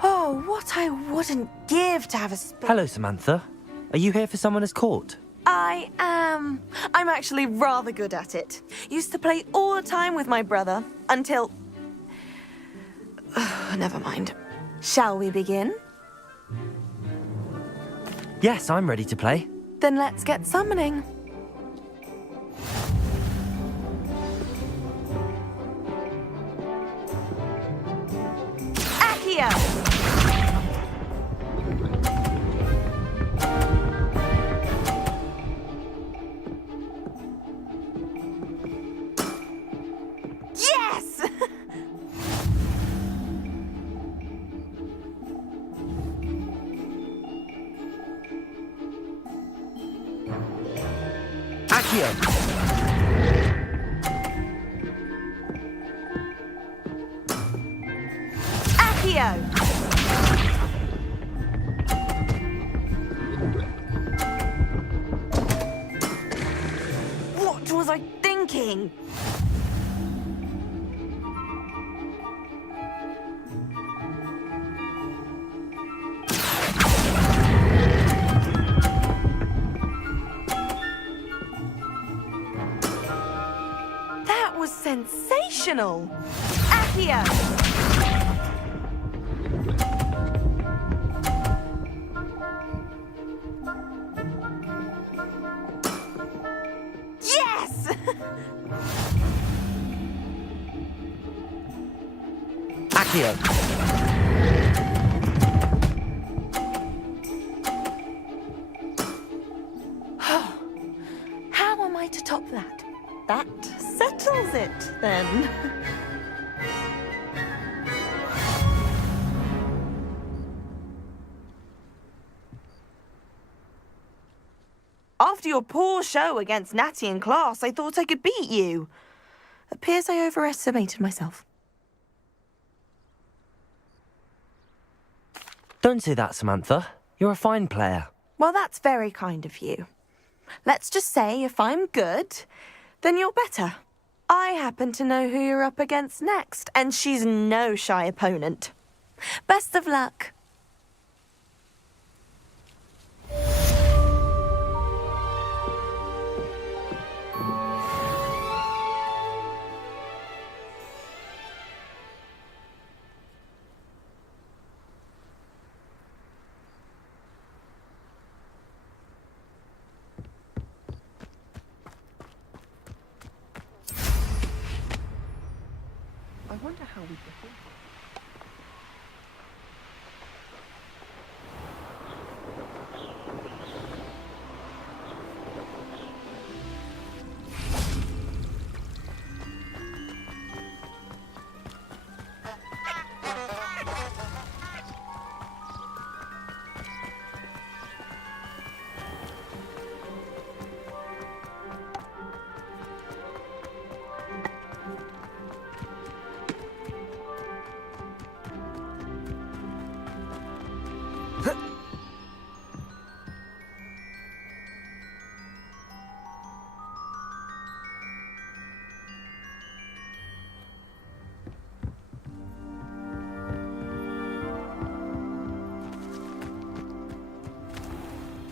Oh, what I wouldn't give to have a Hello, Samantha. Are you here for Summoner's Court? I am. I'm actually rather good at it. Used to play all the time with my brother until... Never mind. Shall we begin? Yes, I'm ready to play. Then let's get summoning. Accio! Yes! Accio! Accio! What was I thinking? That was sensational! Accio! Yes! Accio! How am I to top that? That settles it, then. After your poor show against Natty in class, I thought I could beat you. Appears I overestimated myself. Don't say that, Samantha. You're a fine player. Well, that's very kind of you. Let's just say if I'm good, then you're better. I happen to know who you're up against next, and she's no shy opponent. Best of luck. I wonder how we perform.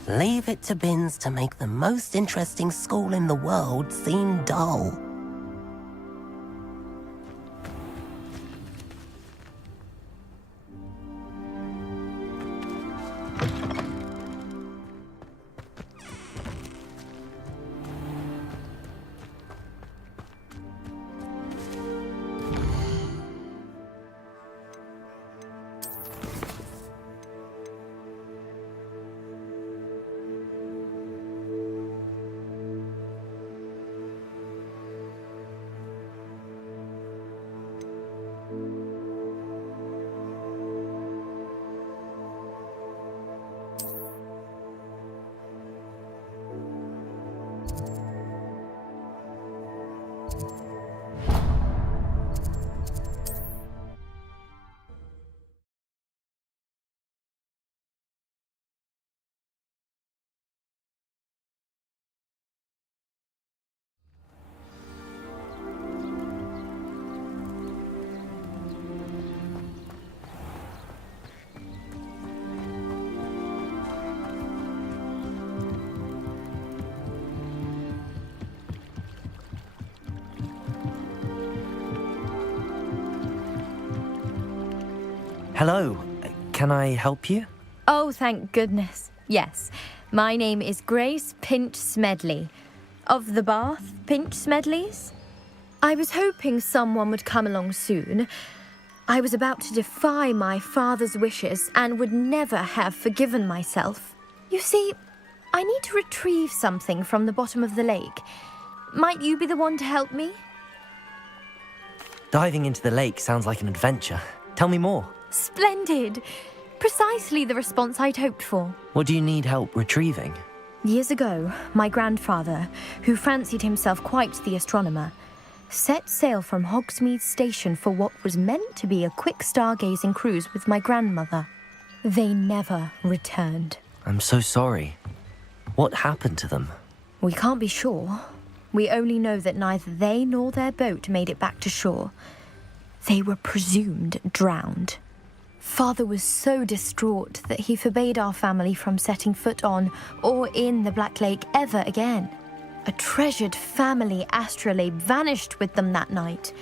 Leave it to Bins to make the most interesting school in the world seem dull. Hello. Can I help you? Oh, thank goodness. Yes. My name is Grace Pinch Smedley. Of the Bath Pinch Smedleys? I was hoping someone would come along soon. I was about to defy my father's wishes and would never have forgiven myself. You see, I need to retrieve something from the bottom of the lake. Might you be the one to help me? Diving into the lake sounds like an adventure. Tell me more. Splendid! Precisely the response I'd hoped for. What do you need help retrieving? Years ago, my grandfather, who fancied himself quite the astronomer, set sail from Hogsmeade Station for what was meant to be a quick stargazing cruise with my grandmother. They never returned. I'm so sorry. What happened to them? We can't be sure. We only know that neither they nor their boat made it back to shore. They were presumed drowned. Father was so distraught that he forbade our family from setting foot on or in the Black Lake ever again. A treasured family astrolabe vanished with them that night.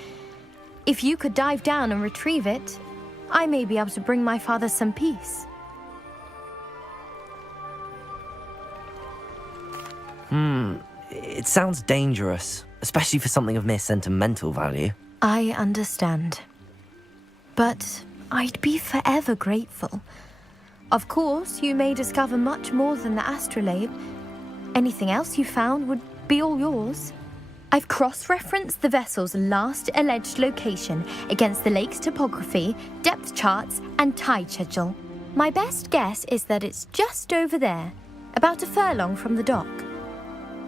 If you could dive down and retrieve it, I may be able to bring my father some peace. It sounds dangerous, especially for something of mere sentimental value. I understand. But I'd be forever grateful. Of course, you may discover much more than the astrolabe. Anything else you found would be all yours. I've cross-referenced the vessel's last alleged location against the lake's topography, depth charts, and tide schedule. My best guess is that it's just over there, about a furlong from the dock.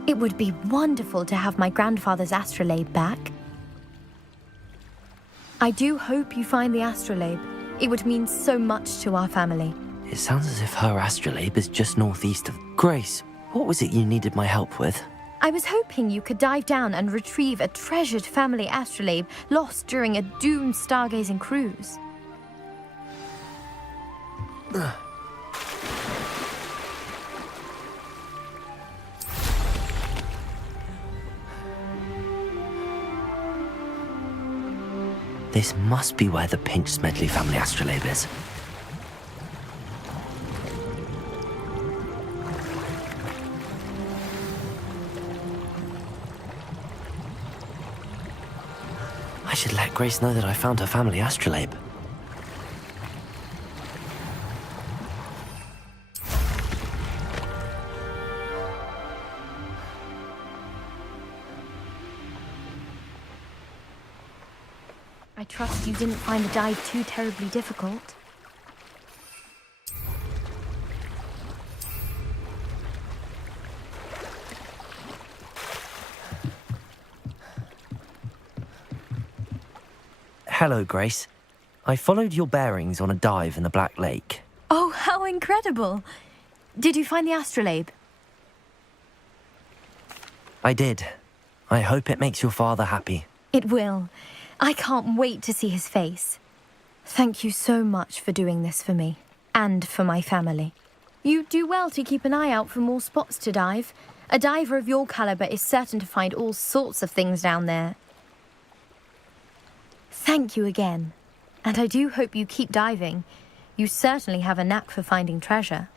It would be wonderful to have my grandfather's astrolabe back. I do hope you find the astrolabe. It would mean so much to our family. It sounds as if her astrolabe is just northeast of... Grace, what was it you needed my help with? I was hoping you could dive down and retrieve a treasured family astrolabe lost during a doomed stargazing cruise. This must be where the Pinch Smedley family astrolabe is. I should let Grace know that I found her family astrolabe. I trust you didn't find the dive too terribly difficult. Hello, Grace. I followed your bearings on a dive in the Black Lake. Oh, how incredible! Did you find the astrolabe? I did. I hope it makes your father happy. It will. I can't wait to see his face. Thank you so much for doing this for me, and for my family. You do well to keep an eye out for more spots to dive. A diver of your caliber is certain to find all sorts of things down there. Thank you again. And I do hope you keep diving. You certainly have a knack for finding treasure.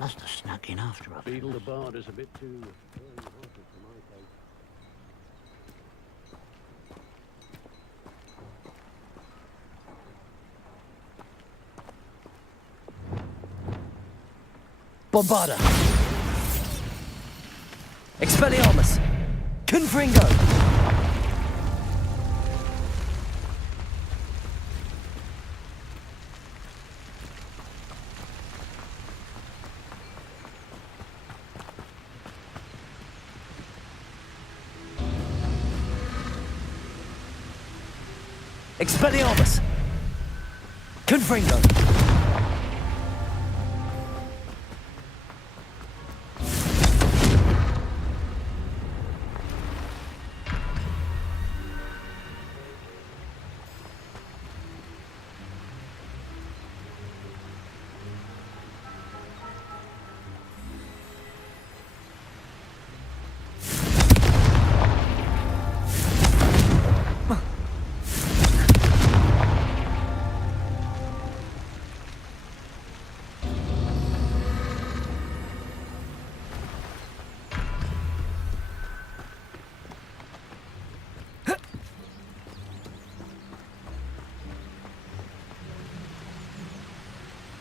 Must have snuck in after us. Beetle the Bard is a bit too hearted for my taste. Bombarda! Expelliarmus! Confringo! Expelliarmus! Confringo!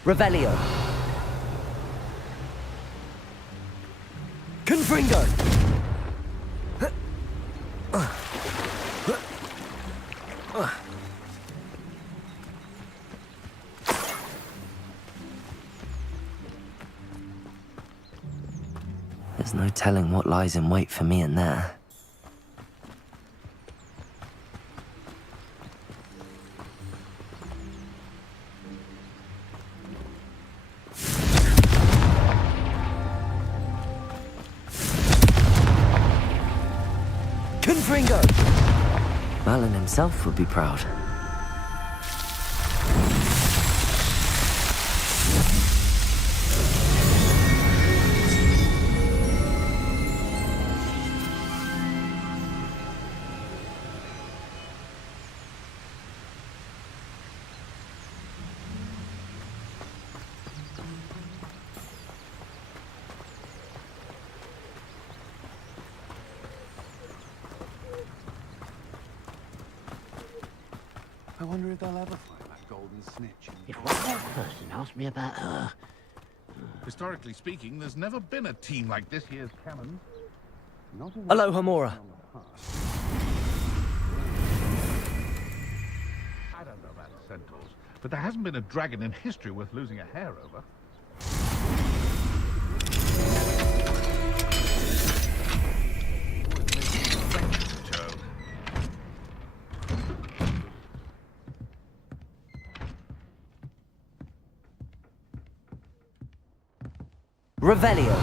Revelio. Confringo. There's no telling what lies in wait for me in there. Confringo! Merlin himself would be proud. I wonder if they'll ever find that golden snitch. If one person asked me about her... Historically speaking, there's never been a team like this year's cannon. Hello, Hamura. I don't know about centaurs, but there hasn't been a dragon in history worth losing a hair over. Revelio.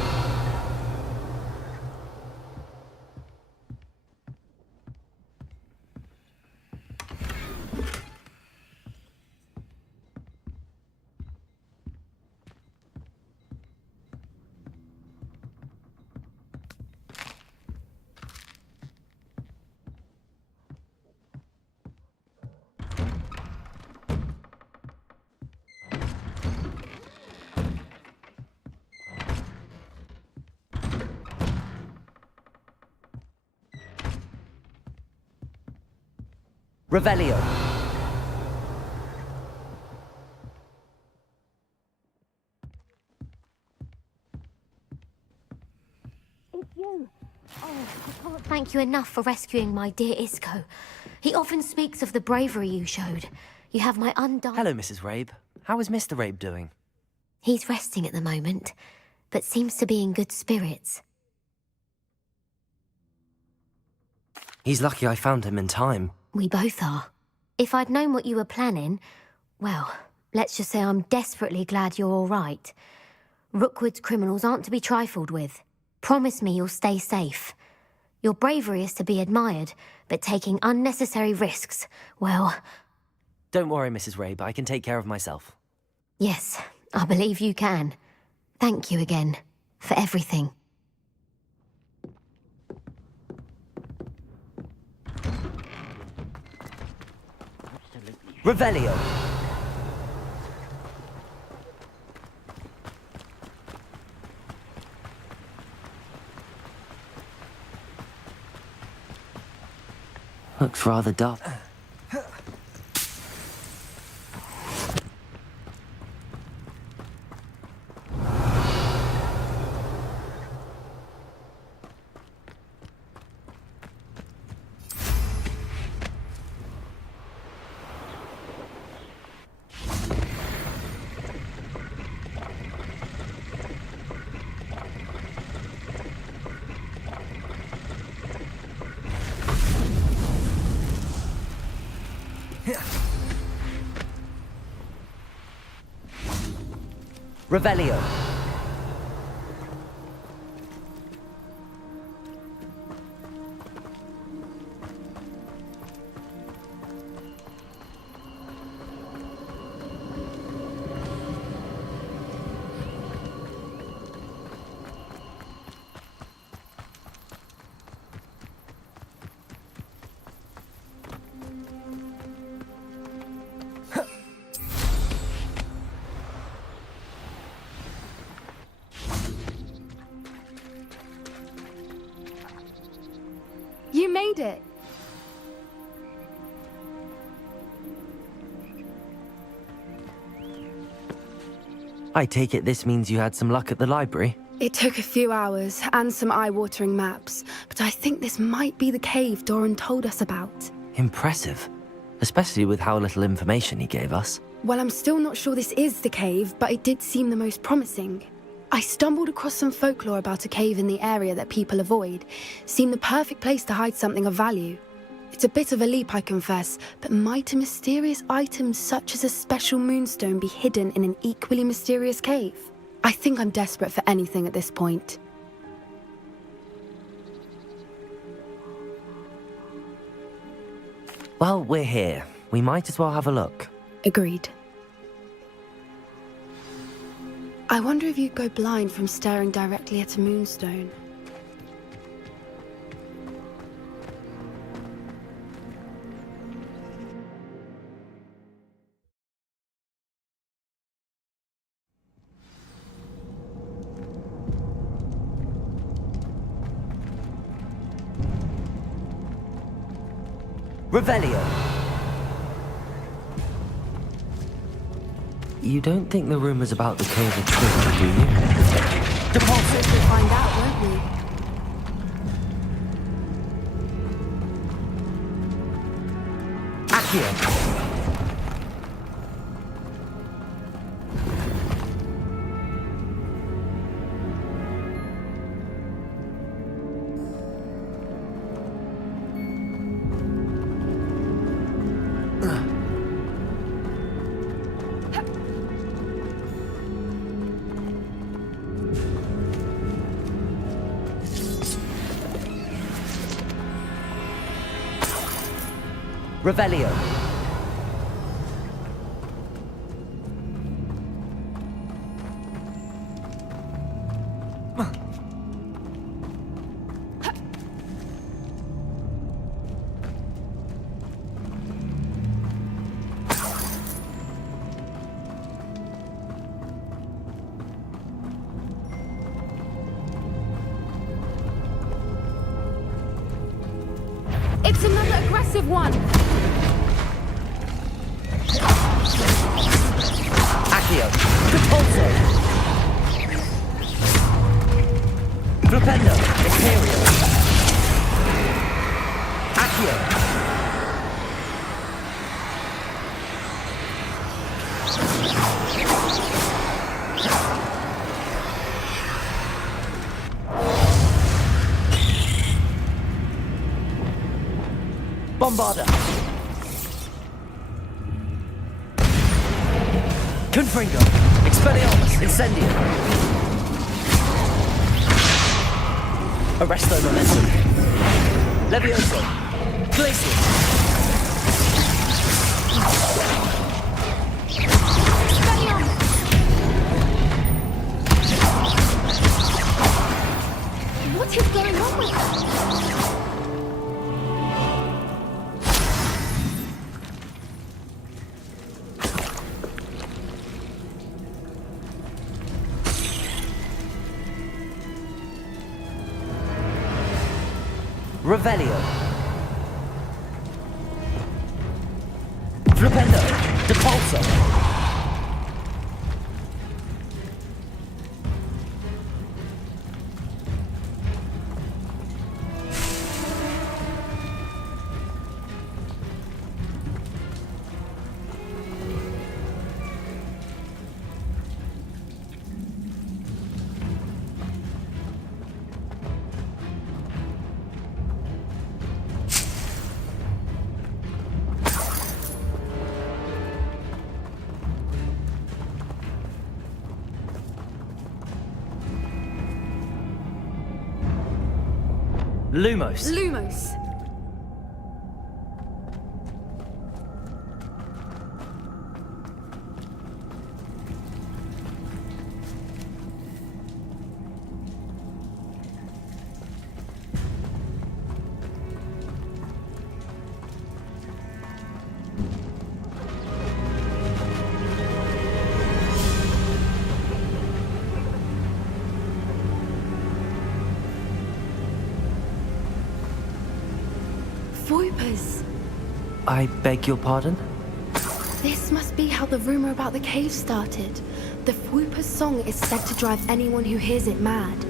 Revelio. It's you. Oh, I can't thank you enough for rescuing my dear Isco. He often speaks of the bravery you showed. You have my undying... Hello, Mrs. Rabe. How is Mr. Rabe doing? He's resting at the moment, but seems to be in good spirits. He's lucky I found him in time. We both are. If I'd known what you were planning, well, let's just say I'm desperately glad you're all right. Rookwood's criminals aren't to be trifled with. Promise me you'll stay safe. Your bravery is to be admired, but taking unnecessary risks, well... Don't worry, Mrs. Rabe. I can take care of myself. Yes, I believe you can. Thank you again, for everything. Revelio. Looks rather dark. Revelio. You made it! I take it this means you had some luck at the library? It took a few hours and some eye-watering maps, but I think this might be the cave Doran told us about. Impressive. Especially with how little information he gave us. Well, I'm still not sure this is the cave, but it did seem the most promising. I stumbled across some folklore about a cave in the area that people avoid. Seemed the perfect place to hide something of value. It's a bit of a leap, I confess, but might a mysterious item such as a special moonstone be hidden in an equally mysterious cave? I think I'm desperate for anything at this point. Well, we're here. We might as well have a look. Agreed. I wonder if you'd go blind from staring directly at a moonstone. Revelio. You don't think the rumors about the cave are true, do you? Deposit! We'll find out, won't we? Accio. Revelio. It's another aggressive one! Depulso! Flipendo! Imperial! Accio! Bombarda! Confringo! Expelliarmus! Incendio! Arresto Momentum! Levioso! Glacius! What is going on with her? Revelio. Flipendo. Depulso. Lumos. Lumos. Voipers. I beg your pardon? This must be how the rumor about the cave started. The Voipers' song is said to drive anyone who hears it mad.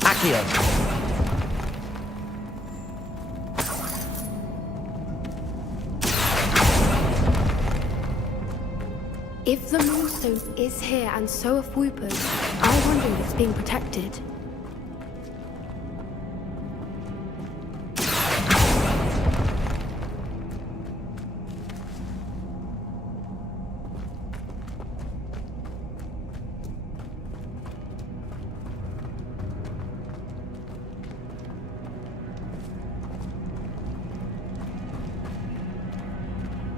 Accio. If the Moonstone is here and so are Voipers, I wonder if it's being protected.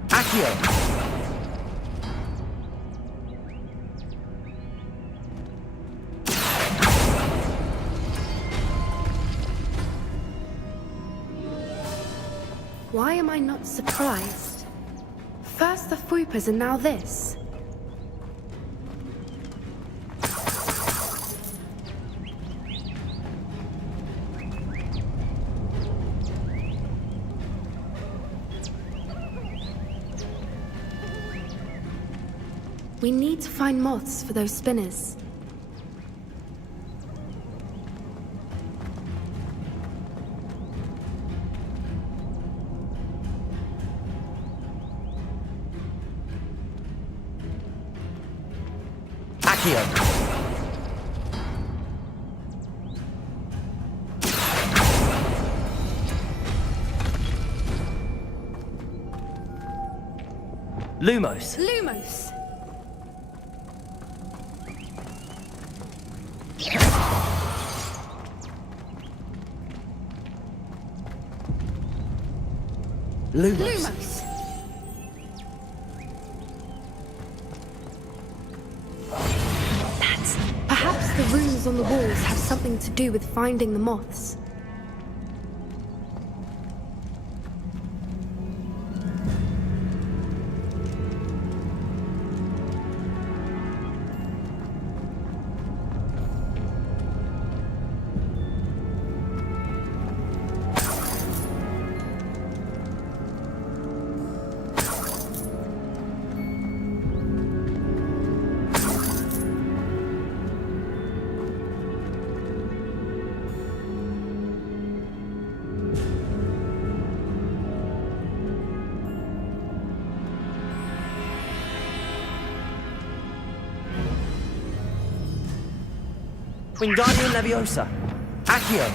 Accio. Why am I not surprised? First the Voipers and now this. We need to find moths for those spinners. Accio. Lumos. Lumos! Lumos. Lumos! pictures on the walls have something to do with finding the moths. Wingardium Leviosa. Accio.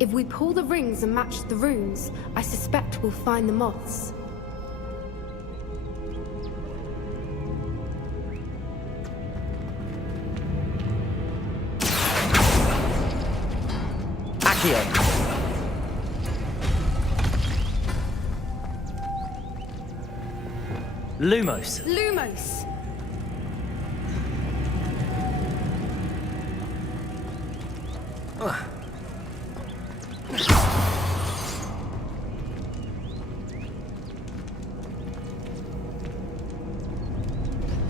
If we pull the rings and match the runes, I suspect we'll find the moths. Accio. Lumos. Lumos!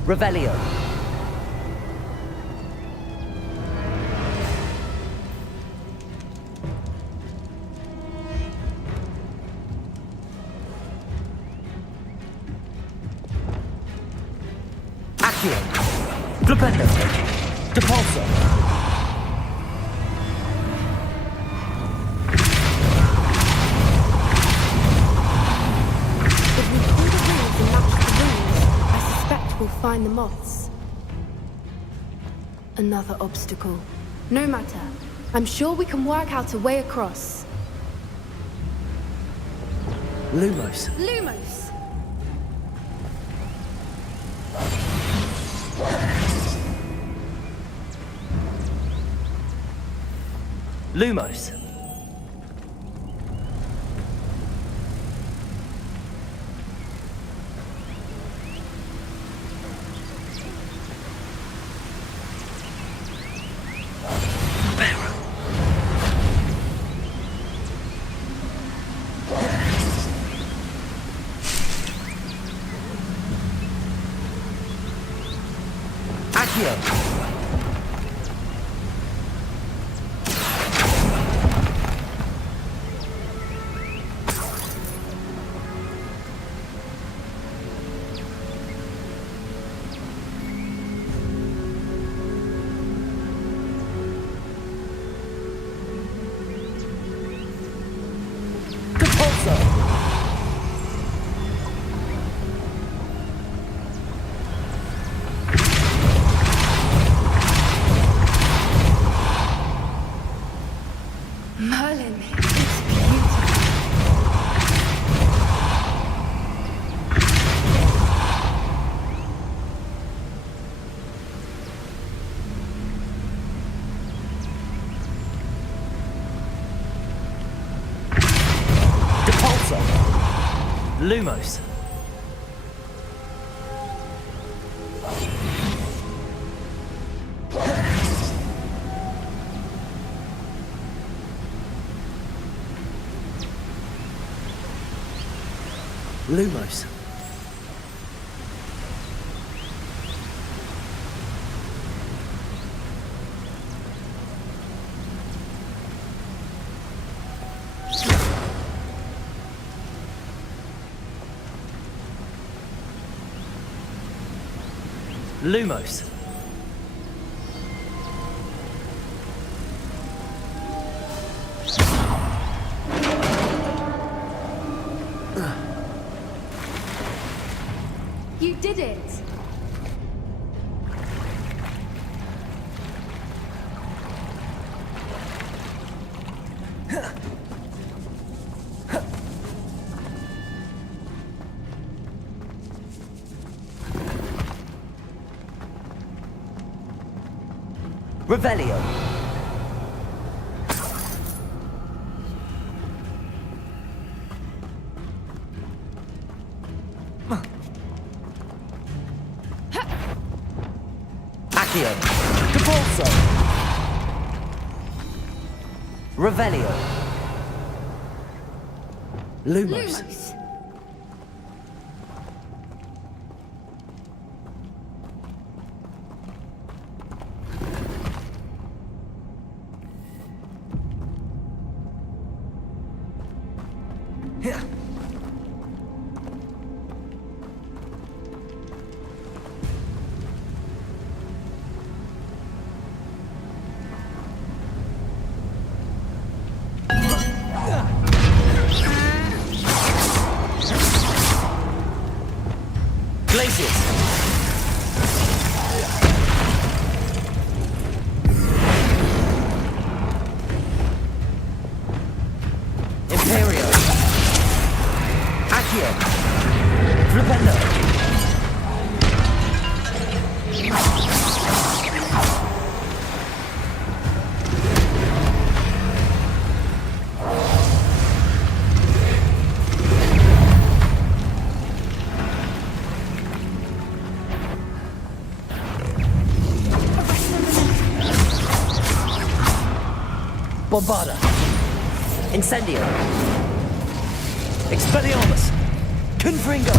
Revelio. Accio. Flipendo. Depulso. If we pull the rings and match the runes, I suspect we'll find the moths. Another obstacle. No matter. I'm sure we can work out a way across. Lumos. Lumos! Lumos. Accio. Depulso. Merlin, it's beautiful. Depulso. Lumos. Lumos. Lumos. You did it! Revelio. Accio. Depulso. Revelio. Lumos. Yeah. Glacius. Imperio. Accio. Flipendo. Bombarda. Incendio. Expelliarmus. Confringo.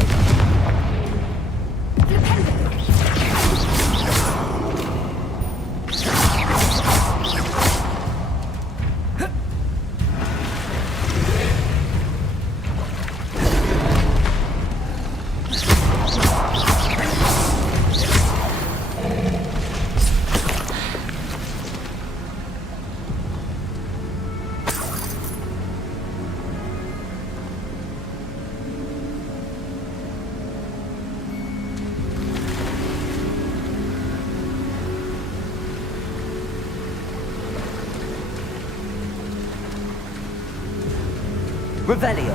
Revelio.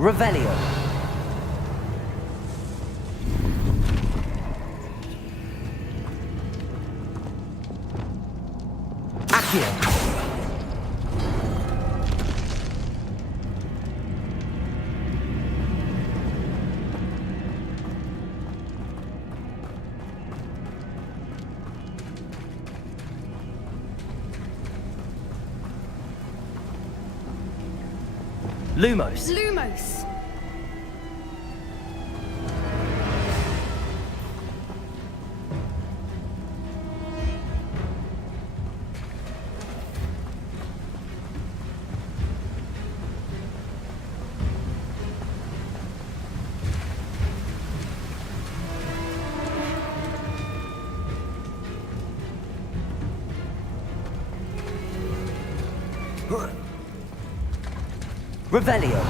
Revelio. Accio. Lumos. Lumos! Revelio.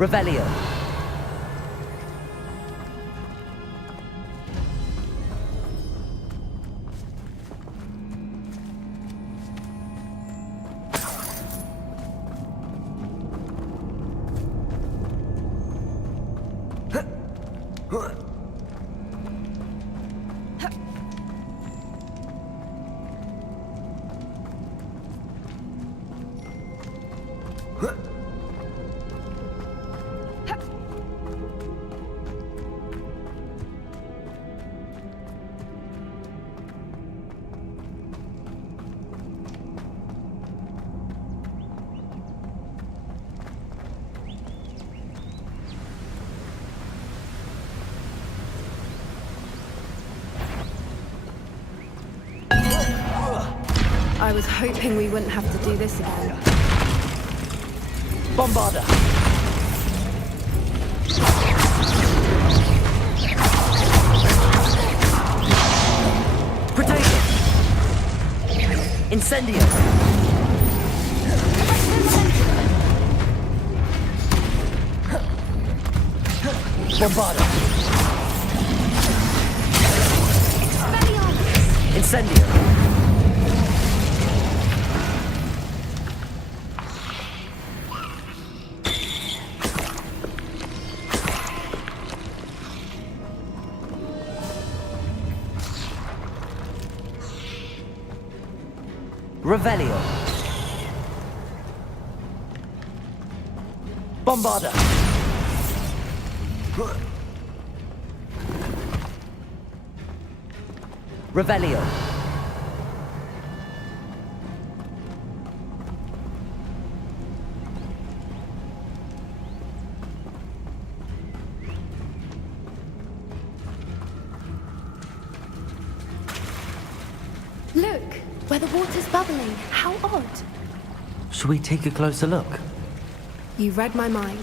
Revelio. I was hoping we wouldn't have to do this again. Bombarda. Potato. Incendio. Bombarda. Incendio. Revelio. Bombarda. Revelio. Look, where the water's bubbling. How odd. Should we take a closer look? You read my mind.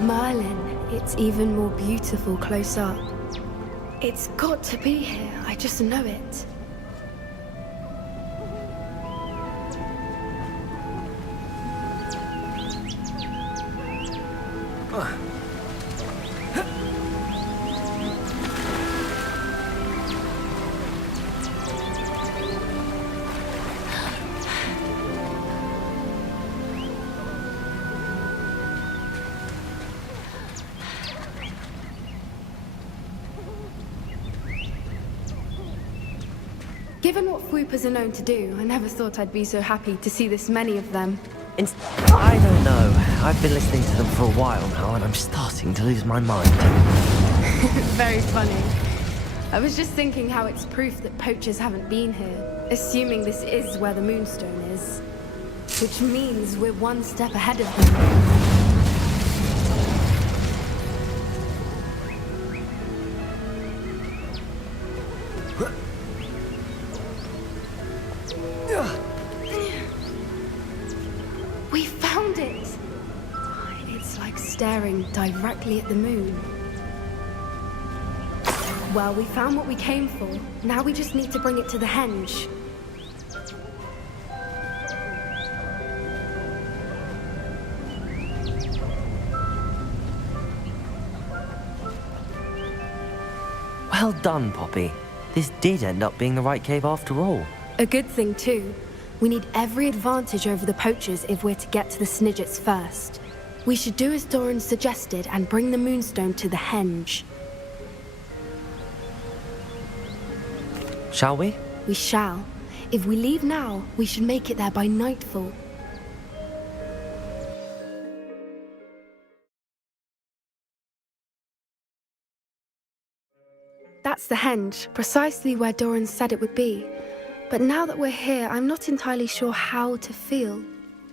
Merlin, it's even more beautiful close up. It's got to be here, I just know it. Given what Fwoopas are known to do, I never thought I'd be so happy to see this many of them. I don't know. I've been listening to them for a while now, and I'm starting to lose my mind. Very funny. I was just thinking how it's proof that poachers haven't been here, assuming this is where the Moonstone is. Which means we're one step ahead of them. We found it! It's like staring directly at the moon. Well, we found what we came for. Now we just need to bring it to the henge. Well done, Poppy. This did end up being the right cave after all. A good thing, too. We need every advantage over the poachers if we're to get to the Snidgets first. We should do as Doran suggested and bring the Moonstone to the henge. Shall we? We shall. If we leave now, we should make it there by nightfall. That's the henge, precisely where Doran said it would be. But now that we're here, I'm not entirely sure how to feel.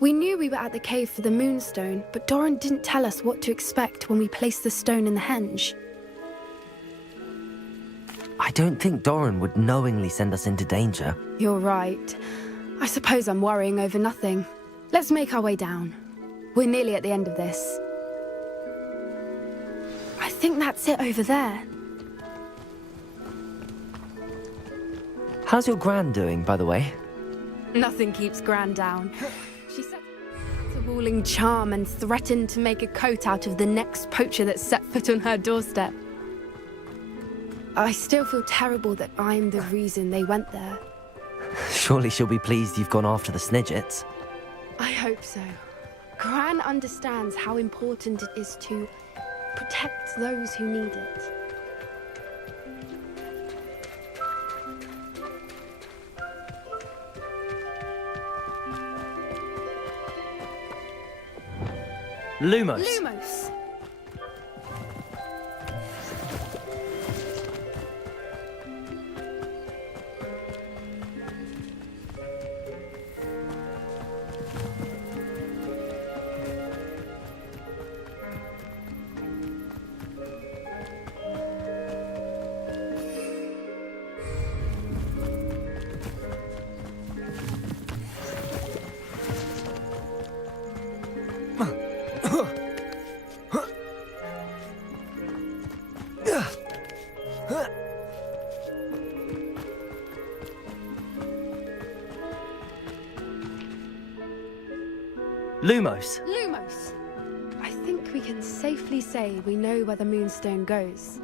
We knew we were at the cave for the moonstone, but Doran didn't tell us what to expect when we placed the stone in the henge. I don't think Doran would knowingly send us into danger. You're right. I suppose I'm worrying over nothing. Let's make our way down. We're nearly at the end of this. I think that's it over there. How's your Gran doing, by the way? Nothing keeps Gran down. She set a walling charm and threatened to make a coat out of the next poacher that set foot on her doorstep. I still feel terrible that I'm the reason they went there. Surely she'll be pleased you've gone after the Snidgets. I hope so. Gran understands how important it is to protect those who need it. Lumos. Lumos! Lumos. Lumos! I think we can safely say we know where the moonstone goes.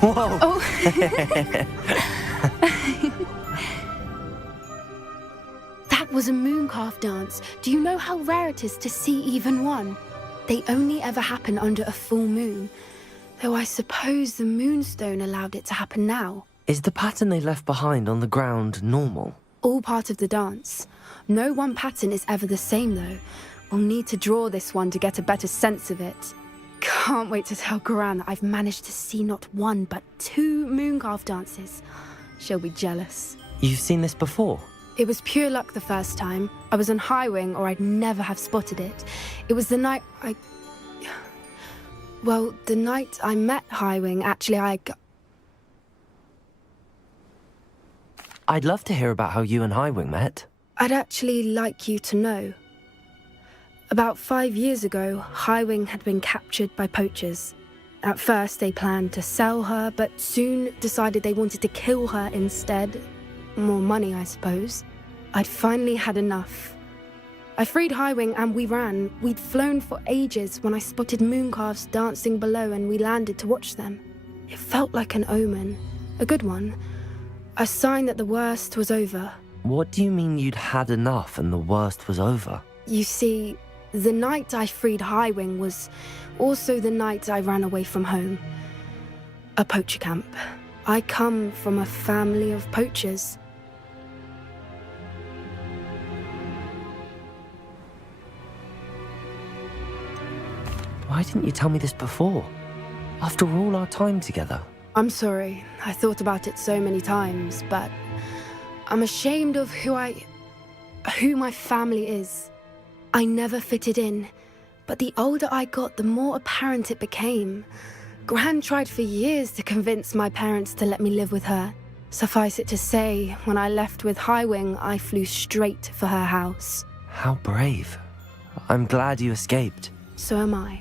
Whoa! Oh! That was a mooncalf dance. Do you know how rare it is to see even one? They only ever happen under a full moon. Though I suppose the moonstone allowed it to happen now. Is the pattern they left behind on the ground normal? All part of the dance. No one pattern is ever the same, though. We'll need to draw this one to get a better sense of it. Can't wait to tell Gran that I've managed to see not one, but 2 mooncalf dances. She'll be jealous. You've seen this before? It was pure luck the first time. I was on Highwing, or I'd never have spotted it. It was the night Well, the night I met Highwing, actually, I'd love to hear about how you and Highwing met. I'd actually like you to know. About 5 years ago, Highwing had been captured by poachers. At first, they planned to sell her, but soon decided they wanted to kill her instead. More money, I suppose. I'd finally had enough. I freed Highwing and we ran. We'd flown for ages when I spotted mooncalves dancing below and we landed to watch them. It felt like an omen. A good one. A sign that the worst was over. What do you mean you'd had enough and the worst was over? You see, the night I freed Highwing was also the night I ran away from home. A poacher camp. I come from a family of poachers. Why didn't you tell me this before? After all our time together. I'm sorry. I thought about it so many times, but I'm ashamed of who my family is. I never fitted in, but the older I got, the more apparent it became. Gran tried for years to convince my parents to let me live with her. Suffice it to say, when I left with Highwing, I flew straight for her house. How brave. I'm glad you escaped. So am I.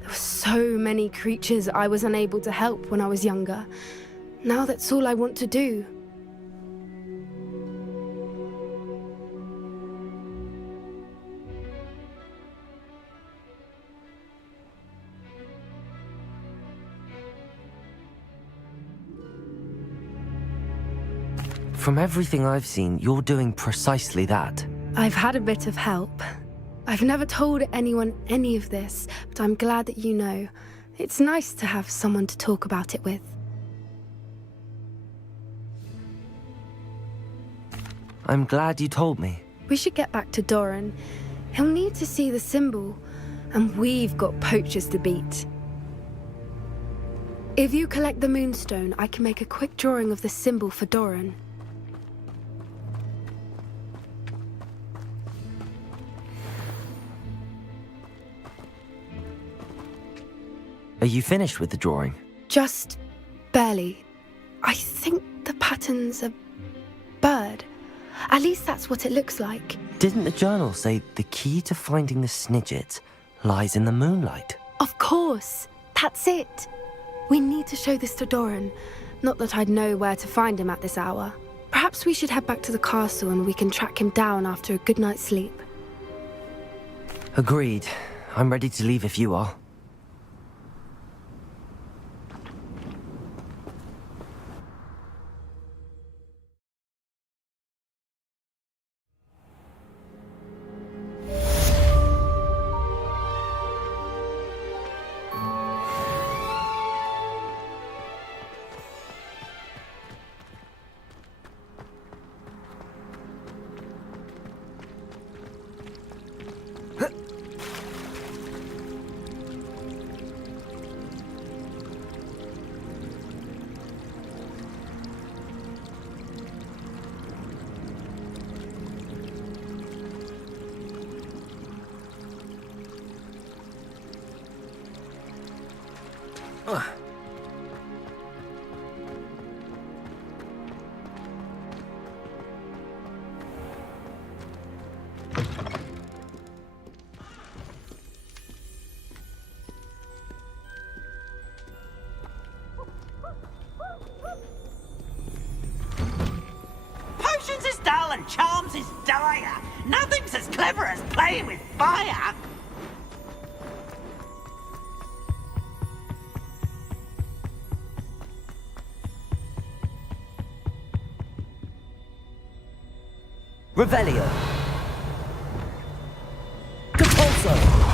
There were so many creatures I was unable to help when I was younger. Now that's all I want to do. From everything I've seen, you're doing precisely that. I've had a bit of help. I've never told anyone any of this, but I'm glad that you know. It's nice to have someone to talk about it with. I'm glad you told me. We should get back to Doran. He'll need to see the symbol, and we've got poachers to beat. If you collect the moonstone, I can make a quick drawing of the symbol for Doran. Are you finished with the drawing? Just barely. I think the pattern's a bird. At least that's what it looks like. Didn't the journal say the key to finding the Snidget lies in the moonlight? Of course. That's it. We need to show this to Doran. Not that I'd know where to find him at this hour. Perhaps we should head back to the castle and we can track him down after a good night's sleep. Agreed. I'm ready to leave if you are. Potions is dull and charms is dire. Nothing's as clever as playing with fire. Revelio. Compulso.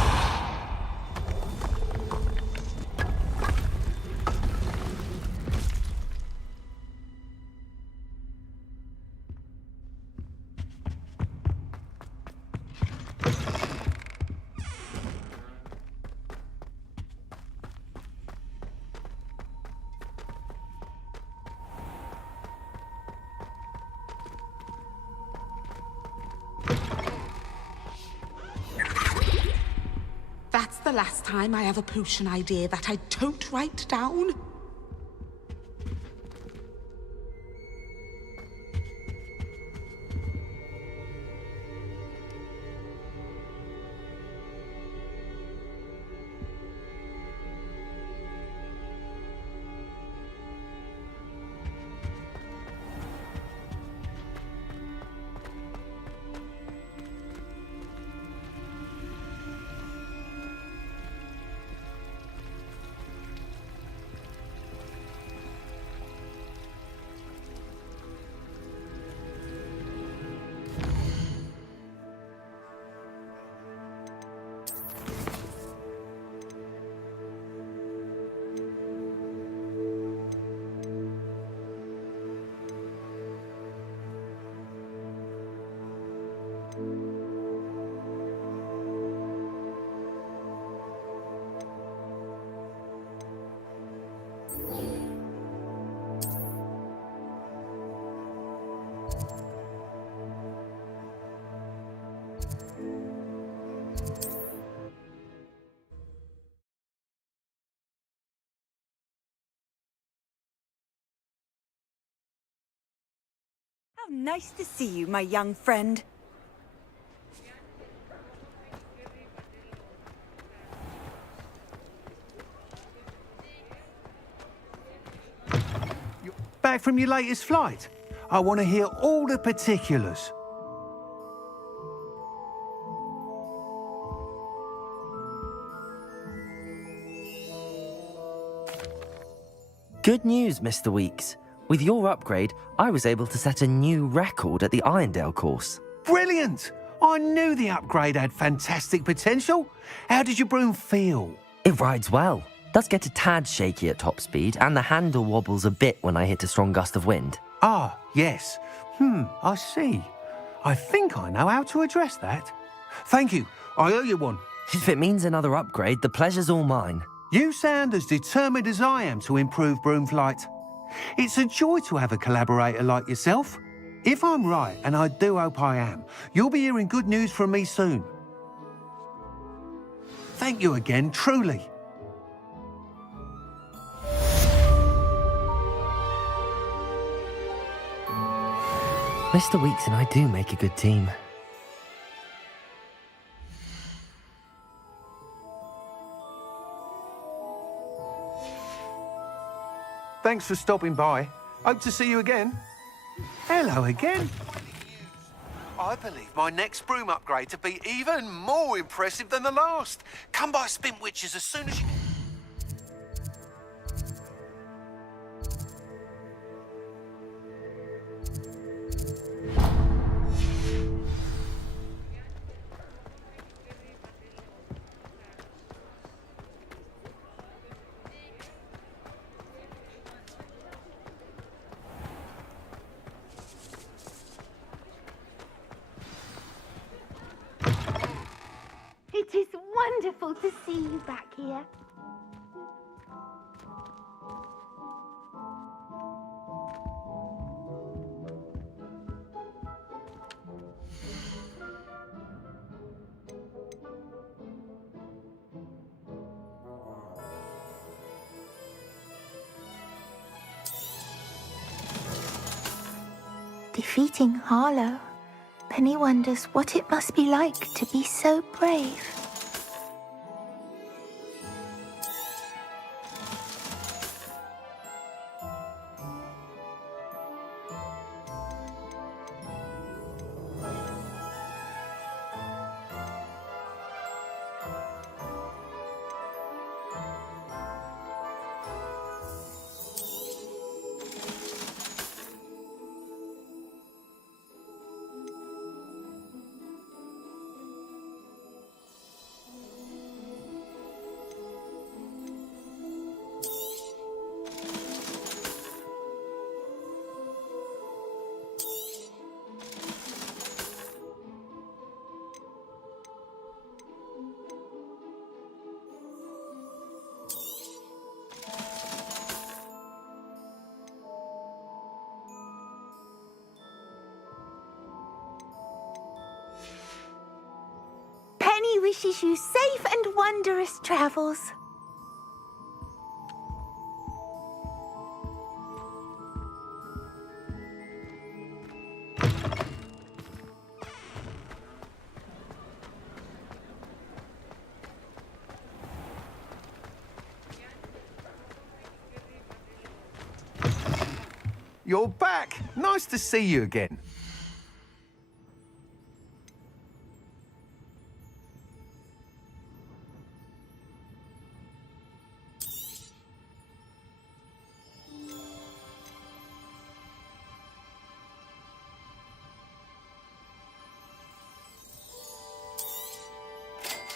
That's the last time I have a potion idea that I don't write down. How nice to see you, my young friend. You're back from your latest flight? I want to hear all the particulars. Good news, Mr. Weeks. With your upgrade, I was able to set a new record at the Irondale course. Brilliant! I knew the upgrade had fantastic potential. How did your broom feel? It rides well. Does get a tad shaky at top speed, and the handle wobbles a bit when I hit a strong gust of wind. Ah, yes. I see. I think I know how to address that. Thank you. I owe you one. If it means another upgrade, the pleasure's all mine. You sound as determined as I am to improve broom flight. It's a joy to have a collaborator like yourself. If I'm right, and I do hope I am, you'll be hearing good news from me soon. Thank you again, truly. Mr. Weeks and I do make a good team. Thanks for stopping by. Hope to see you again. Hello again. I believe my next broom upgrade to be even more impressive than the last. Come by Spintwitches as soon as you... It is wonderful to see you back here. Defeating Harlow, Penny wonders what it must be like to be so brave. Penny wishes you safe and wondrous travels. You're back. Nice to see you again.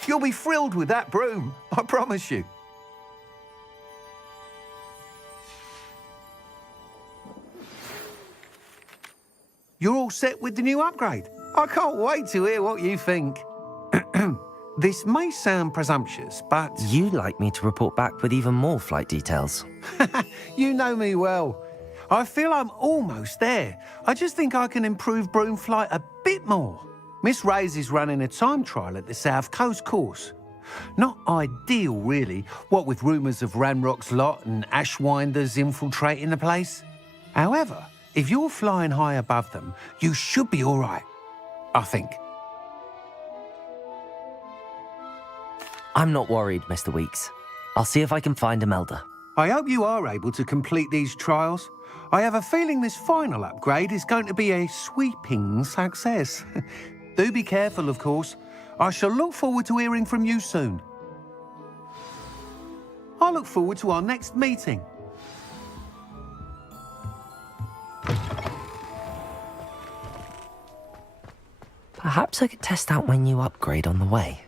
You'll be thrilled with that broom, I promise you. You're all set with the new upgrade. I can't wait to hear what you think. This may sound presumptuous, but... You'd like me to report back with even more flight details. You know me well. I feel I'm almost there. I just think I can improve broom flight a bit more. Miss Ray's is running a time trial at the South Coast course. Not ideal, really, what with rumours of Ranrock's lot and Ashwinders infiltrating the place. However, if you're flying high above them, you should be all right, I think. I'm not worried, Mr. Weeks. I'll see if I can find Imelda. I hope you are able to complete these trials. I have a feeling this final upgrade is going to be a sweeping success. Do be careful, of course. I shall look forward to hearing from you soon. I look forward to our next meeting. Perhaps I could test out my new upgrade on the way.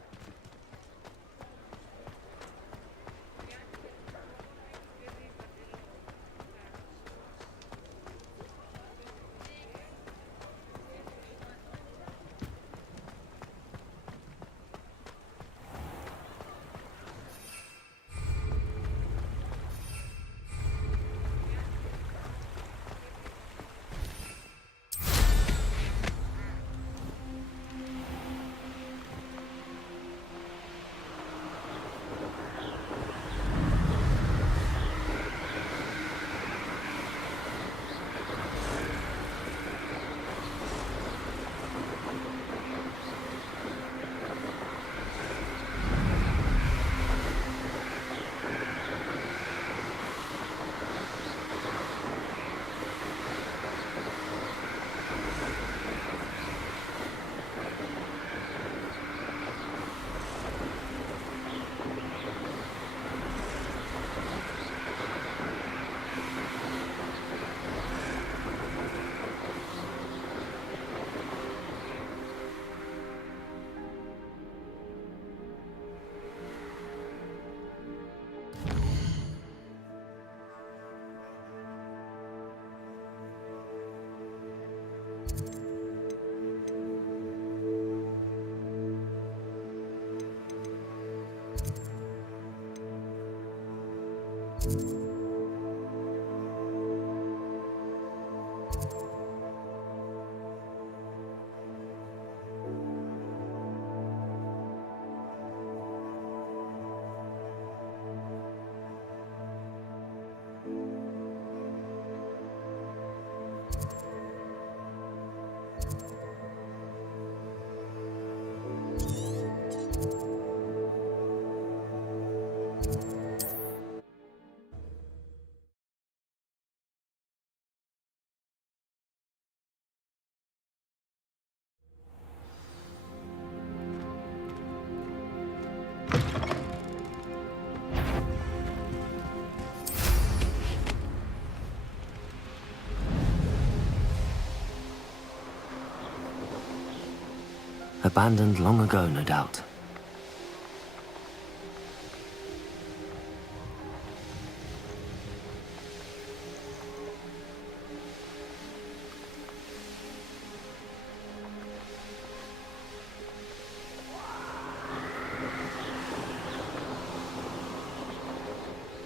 Abandoned long ago, no doubt.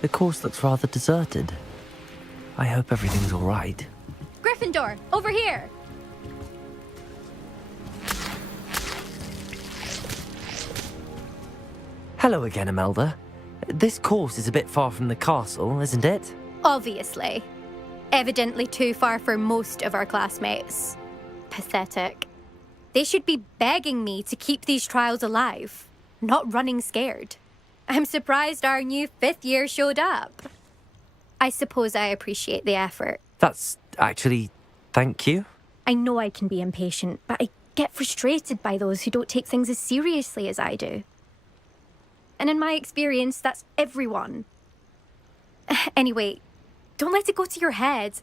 The course looks rather deserted. I hope everything's all right. Gryffindor, over here! Hello again, Imelda. This course is a bit far from the castle, isn't it? Obviously. Evidently too far for most of our classmates. Pathetic. They should be begging me to keep these trials alive, not running scared. I'm surprised our new 5th year showed up. I suppose I appreciate the effort. That's actually... thank you. I know I can be impatient, but I get frustrated by those who don't take things as seriously as I do. And in my experience, that's everyone. Anyway, don't let it go to your head.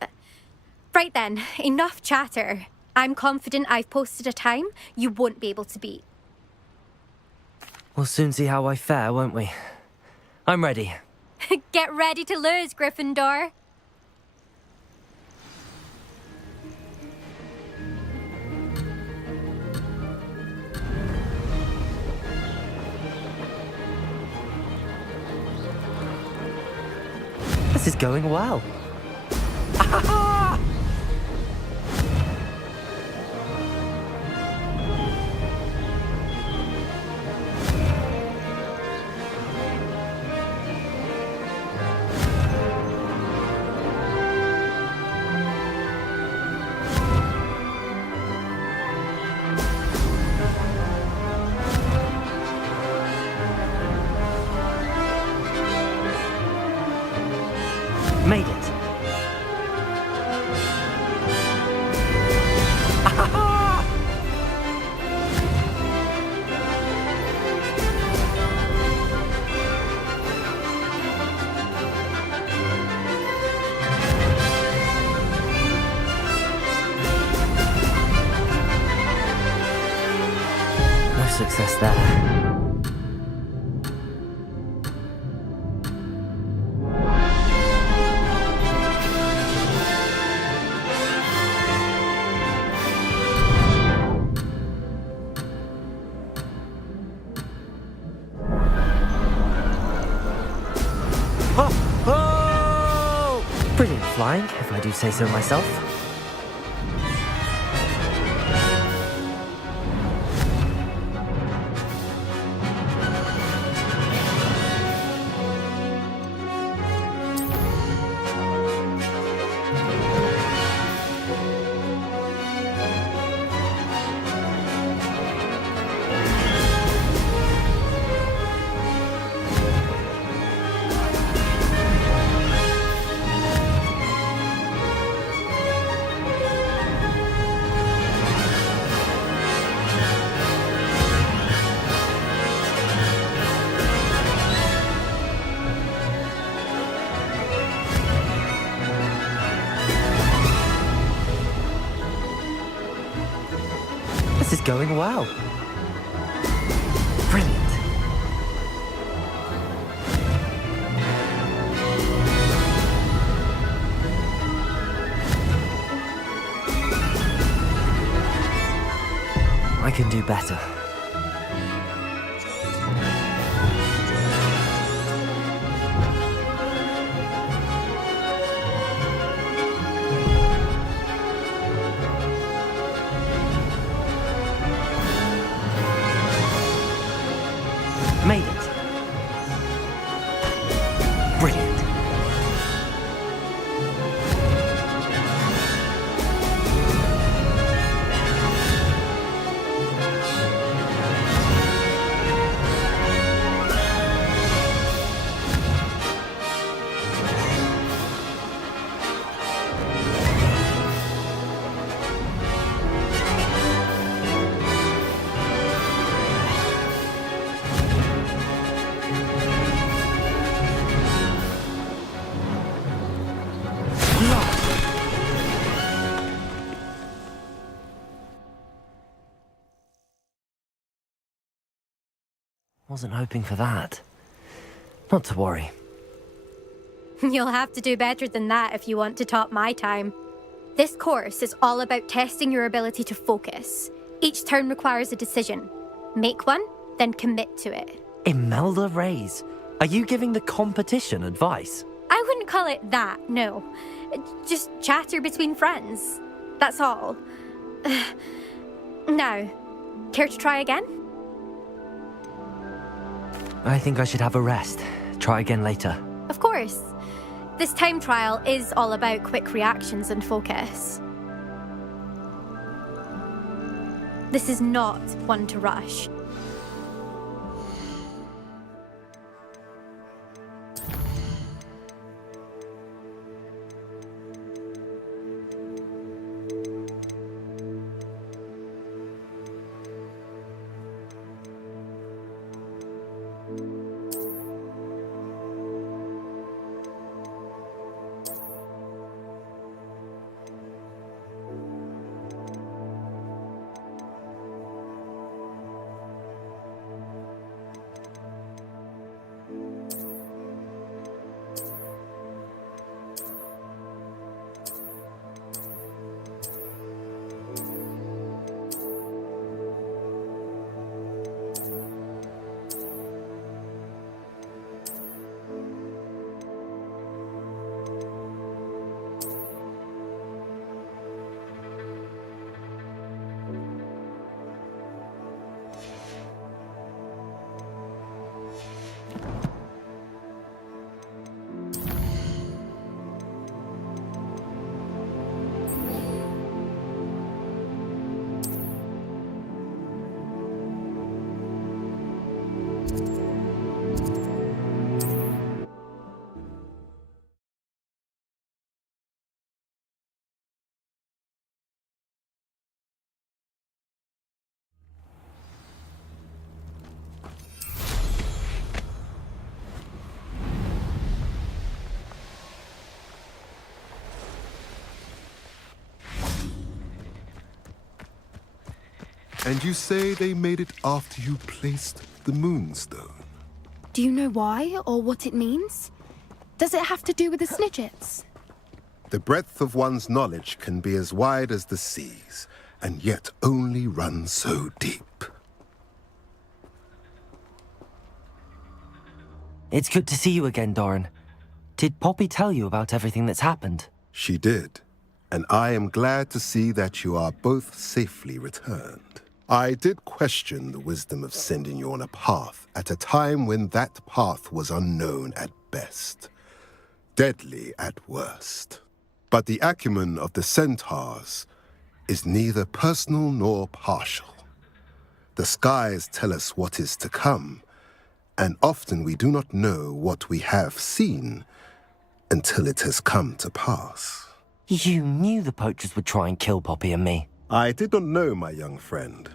Right then, enough chatter. I'm confident I've posted a time you won't be able to beat. We'll soon see how I fare, won't we? I'm ready. Get ready to lose, Gryffindor. This is going well. Made it. Almost there. Brilliant flying, if I do say so myself. This is going well. Brilliant. I can do better. Made it. Brilliant. Wasn't hoping for that. Not to worry. You'll have to do better than that if you want to top my time. This course is all about testing your ability to focus. Each turn requires a decision. Make one, then commit to it. Imelda Reyes, are you giving the competition advice? I wouldn't call it that, no. Just chatter between friends. That's all. Now, care to try again? I think I should have a rest. Try again later. Of course. This time trial is all about quick reactions and focus. This is not one to rush. And you say they made it after you placed the Moonstone? Do you know why or what it means? Does it have to do with the Snidgets? The breadth of one's knowledge can be as wide as the seas, and yet only run so deep. It's good to see you again, Doran. Did Poppy tell you about everything that's happened? She did, and I am glad to see that you are both safely returned. I did question the wisdom of sending you on a path at a time when that path was unknown at best, deadly at worst. But the acumen of the centaurs is neither personal nor partial. The skies tell us what is to come, and often we do not know what we have seen until it has come to pass. You knew the poachers would try and kill Poppy and me. I did not know, my young friend,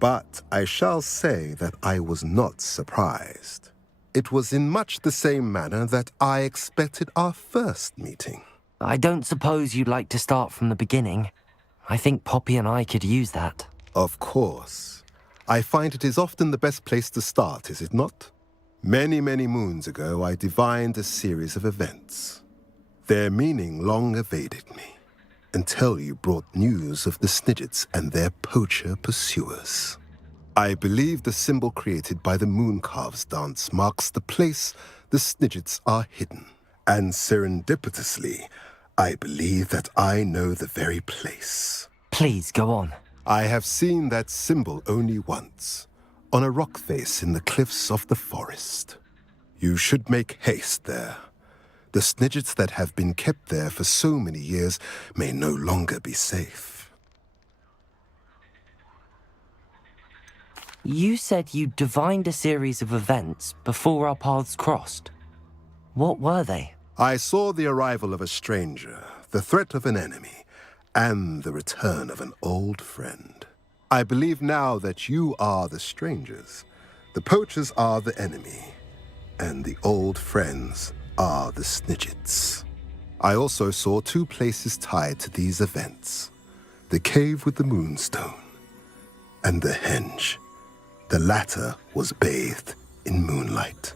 but I shall say that I was not surprised. It was in much the same manner that I expected our first meeting. I don't suppose you'd like to start from the beginning. I think Poppy and I could use that. Of course. I find it is often the best place to start, is it not? Many, many moons ago, I divined a series of events. Their meaning long evaded me, until you brought news of the Snidgets and their poacher pursuers. I believe the symbol created by the Mooncalves dance marks the place the Snidgets are hidden. And serendipitously, I believe that I know the very place. Please, go on. I have seen that symbol only once, on a rock face in the cliffs of the forest. You should make haste there. The Snidgets that have been kept there for so many years may no longer be safe. You said you divined a series of events before our paths crossed. What were they? I saw the arrival of a stranger, the threat of an enemy, and the return of an old friend. I believe now that you are the strangers, the poachers are the enemy, and the old friends are the Snidgets. I also saw two places tied to these events, the cave with the Moonstone and the henge. The latter was bathed in moonlight.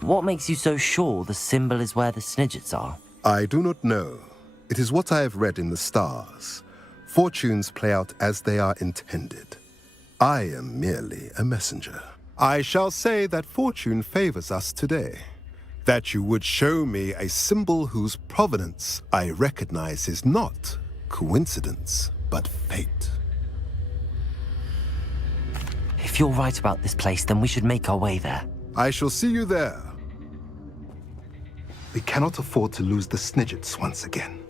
What makes you so sure the symbol is where the Snidgets are? I do not know. It is what I have read in the stars. Fortunes play out as they are intended. I am merely a messenger. I shall say that fortune favors us today. That you would show me a symbol whose provenance I recognize is not coincidence, but fate. If you're right about this place, then we should make our way there. I shall see you there. We cannot afford to lose the Snidgets once again.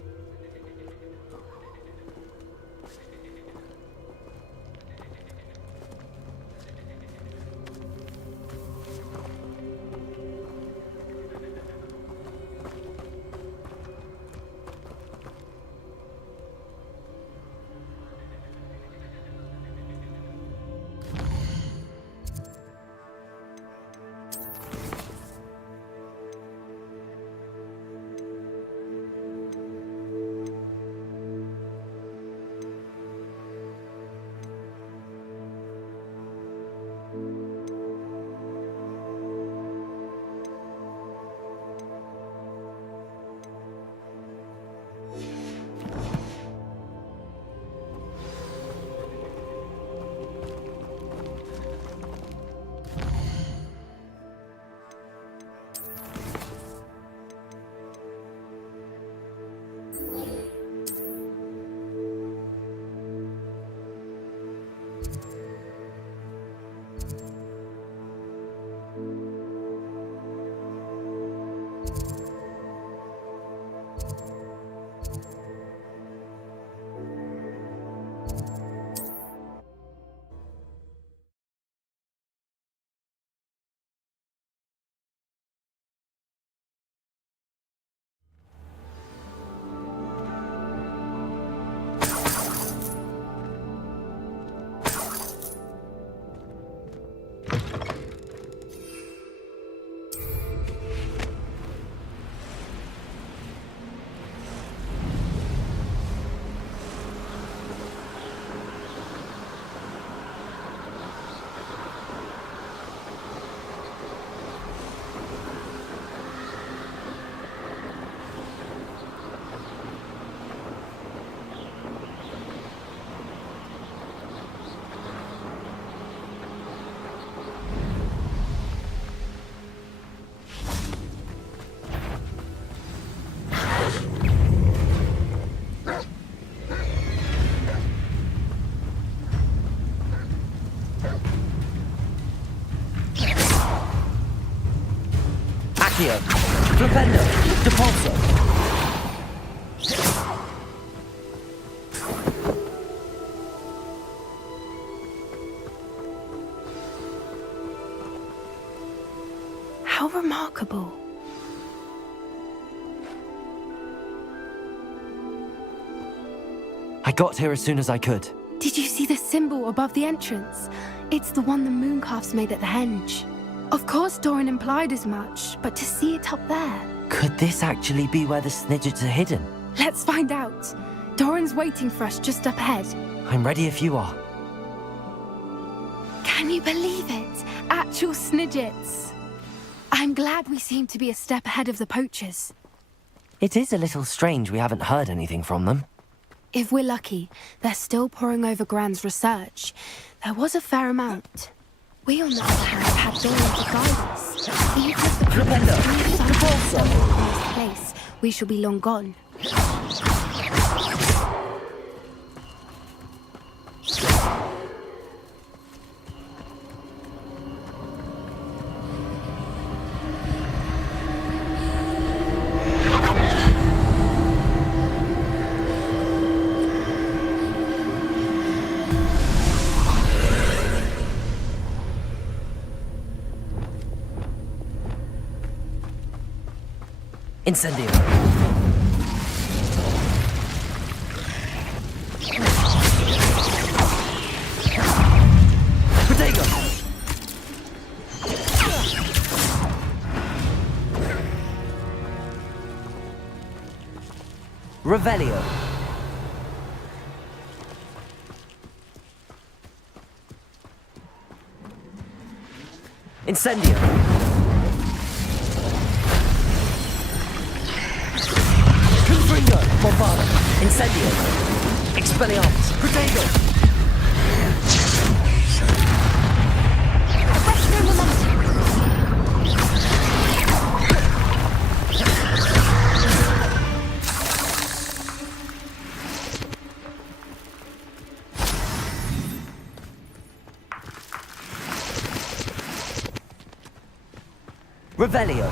Accio. Flipendo. Depulso. How remarkable. I got here as soon as I could. Did you see the symbol above the entrance? It's the one the mooncalves made at the henge. Of course Doran implied as much, but to see it up there... Could this actually be where the Snidgets are hidden? Let's find out. Doran's waiting for us just up ahead. I'm ready if you are. Can you believe it? Actual Snidgets. I'm glad we seem to be a step ahead of the poachers. It is a little strange we haven't heard anything from them. If we're lucky, they're still poring over Gran's research. There was a fair amount. We, on the other hand, had Doran to guide us. Even if the place, we shall be long gone. Incendio. Protego. Revelio. Incendio. Bombard. Incendio. Expelliarmus. Protego. Revelio.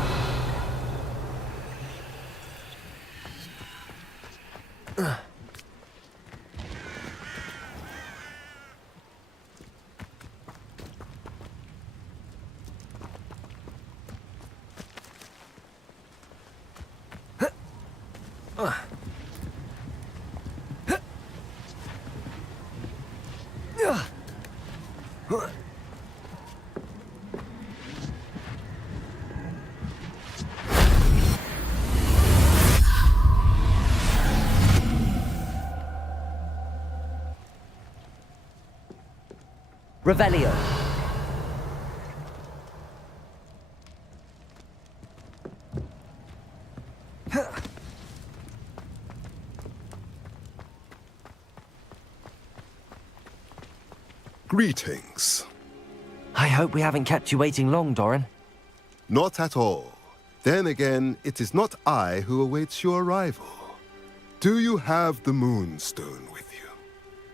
Revelio. Greetings. I hope we haven't kept you waiting long, Doran. Not at all. Then again, it is not I who awaits your arrival. Do you have the Moonstone with you?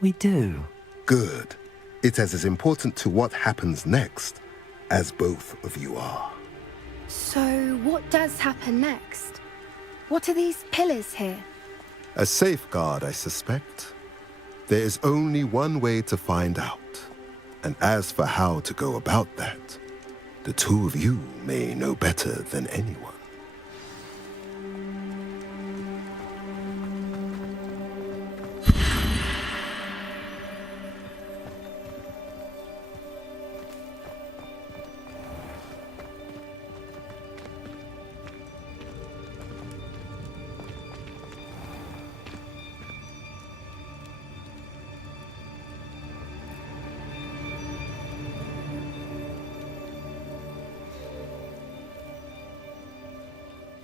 We do. Good. It is as important to what happens next as both of you are. So, what does happen next? What are these pillars here? A safeguard, I suspect. There is only one way to find out. And as for how to go about that, the two of you may know better than anyone.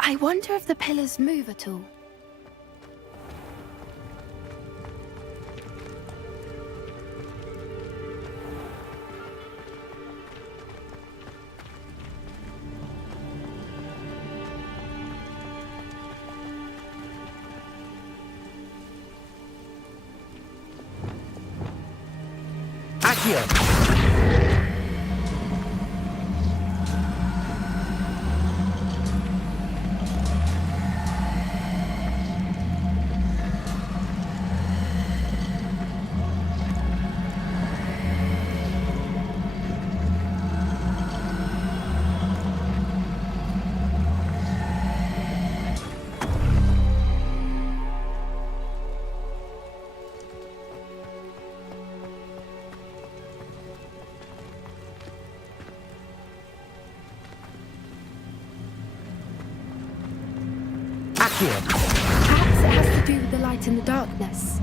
I wonder if the pillars move at all. Accio. Accio. Perhaps it has to do with the light and the darkness.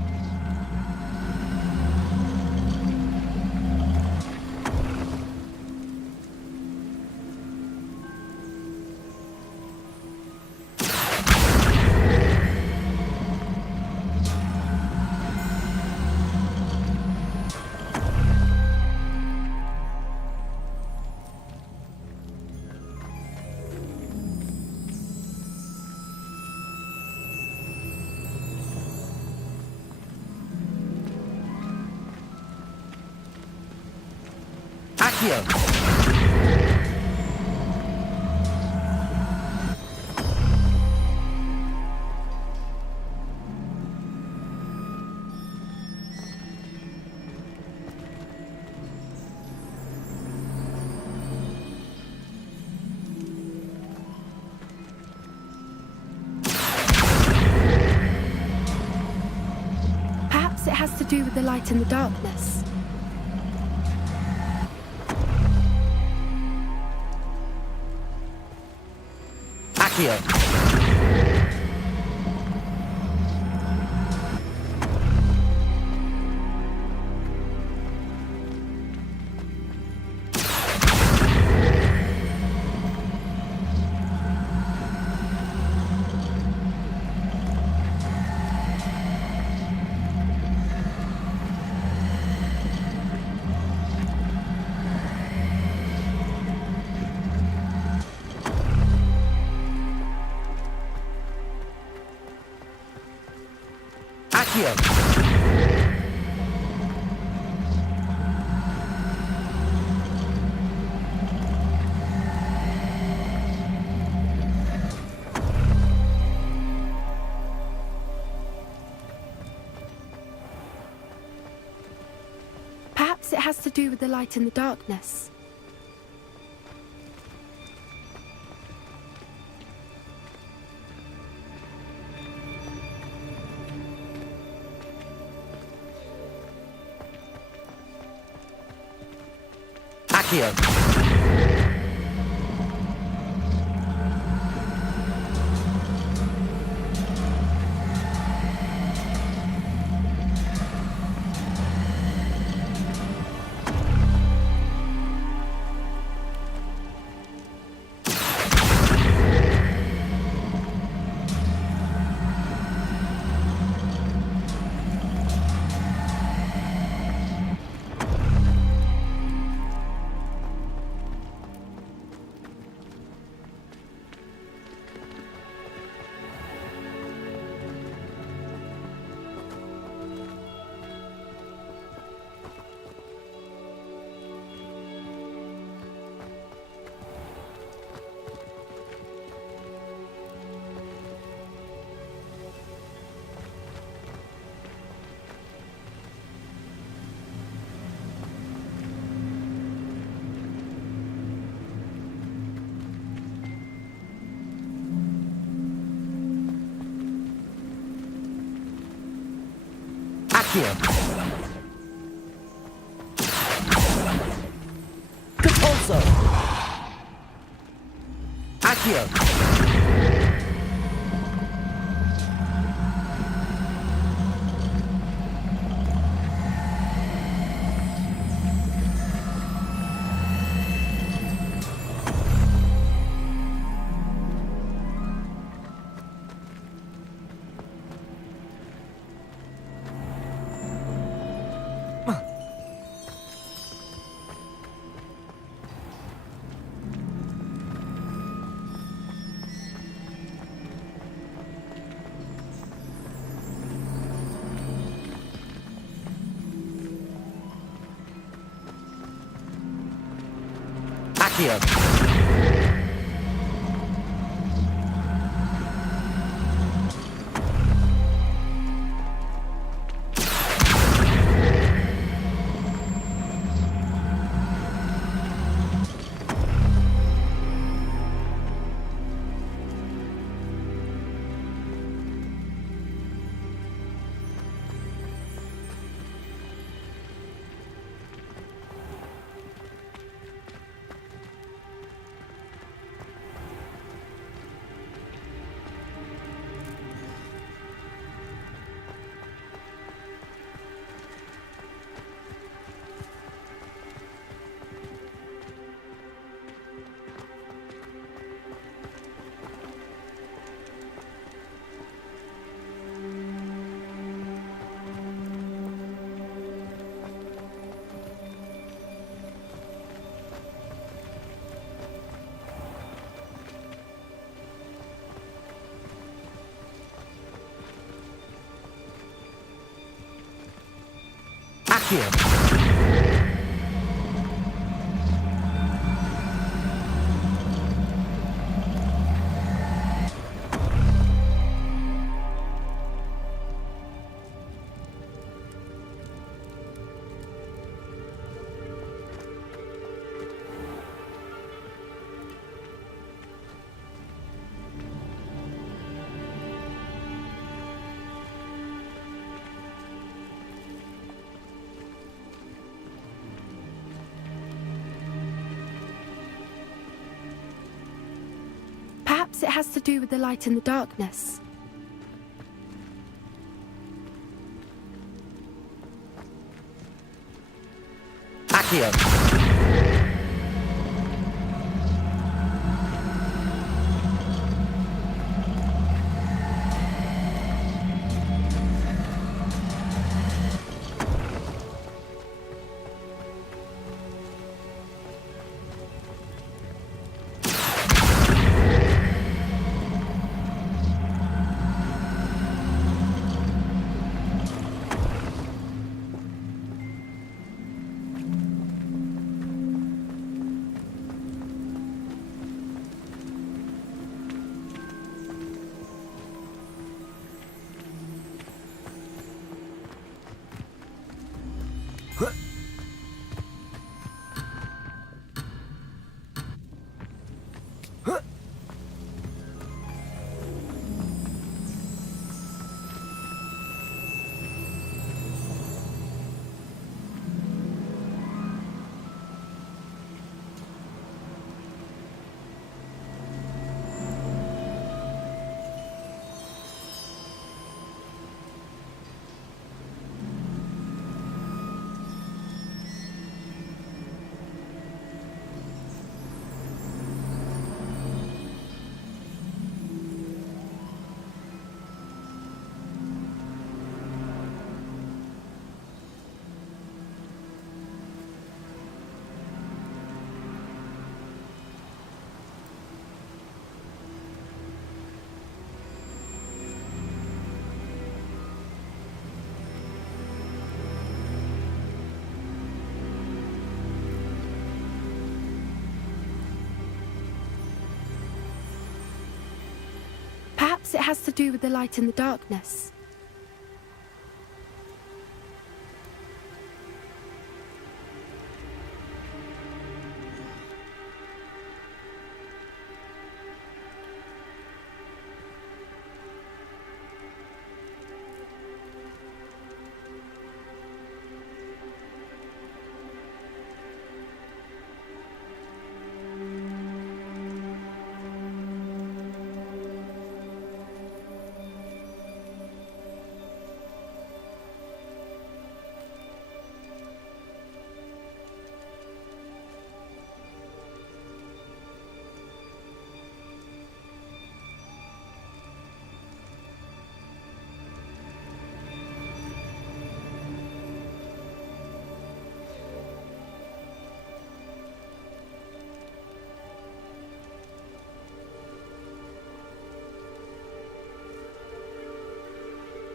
Accio. Perhaps it has to do with the light and the darkness. Accio. Accio. Perhaps it has to do with the light and the darkness. Accio. Accio. Compulso. Accio. Accio. Accio. Perhaps it has to do with the light and the darkness. Accio. Perhaps it has to do with the light and the darkness.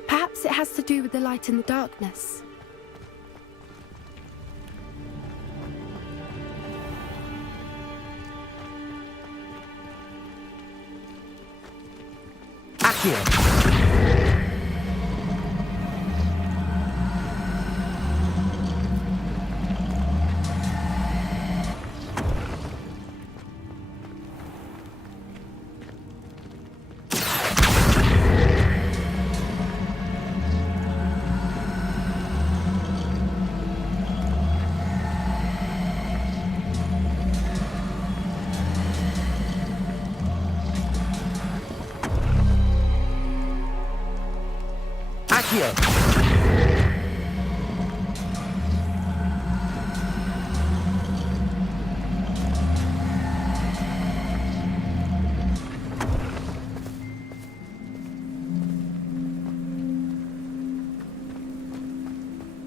Perhaps it has to do with the light and the darkness. Accio.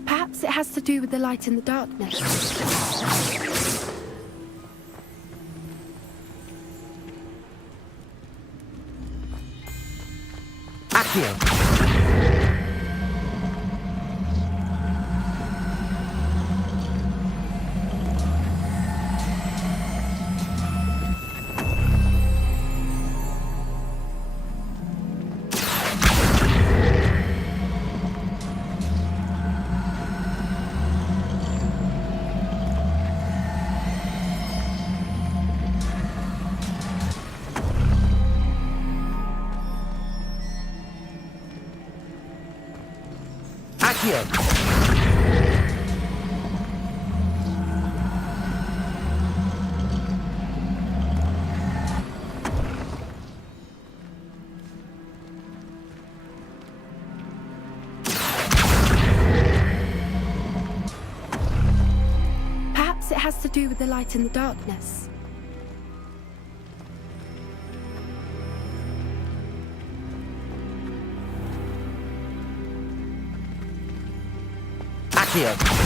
Perhaps it has to do with the light and the darkness. Accio. Accio. Perhaps it has to do with the light and the darkness. Accio.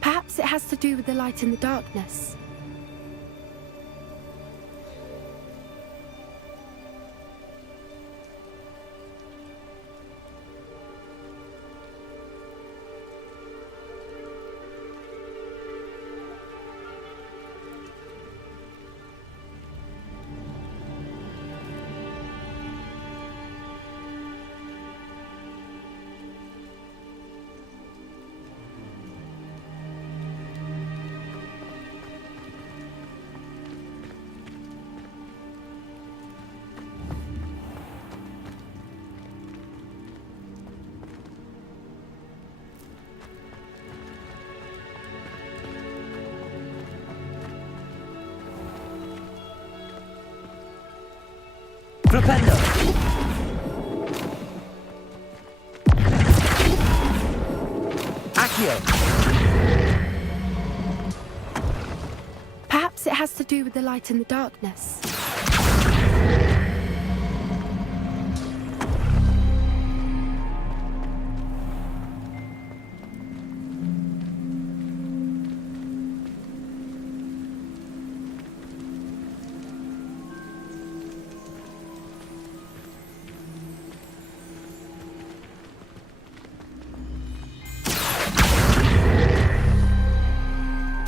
Perhaps it has to do with the light and the darkness. Flipendo. Accio. Perhaps it has to do with the light and the darkness.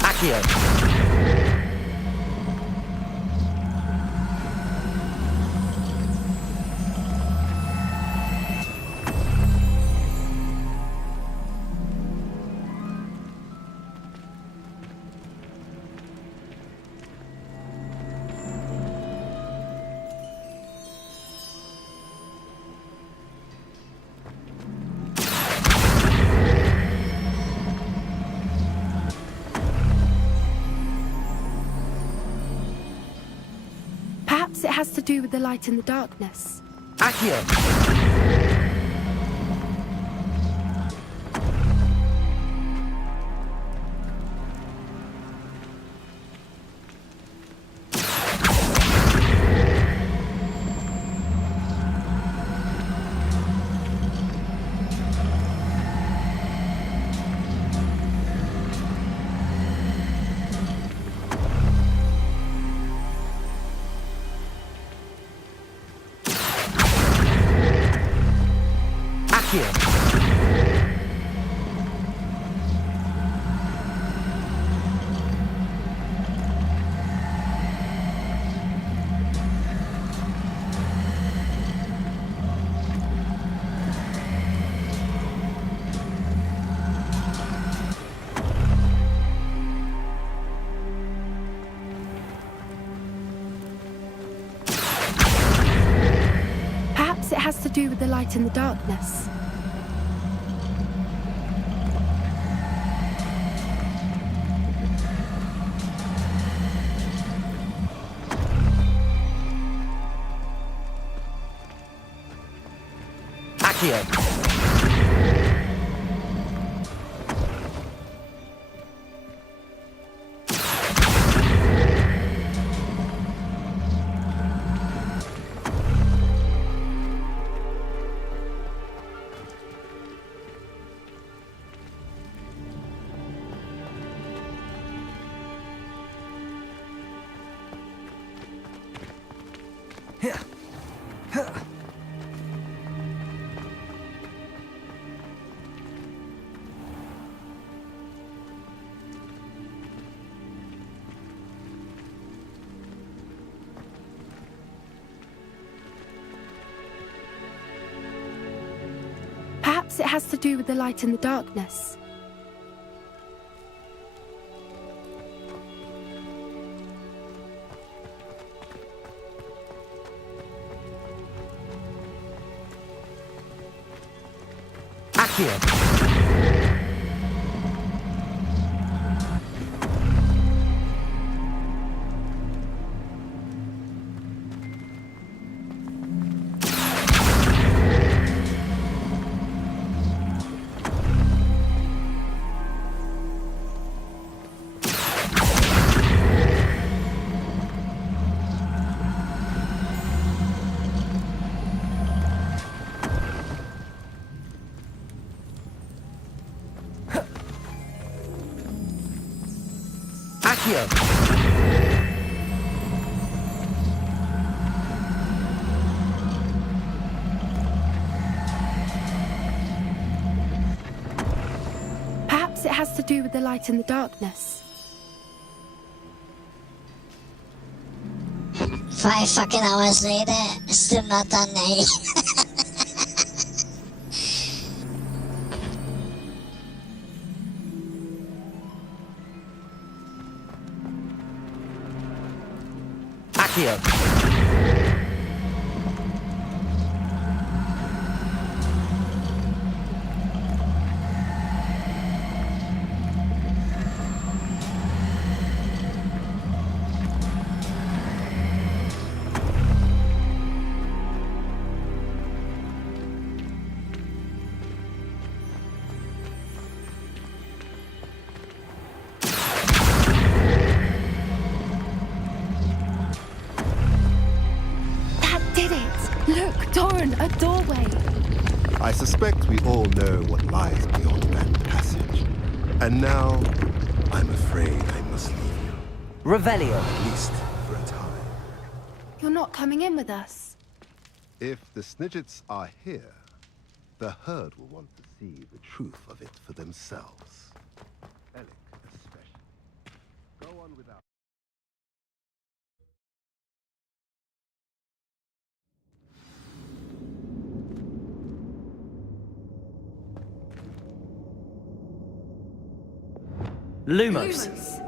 Accio. Perhaps it has to do with the light and the darkness. Accio. Perhaps it has to do with the light and the darkness. Accio. Perhaps it has to do with the light and the darkness. Accio! Perhaps it has to do with the light and the darkness. 5 fucking hours later, still not done, eh? Accio! A doorway. I suspect we all know what lies beyond that passage. And now, I'm afraid I must leave you. Revelio. At least for a time. You're not coming in with us. If the Snidgets are here, the herd will want to see the truth of it for themselves. Alec especially. Go on without... Lumos.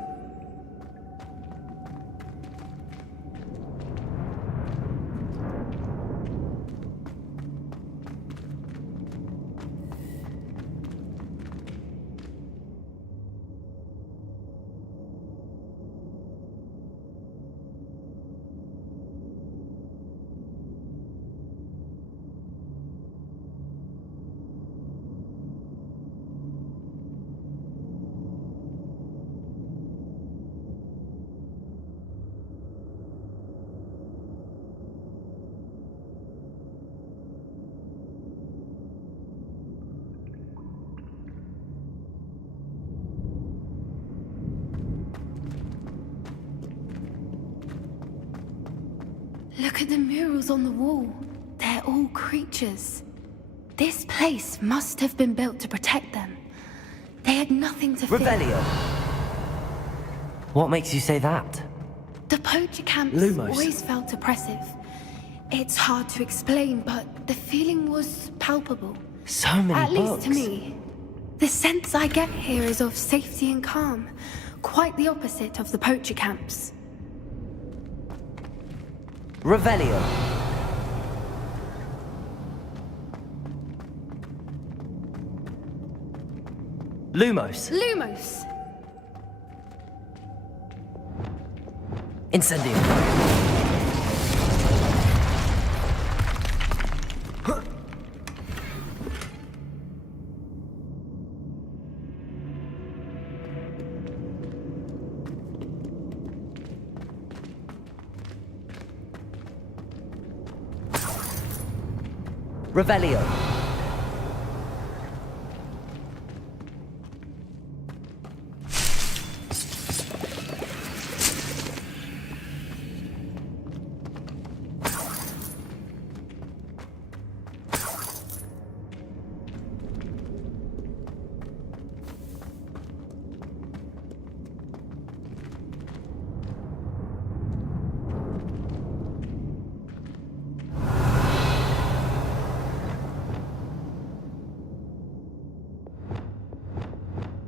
Look at the murals on the wall. They're all creatures. This place must have been built to protect them. They had nothing to fear. Revelio. What makes you say that? The poacher camps Lumos. always felt oppressive. It's hard to explain, but the feeling was palpable. So many At books. least to me. The sense I get here is of safety and calm. Quite the opposite of the poacher camps. Revelio. Lumos. Lumos! Incendio. Revelio.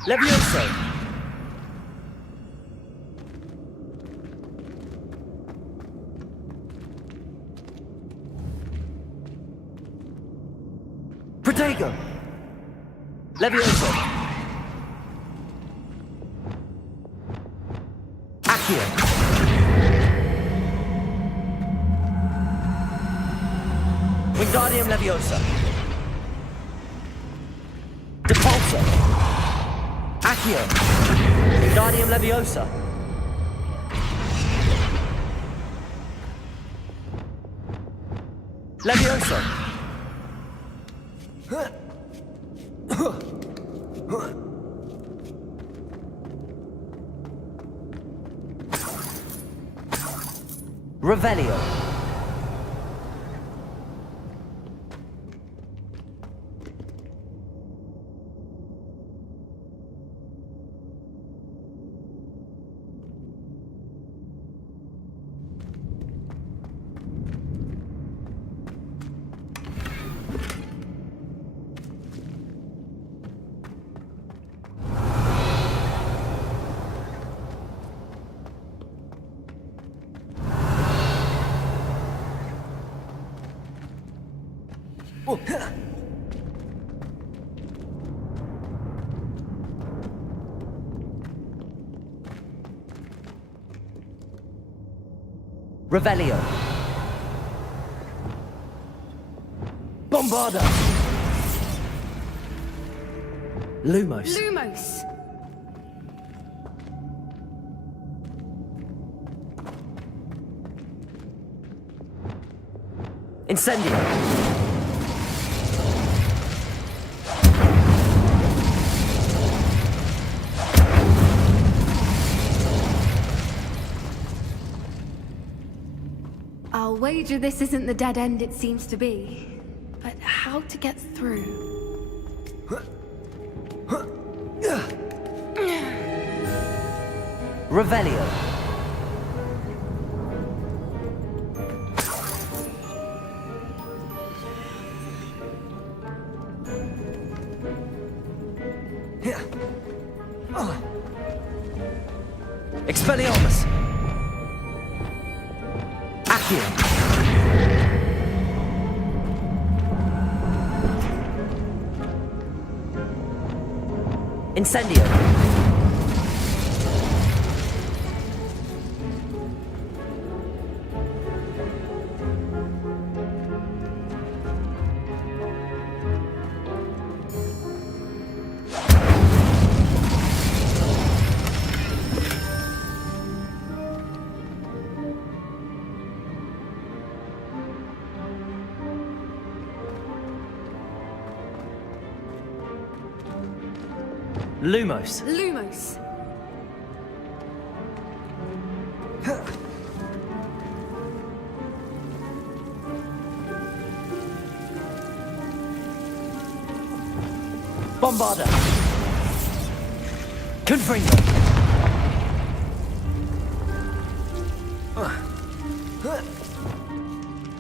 Levioso! Protego! Levioso! Accio! Wingardium Leviosa! Depulso! Accio! Wingardium Leviosa! Levioso! Revelio. Revelio. Bombarda. Lumos. Lumos! Incendio. I'll wager this isn't the dead end it seems to be. But how to get through? Revelio. Expelliarmus. Accio. Incendio. Lumos. Lumos! Bombarda. Confringo.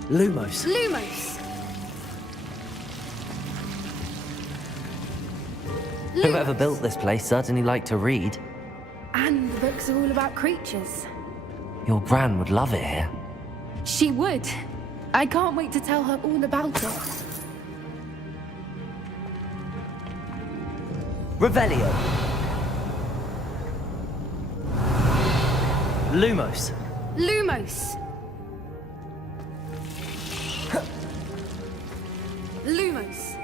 Lumos. Lumos! Whoever built this place certainly liked to read. And the books are all about creatures. Your gran would love it here. She would. I can't wait to tell her all about it. Revelio. Lumos. Lumos! Lumos!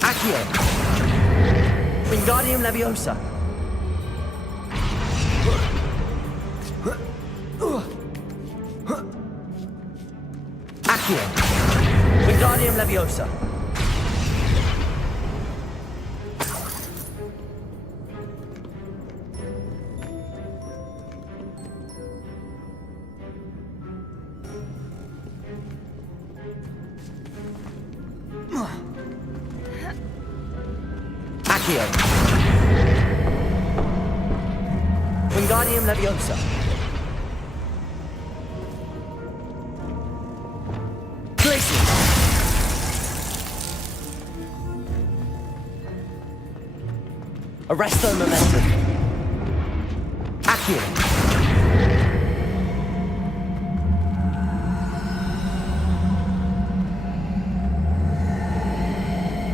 Accio. Wingardium Leviosa. Accio. Wingardium Leviosa. Accio. Accio. Wingardium Leviosa. Glacius. Arresto Momentum. Accio.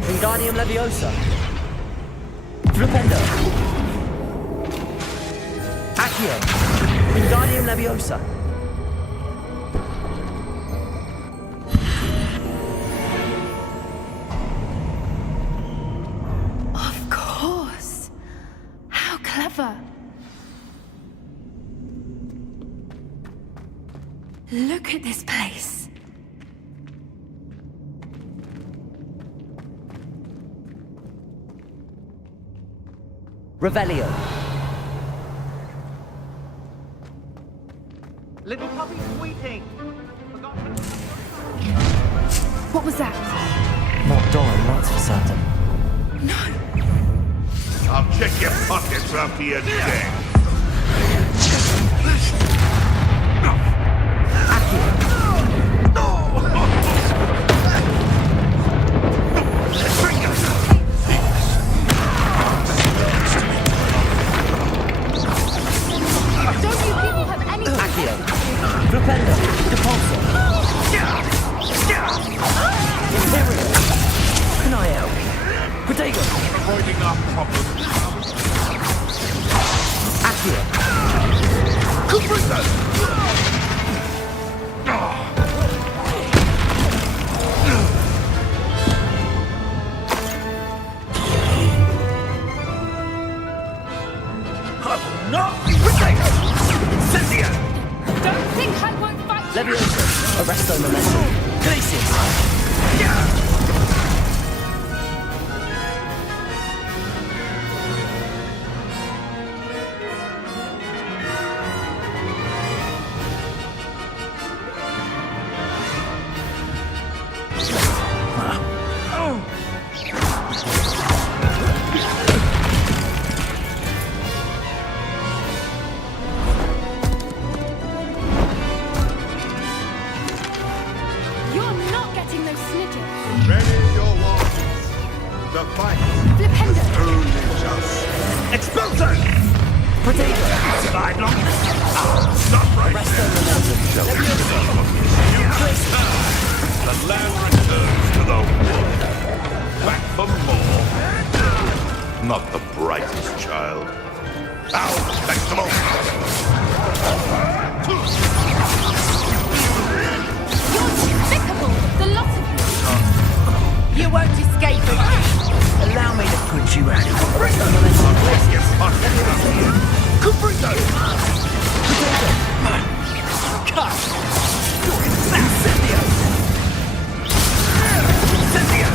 Wingardium Leviosa. Flipendo. Accio. Wingardium Leviosa. Of course. How clever. Look at this place. Revelio. Little puppy squeaking. What was that? Not Doran, that's for certain. I'll check your pockets after you're dead. Don't you people have any... Accio. Flipendo. Depulso. Imperial. Can I help? Protego. Avoiding our problems. Accio. Cuprito! No! Protego! Incendio! Don't think I won't fight you! Leviosa. Arresto Momentum. Glacius. You're not getting those snitches. Ready your wands. The fight Flipendo. is only just. Expulso! Protego. Survive long enough. Stop right Arresto there. Momentum. The land returns to the wood. Back for more. Not the brightest child. Ow! Vegetable! You're despicable, the lot of you. You won't escape me. Allow me to put you out. Cuprito! Cut! Incendio! Incendio!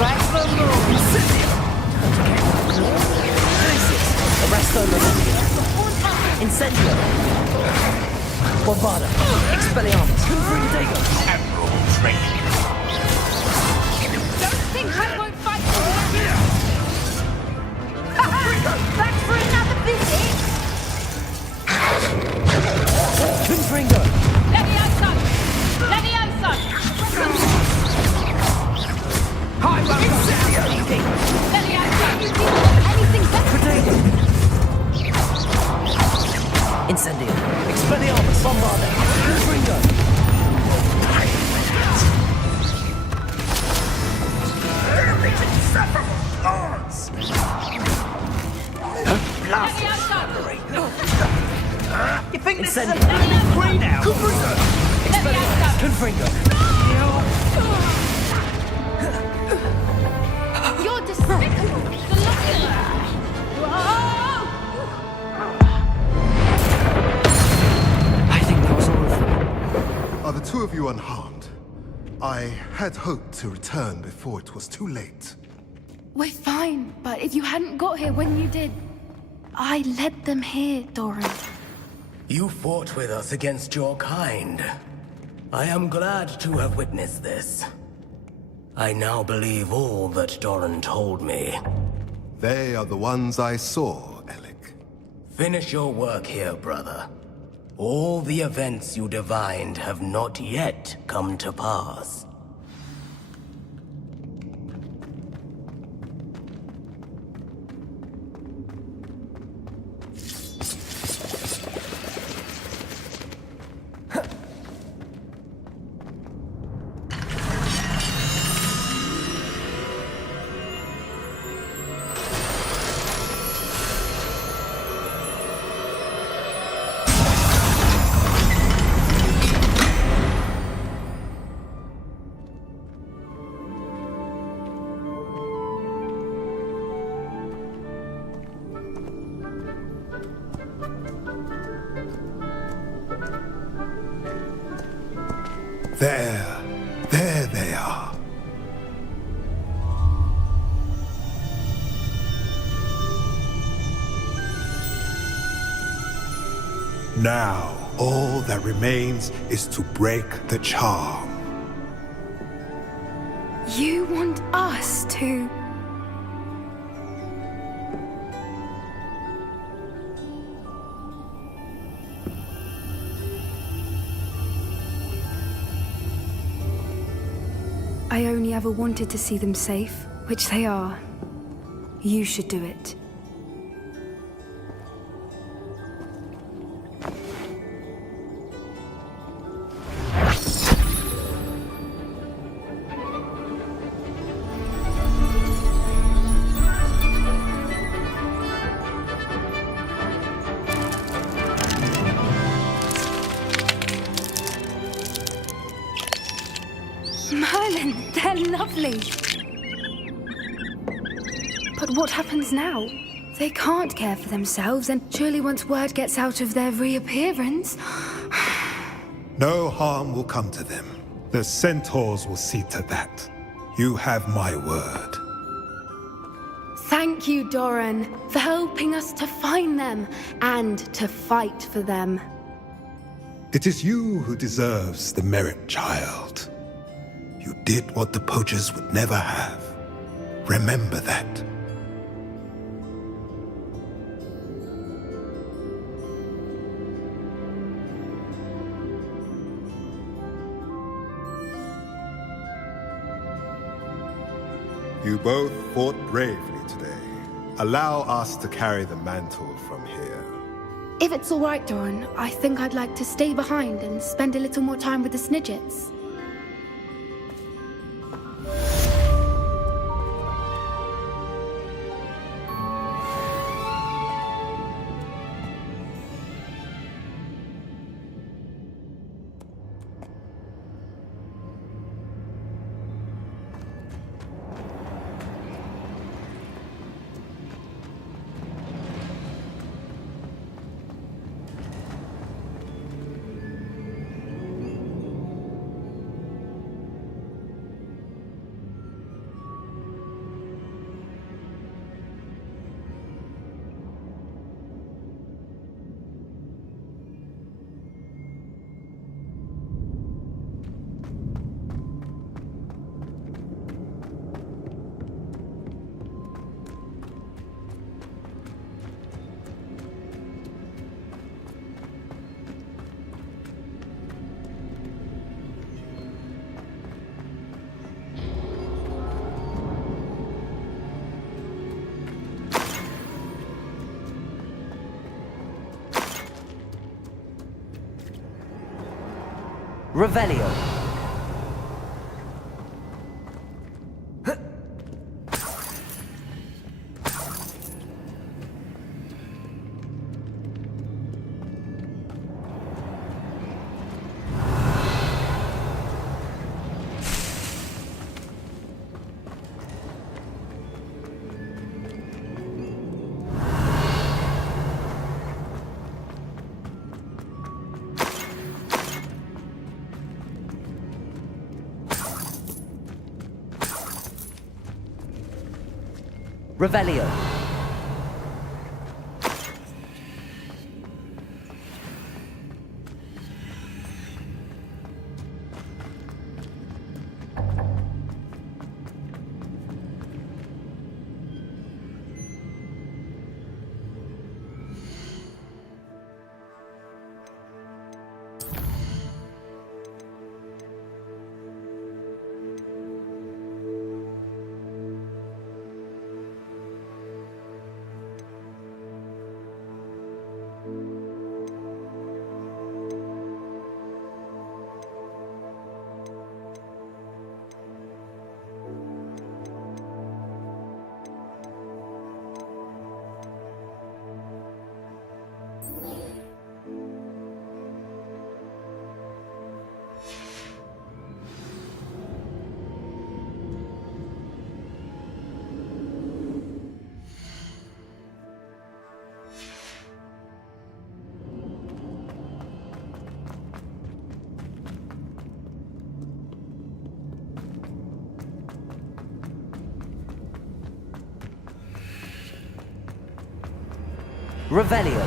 Back for more! Incendio! Arresto Momentum. Incendio. Bombada. Expelliarmus. Protego. Admirable training. Don't think I won't fight you. Back for another visit? Confringo. Leviosa! Leviosa! Hi, Leviosa! You think anything better? Protego. Incendio. Expelliarmus. Bombada. Confringo. These insufferable thorns! Blast! You think this is a Incendio. living free now? Expelliarmus. Confringo. You're despicable, the lot of you. I think that was all of them. Are the two of you unharmed? I had hoped to return before it was too late. We're fine, but if you hadn't got here when you did, I led them here, Doran. You fought with us against your kind. I am glad to have witnessed this. I now believe all that Doran told me. They are the ones I saw, Alec. Finish your work here, brother. All the events you divined have not yet come to pass. There they are. Now, all that remains is to break the charm. You want us to... I only ever wanted to see them safe, which they are. You should do it. Merlin, they're lovely. But what happens now? They can't care for themselves, and surely once word gets out of their reappearance... No harm will come to them. The centaurs will see to that. You have my word. Thank you, Doran, for helping us to find them and to fight for them. It is you who deserves the merit, child. You did what the poachers would never have. Remember that. You both fought bravely today. Allow us to carry the mantle from here. If it's all right, Doran, I think I'd like to stay behind and spend a little more time with the Snidgets. Revelio. Revelio. Revelio.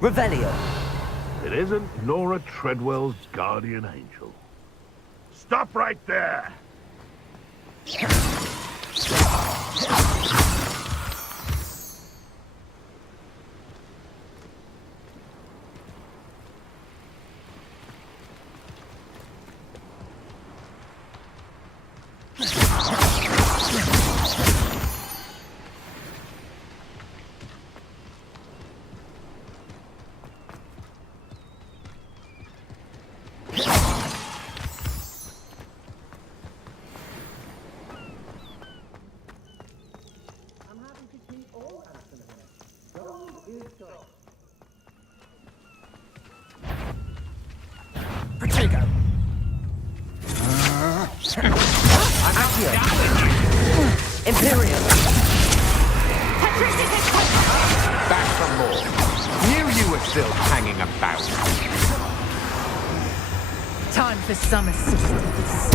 Revelio. It isn't Nora Treadwell's guardian angel. Stop right there! Imperium. Back for more. Knew you were still hanging about. Time for some assistance.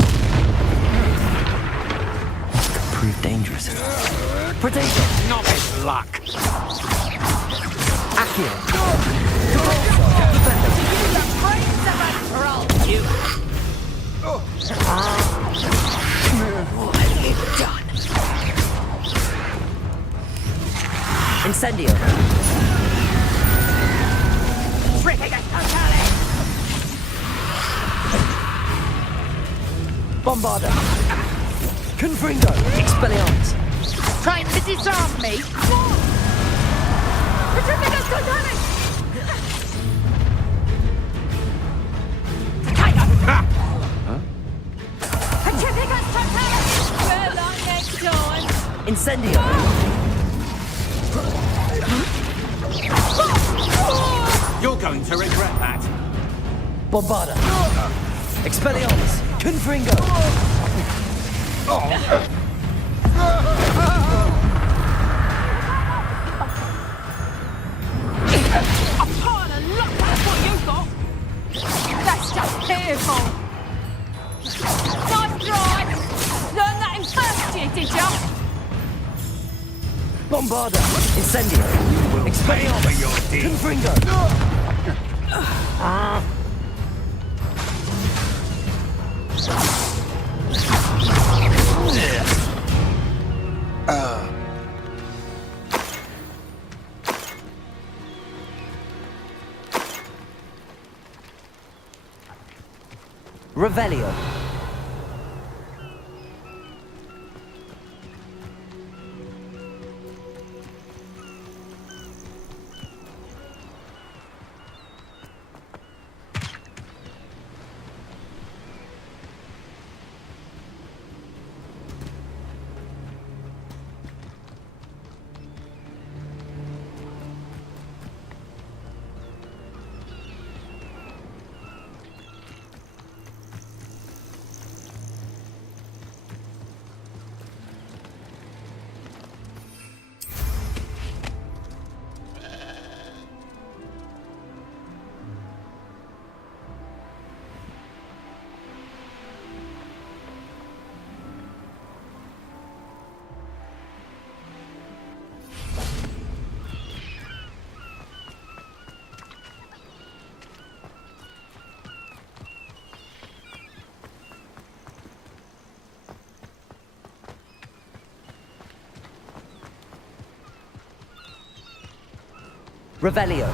This could prove dangerous. Potato. Not his luck. Accio. What have you done? Incendio. Bombarda. Confringo. Expelliarmus. Trying to disarm me? Incendio. You're going to regret that. Bombarda. Expelliarmus. Confringo. Upon a look, that's what you got. That's just fearful. Nice try. Learned that in first year, did ya? Bombarda. Incendio. Expelliarmus. Confringo. Revelio. Revelio.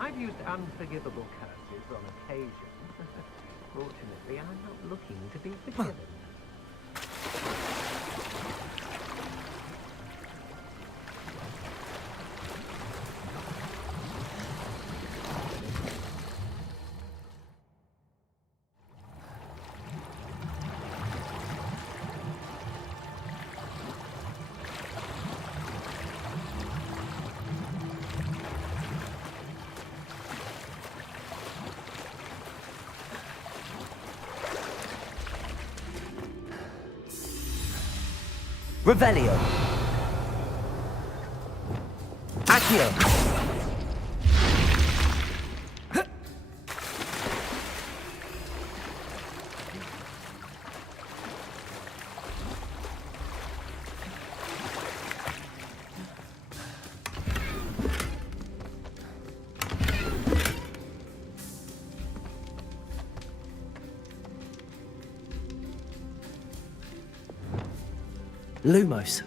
I've used unforgivable curses on occasion. Fortunately, I'm not looking to be forgiven. Revelio. Accio. Lumos.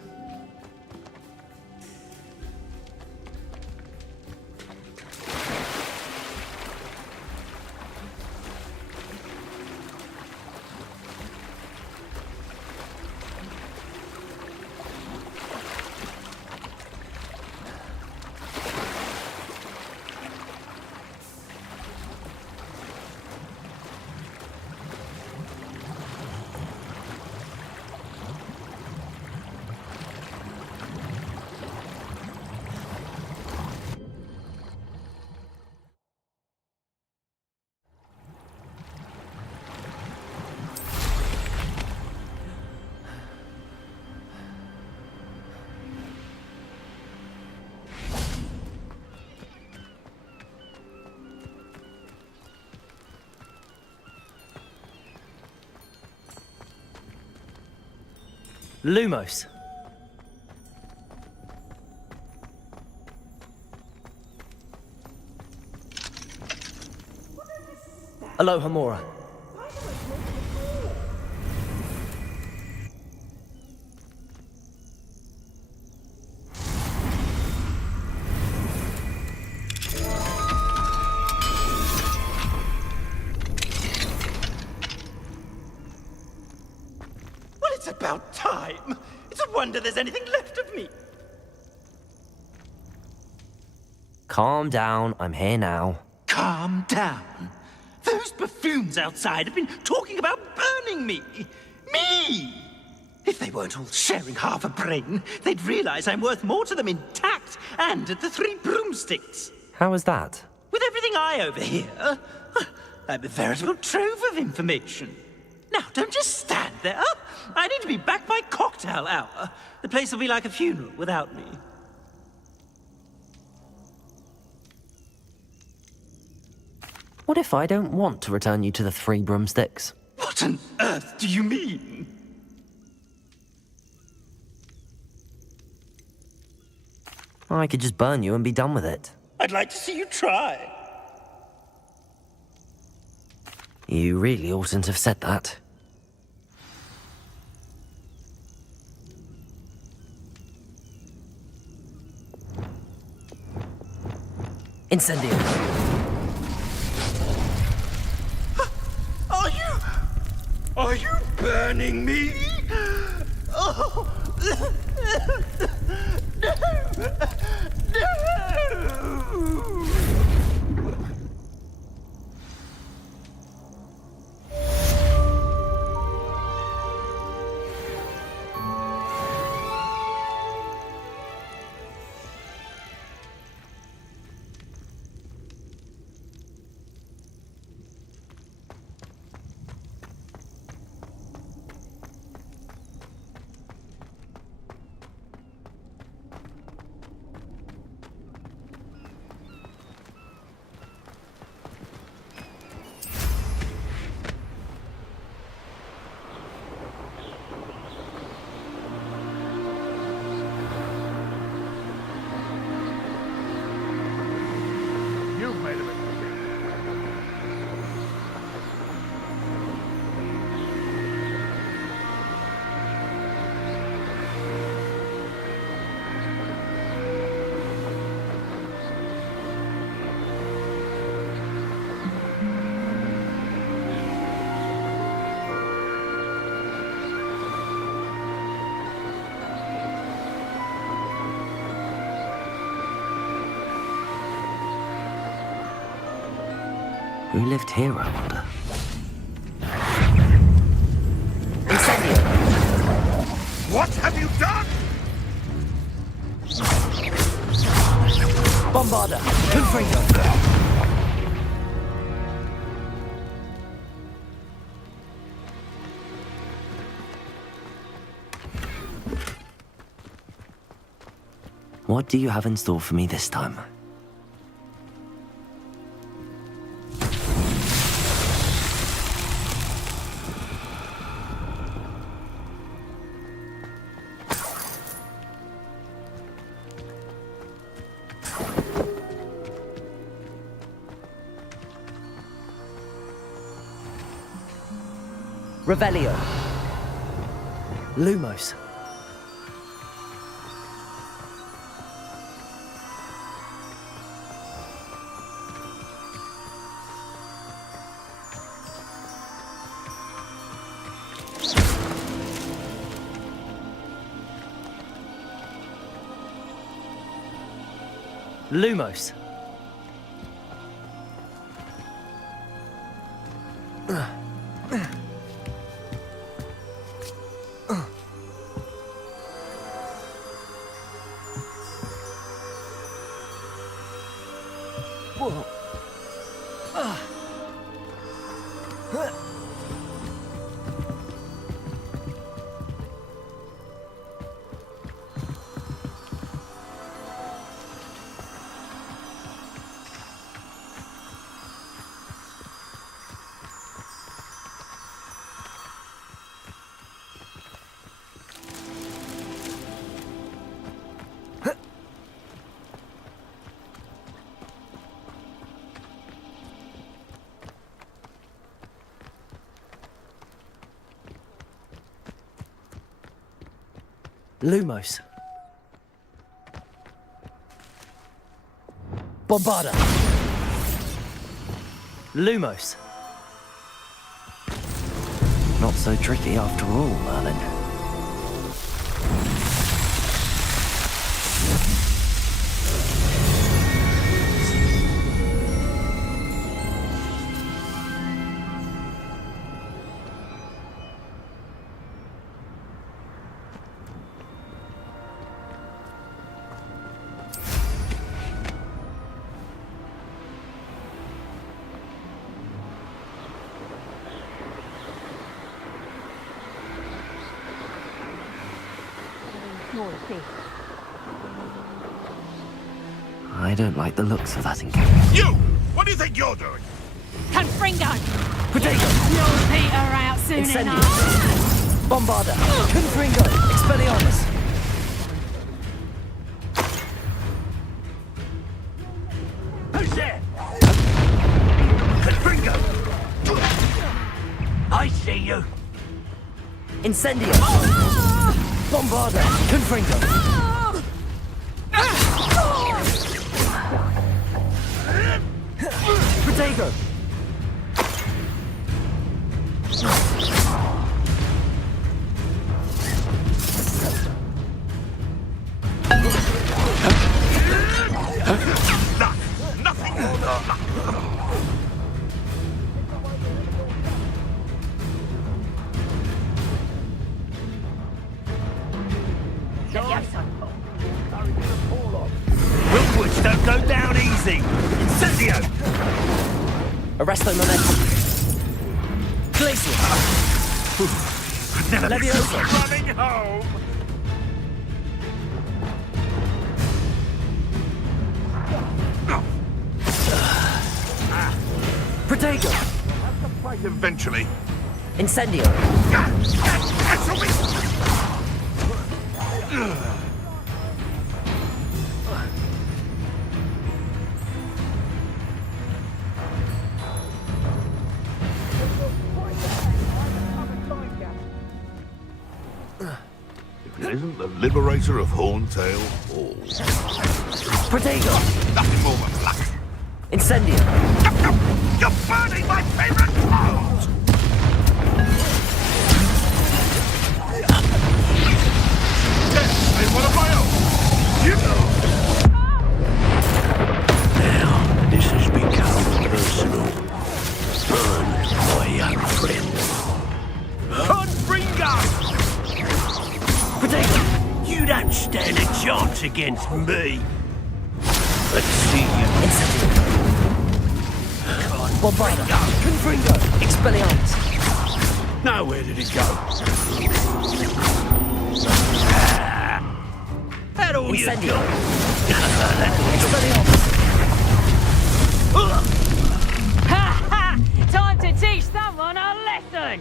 Lumos. Alohomora. Well, it's about time. It's a wonder there's anything left of me. Calm down, I'm here now. Calm down. Those buffoons outside have been talking about burning me. Me! If they weren't all sharing half a brain, they'd realize I'm worth more to them intact and at the Three Broomsticks. How was that? With everything I overhear, I'm a veritable trove of information. Now, don't just stand there. I need to be back by cocktail hour. The place will be like a funeral without me. What if I don't want to return you to the Three Broomsticks? What on earth do you mean? I could just burn you and be done with it. I'd like to see you try. You really oughtn't have said that. Incendio! Are you burning me? Oh! No! No! You've made a mistake. Who lived here, I wonder? What have you done? Bombarda! Confringo! What do you have in store for me this time? Revelio. Lumos. Lumos. Lumos. Bombarda. Lumos. Not so tricky after all, Merlin. I don't like the looks of that encampment. You! What do you think you're doing? Confringo! Potato! You'll peter out soon Incendio! enough! Bombarda! Confringo! Expelliarmus! Who's there? Confringo! I see you. Incendio! Bombarda! Confringo! Protego! Nothing more. Rookwoods don't go down easy. Incendio! Arresto momentum. Glacier! Never been Leviosa! Running home. Protego! Fight eventually. Incendio! If it isn't the liberator of Horntail Hall. Protego! Nothing more than luck. Incendio! You're burning my favorite clothes! Yes, in one of my own. You know. Now, this has become personal. Burn, my young friend. Confringo! Protego! You don't stand a chance against me. Let's see you. Incendio! Bombarda! Confringo! Expelliarmus! Now where did it go? That all you Incendio! Ha ha! Time to teach someone a lesson!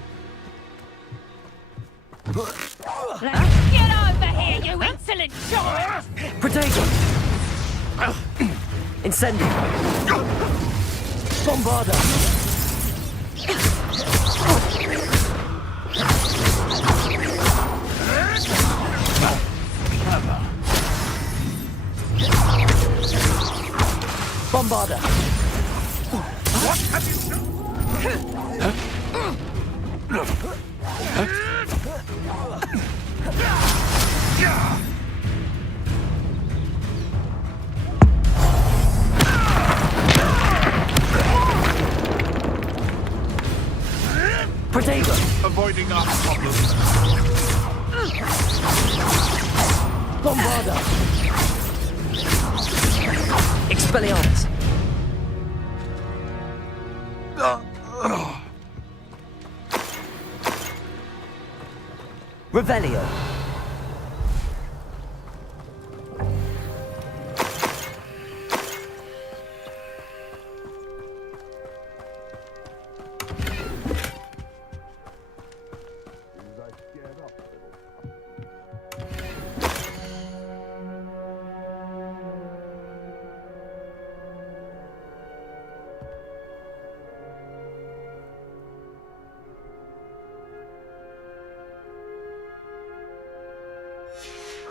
Get over here, you insolent child! Protego! Incendio! Bombarda! Bombarda! What have you done? Protego! Avoiding our problems. Bombarda! Expelliarmus! Revelio!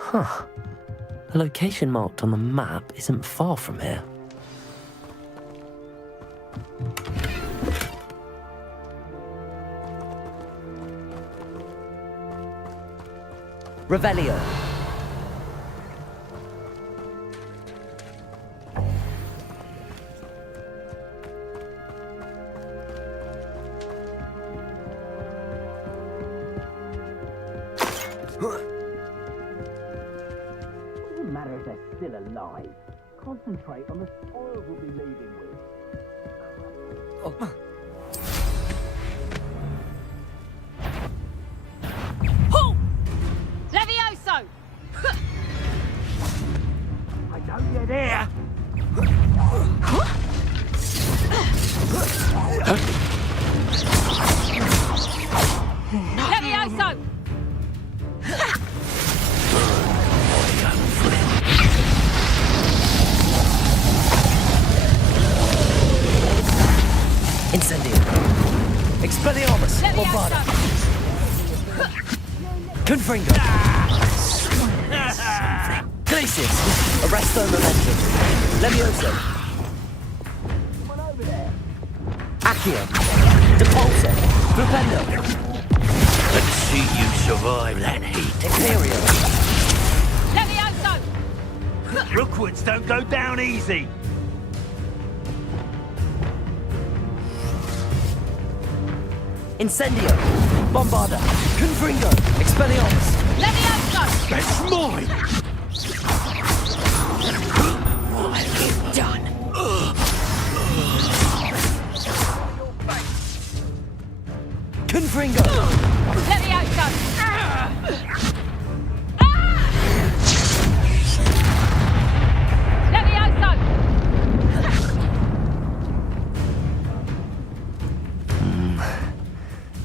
Huh. The location marked on the map isn't far from here. Revelio. Doesn't matter if they're still alive. Concentrate on the spoils we'll be leaving with. Halt! Levioso! I know you're there. Levioso! Incendio. Expelliarmus! Bombarda! Confringo! Glacius! Arresto Momentum! Levioso! Accio! Depulso! Flipendo! Let's see you survive that heat. Imperio! Levioso! Rookwoods don't go down easy. Incendio! Bombarda! Confringo! Expelliarmus! Levioso! That's mine! What have you done? Confringo! Levioso! Levioso!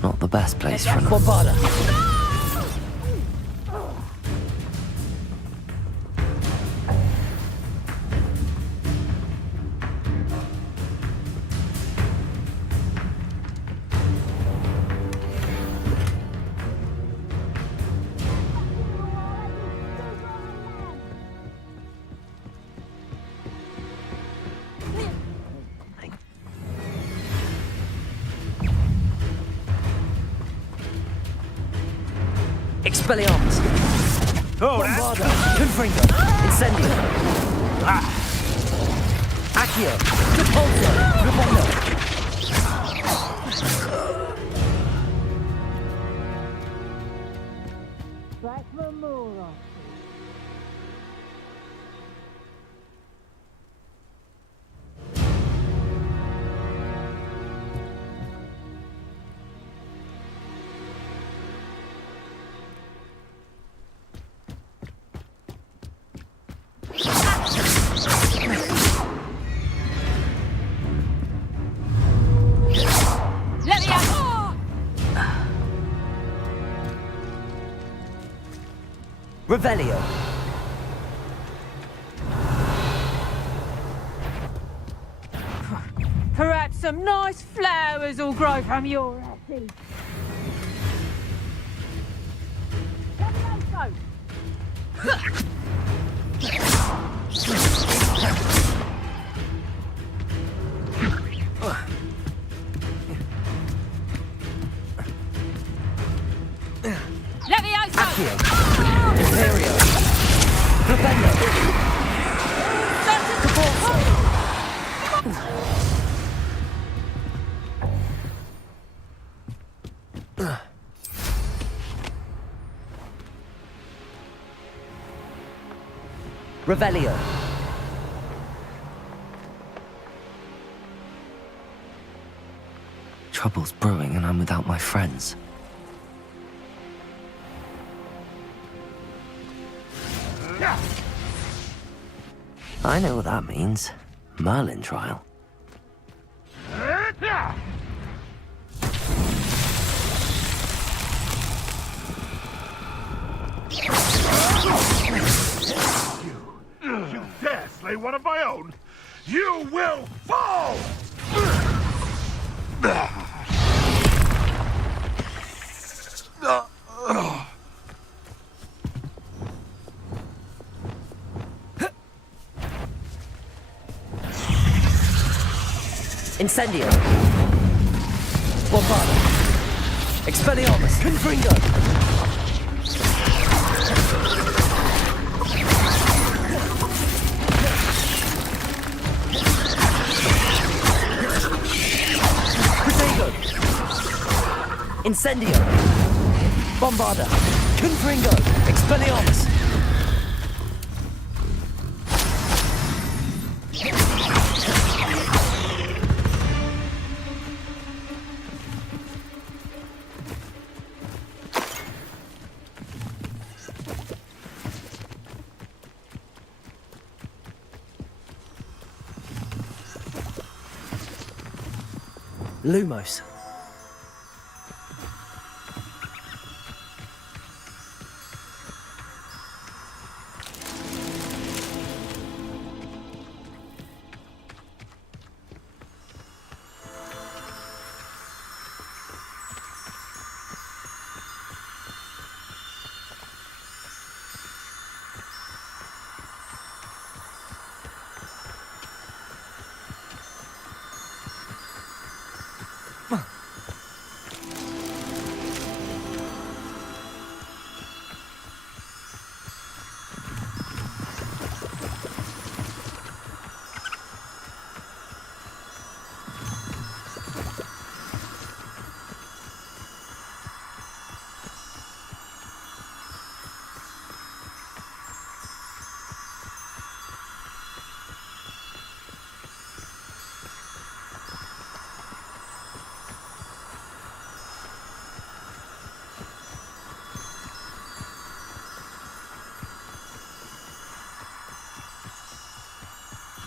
Not the best place for an Bombarda! Expelliarmus! Bombarda! Confringo! Incendio! Accio! Depulso! Flipendo! Back for more. Revelio! Perhaps some nice flowers will grow from your ashes. Levioso! Levioso! Accio! Imperio! Flipendo! Depulso! Revelio! Trouble's brewing and I'm without my friends. I know what that means. Merlin trial. You dare slay one of my own? You will fall! Incendio! Bombarda! Expelliarmus! Confringo! Protego! Incendio! Bombarda! Confringo! Expelliarmus! Lumos.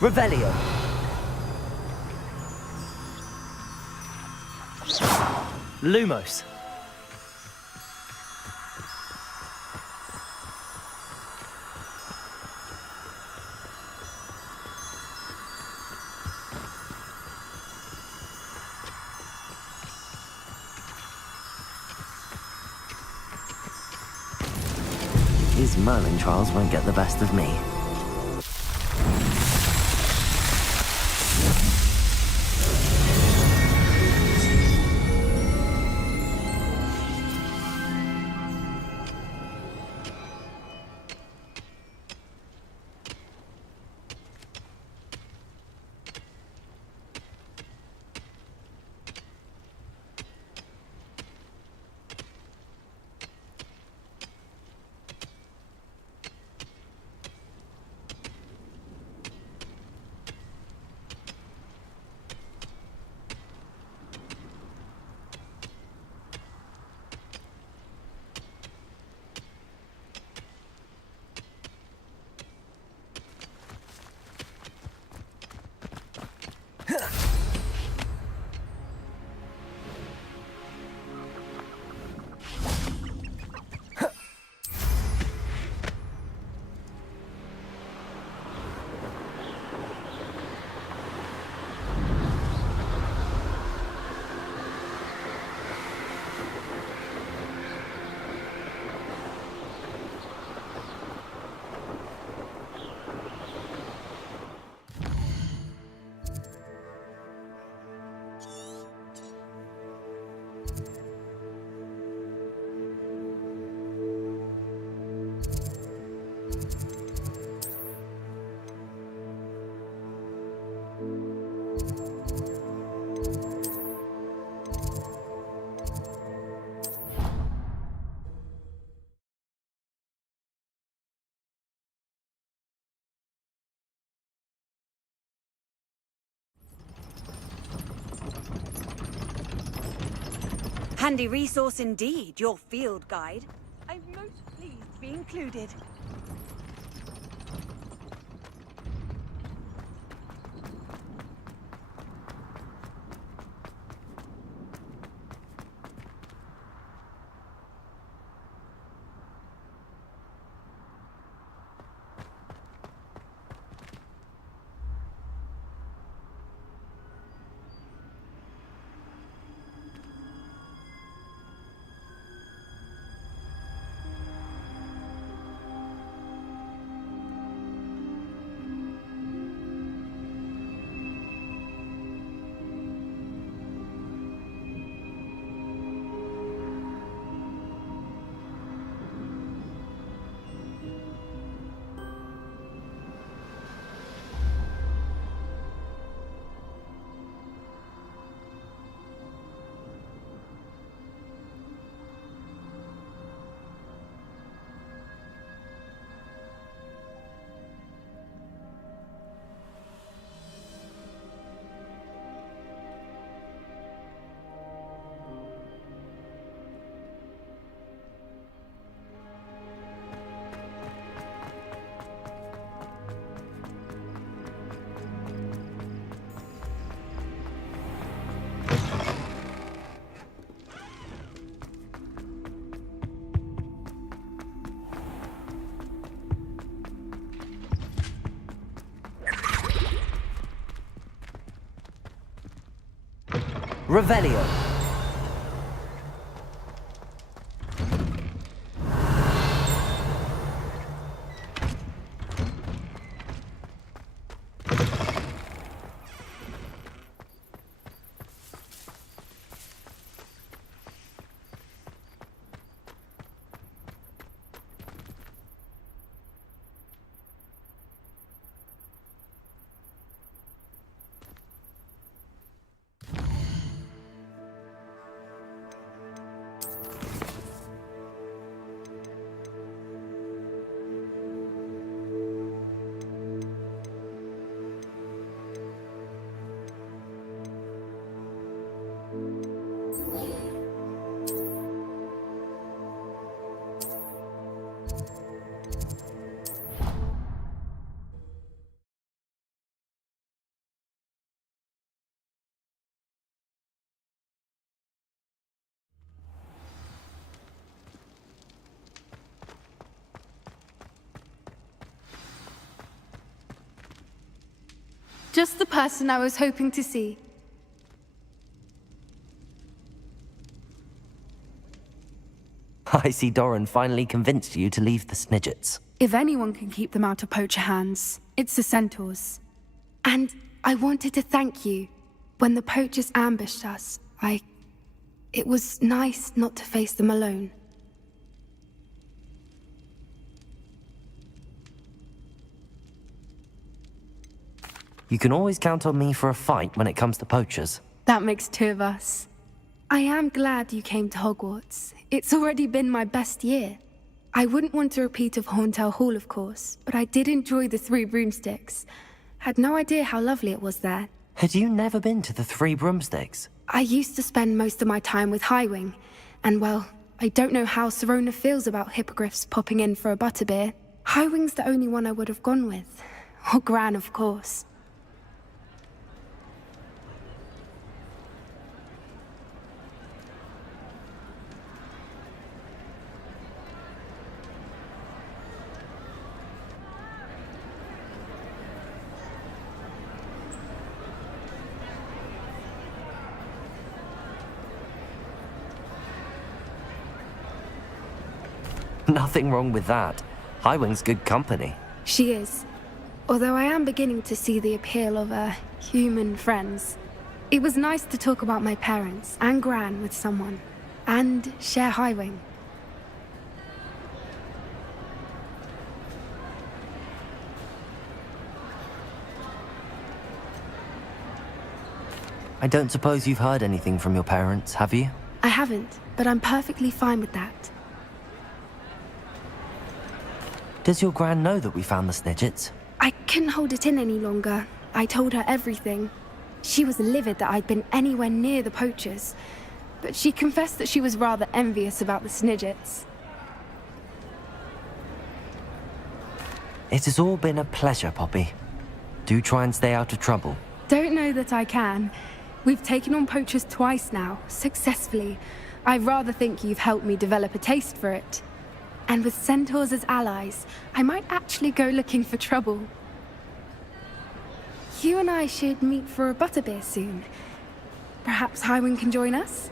Revelio. Lumos. These Merlin trials won't get the best of me. Handy resource indeed, your field guide. I'm most pleased to be included. Revelio. Just the person I was hoping to see. I see Doran finally convinced you to leave the Snidgets. If anyone can keep them out of poacher hands, it's the centaurs. And I wanted to thank you. When the poachers ambushed us, it was nice not to face them alone. You can always count on me for a fight when it comes to poachers. That makes two of us. I am glad you came to Hogwarts. It's already been my best year. I wouldn't want a repeat of Horntail Hall, of course, but I did enjoy the Three Broomsticks. Had no idea how lovely it was there. Had you never been to the Three Broomsticks? I used to spend most of my time with Highwing, and well, I don't know how Serona feels about hippogriffs popping in for a butterbeer. Highwing's the only one I would have gone with. Or Gran, of course. Nothing wrong with that. Highwing's good company. She is. Although I am beginning to see the appeal of human friends. It was nice to talk about my parents and Gran with someone. And share Highwing. I don't suppose you've heard anything from your parents, have you? I haven't, but I'm perfectly fine with that. Does your Gran know that we found the Snidgets? I couldn't hold it in any longer. I told her everything. She was livid that I'd been anywhere near the poachers, but she confessed that she was rather envious about the Snidgets. It has all been a pleasure, Poppy. Do try and stay out of trouble. Don't know that I can. We've taken on poachers twice now, successfully. I rather think you've helped me develop a taste for it. And with centaurs as allies, I might actually go looking for trouble. You and I should meet for a butterbeer soon. Perhaps Highwing can join us?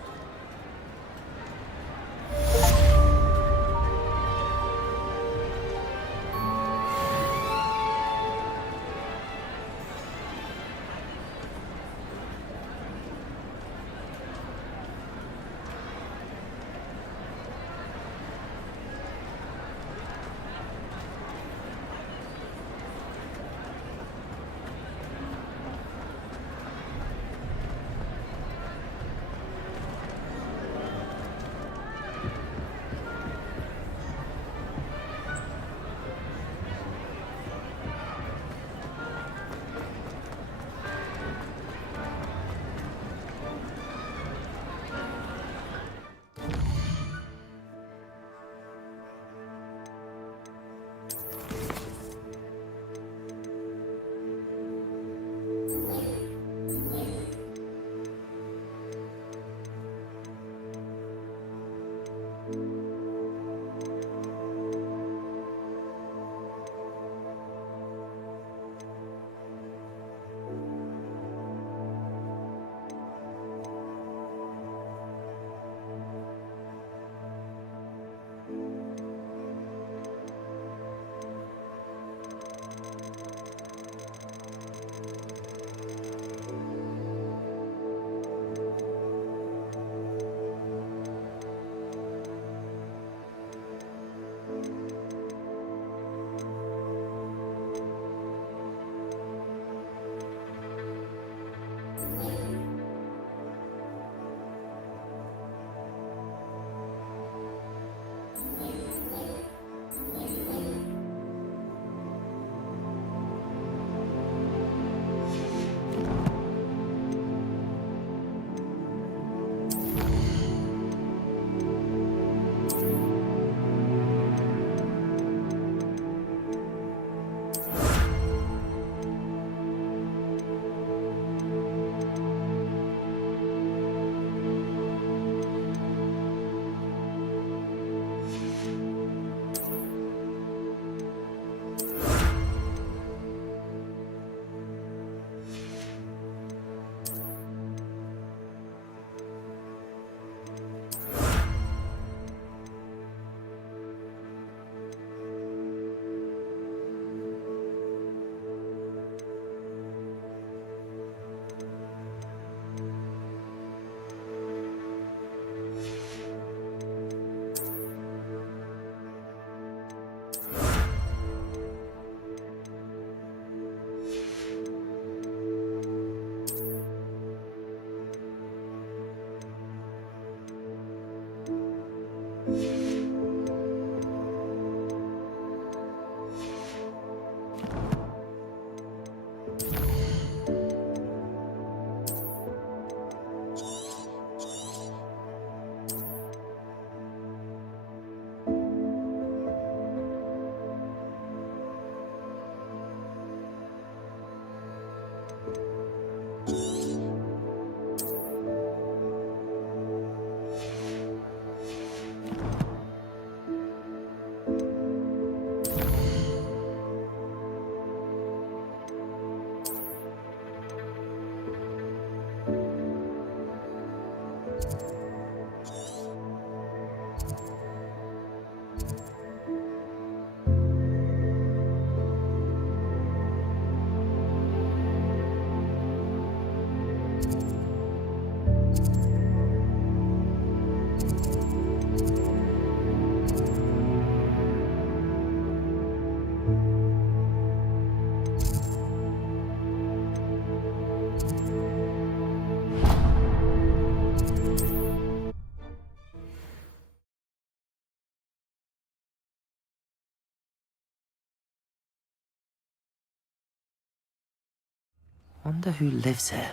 Wonder who lives here.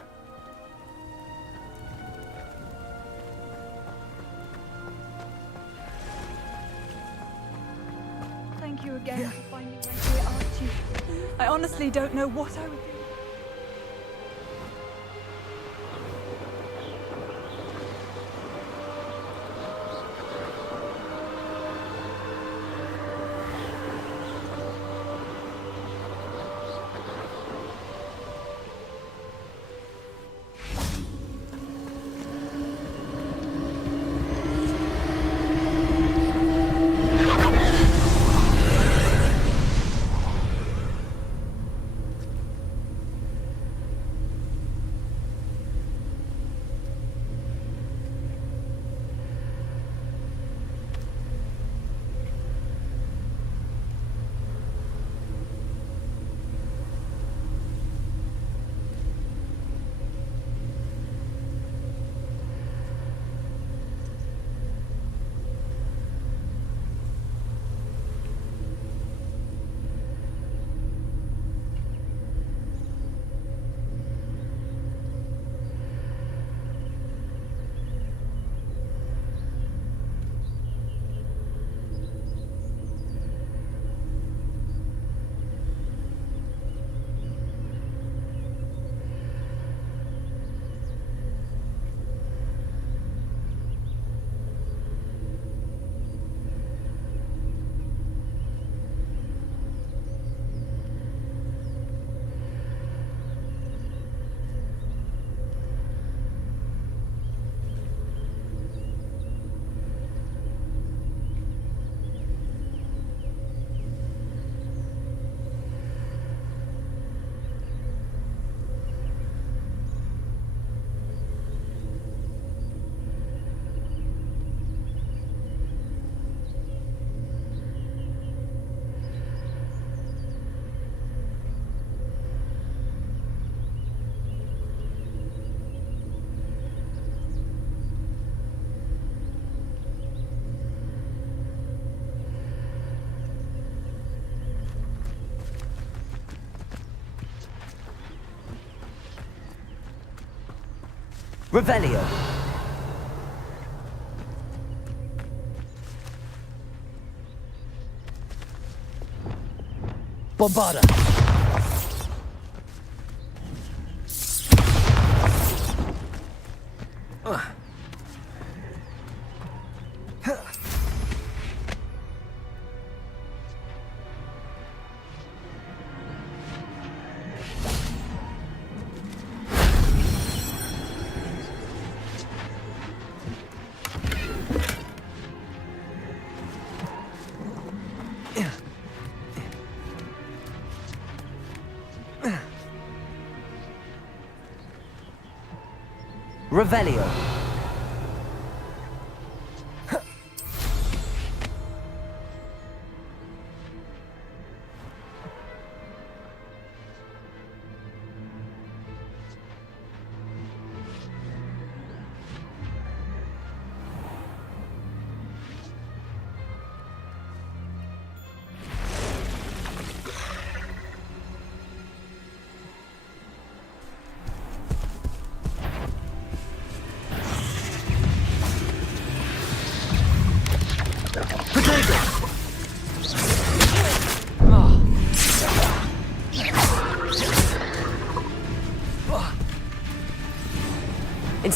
Thank you again for finding my dear Archie. I honestly don't know what I would do. Revelio. Bombarda. Revelio.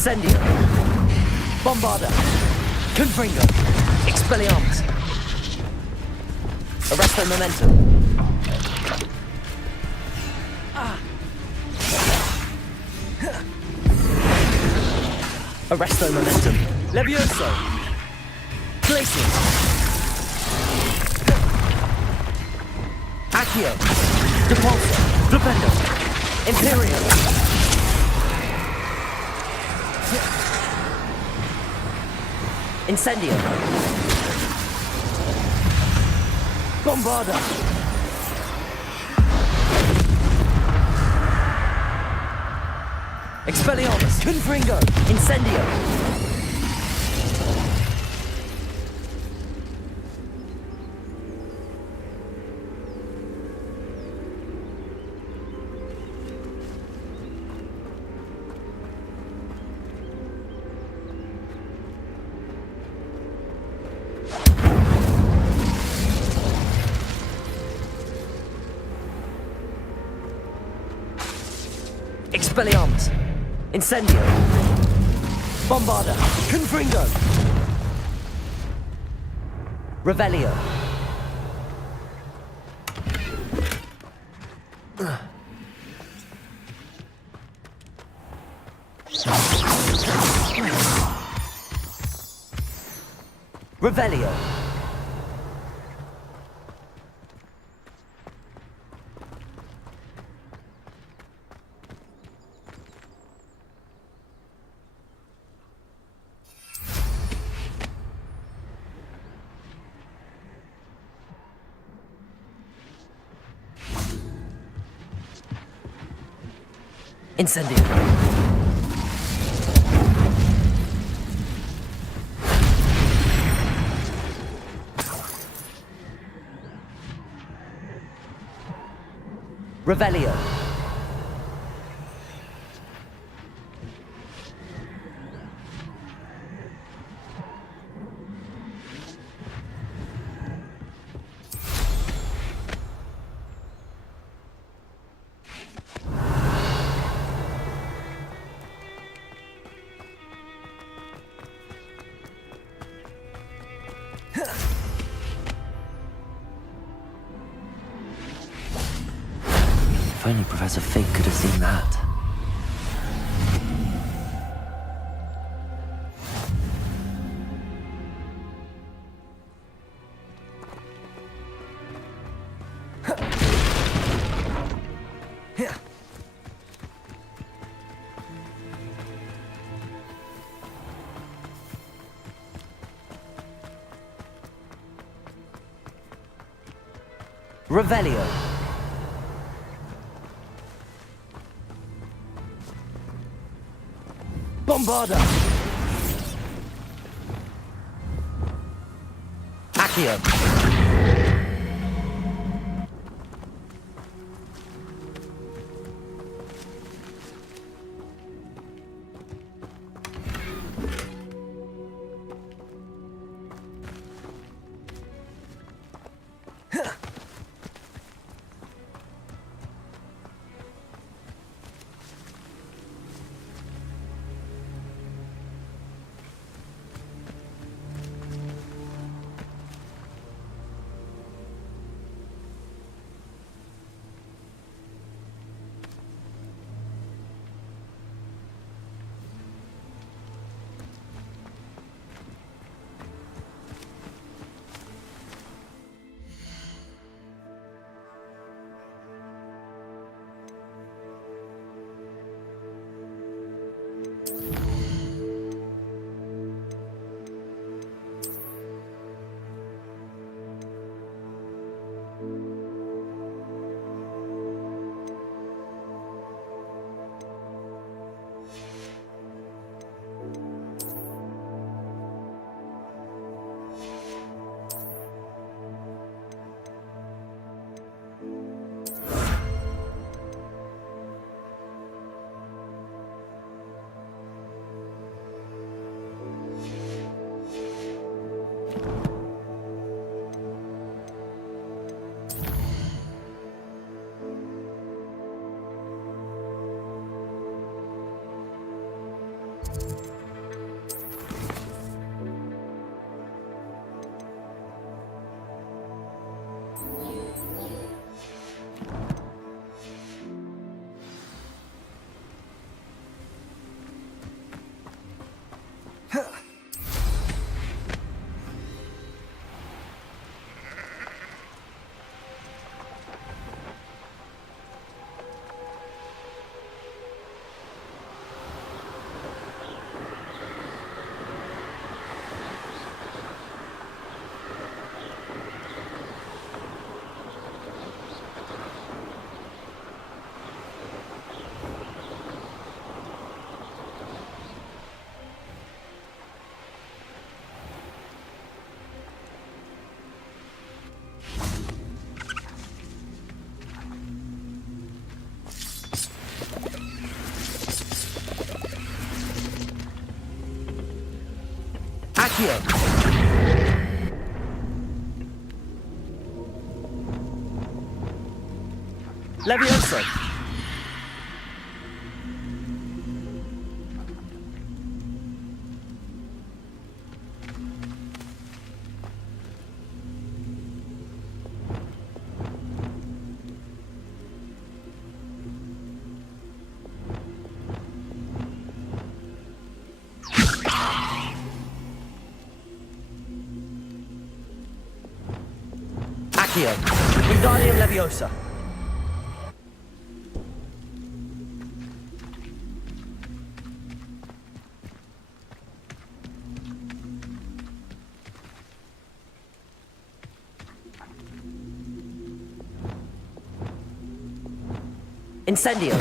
Incendio. Bombarda. Confringo. Expelliarmus. Arresto Momentum. Arresto Momentum. Levioso. Glacius. Accio. Depulso. Flipendo. Imperium. Incendio. Bombarda. Expelliarmus. Confringo. Incendio. Expelliarmus! Incendio! Bombarda! Confringo! Revelio! Revelio! Incendio! Revelio! If only Professor Fig could have seen that. Revelio! Bombarda! Accio! Accio! Levioso! Accio. Wingardium Leviosa. Incendio.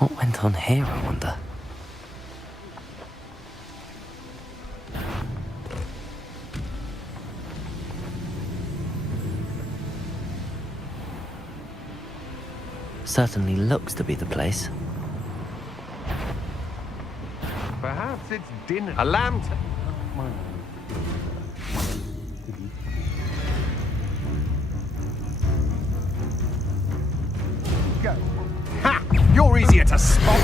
What went on here, I wonder? Certainly looks to be the place. Perhaps it's dinner. A lamp. Go. Ha! You're easier to spot.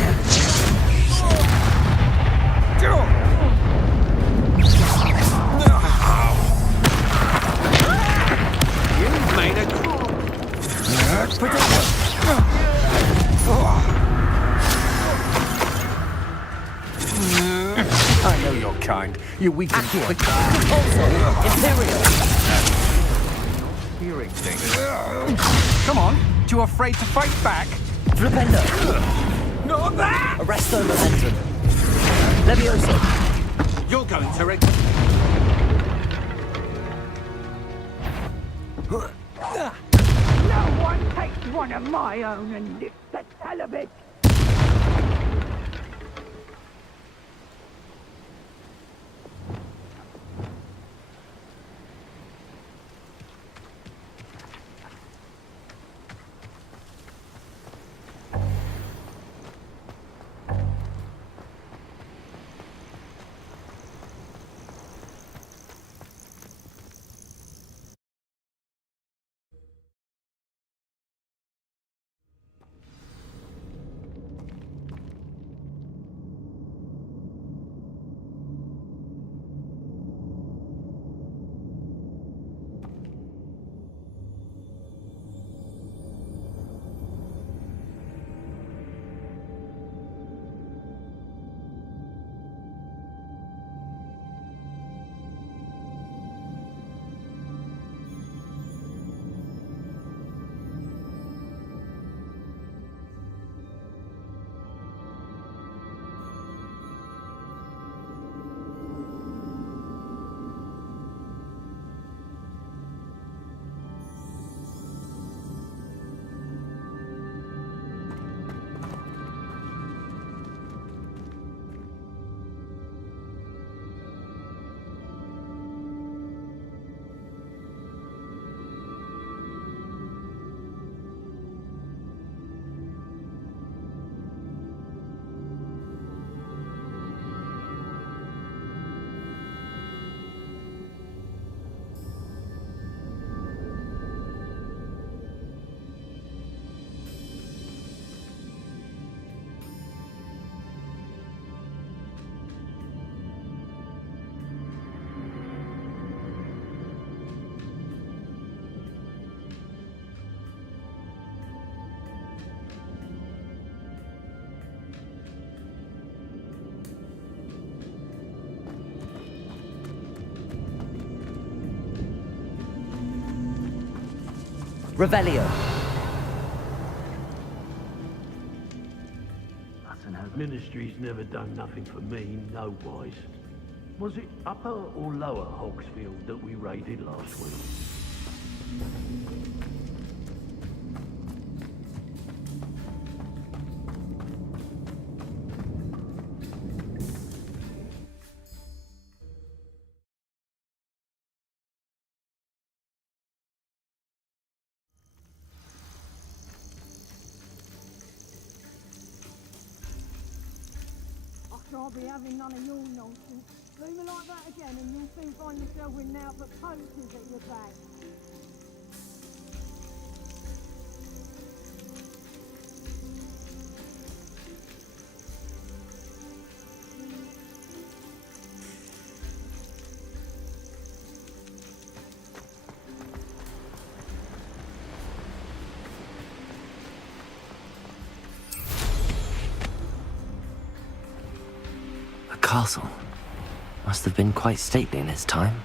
You've made a I know your kind. You weaken quick. Imperial. Hearing things. Come on. Too afraid to fight back? Flipendo. Not that! Arresto Momentum. Levioso. You're going to rig. No one takes one of my own and lifts the hell of it. Revelio. Ministry's never done nothing for me, no wise. Was it upper or lower Hogsfield that we raided last week? I'll be having none of your nonsense. Leave me like that again and you'll soon find yourself with now but poachers at your back. A castle. Must have been quite stately in its time.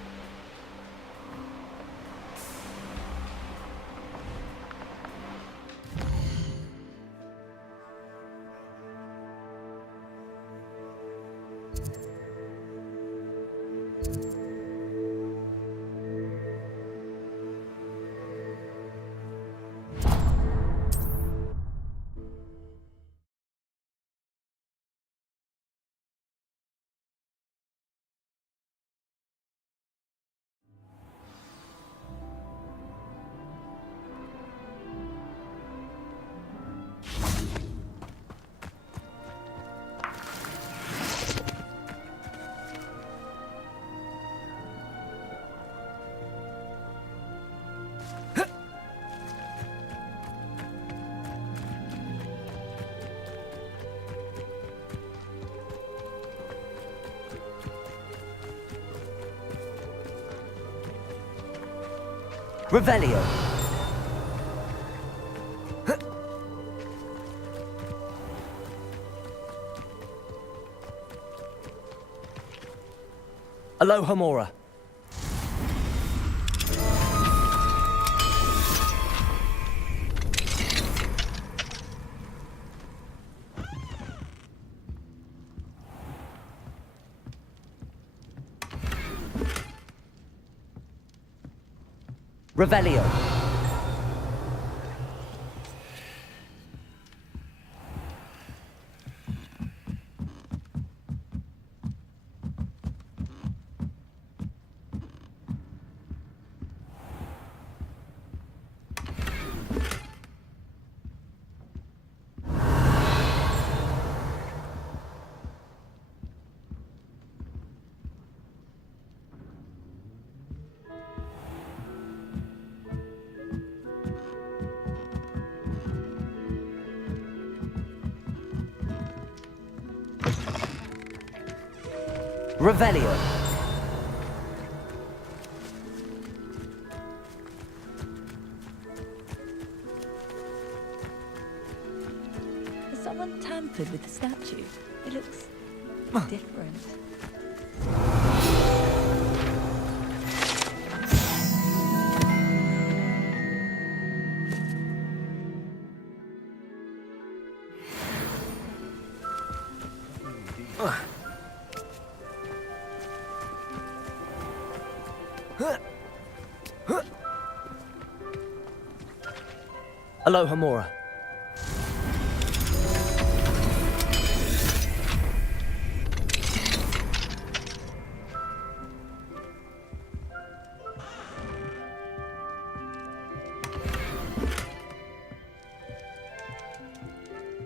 Revelio. Aloha Mora. Revelio. Revelio. Has someone tampered with the statue? It looks different. Aloha Mora.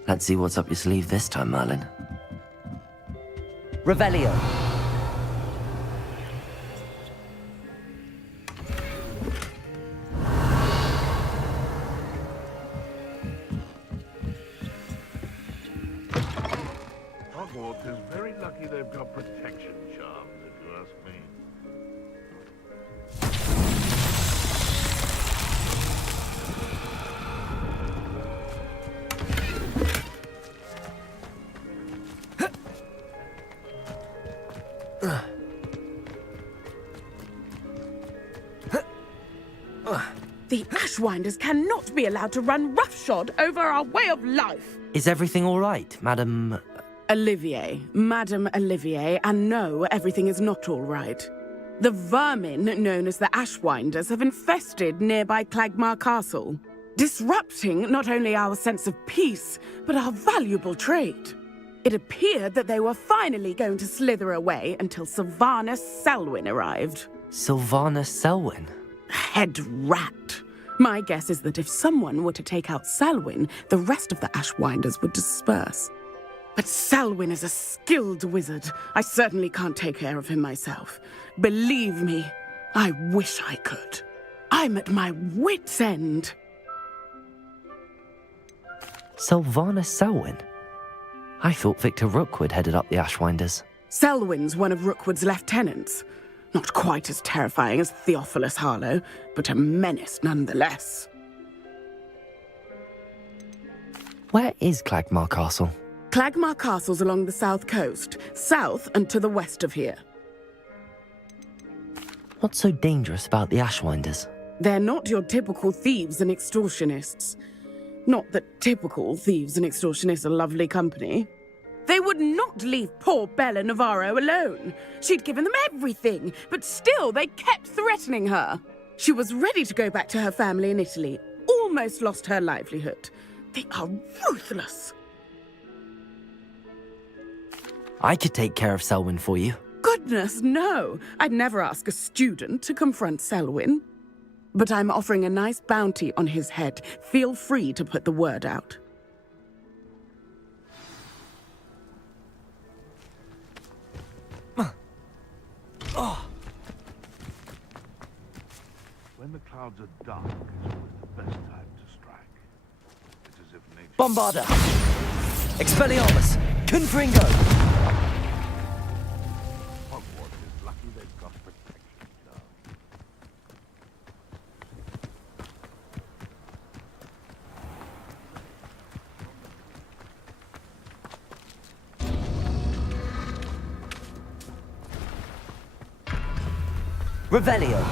Let's see what's up your sleeve this time, Merlin. Revelio. Hogwarts is very lucky they've got protection charms, if you ask me. The Ashwinders cannot be allowed to run roughshod over our way of life. Is everything all right, Madam... Olivier, Madame Olivier, and no, everything is not all right. The vermin known as the Ashwinders have infested nearby Clagmar Castle, disrupting not only our sense of peace, but our valuable trade. It appeared that they were finally going to slither away until Sylvanus Selwyn arrived. Sylvanus Selwyn? Head rat. My guess is that if someone were to take out Selwyn, the rest of the Ashwinders would disperse. But Selwyn is a skilled wizard. I certainly can't take care of him myself. Believe me, I wish I could. I'm at my wit's end. Sylvanus Selwyn? I thought Victor Rookwood headed up the Ashwinders. Selwyn's one of Rookwood's lieutenants. Not quite as terrifying as Theophilus Harlow, but a menace nonetheless. Where is Clagmar Castle? Clagmar Castle's along the south coast, south and to the west of here. What's so dangerous about the Ashwinders? They're not your typical thieves and extortionists. Not that typical thieves and extortionists are lovely company. They would not leave poor Bella Navarro alone. She'd given them everything, but still they kept threatening her. She was ready to go back to her family in Italy, almost lost her livelihood. They are ruthless. I could take care of Selwyn for you. Goodness, no. I'd never ask a student to confront Selwyn. But I'm offering a nice bounty on his head. Feel free to put the word out. When the clouds are dark, is always the best time to strike. It's as if nature... Bombarda! Expelliarmus! Confringo! Hogwarts is lucky they've got protection down. Revelio!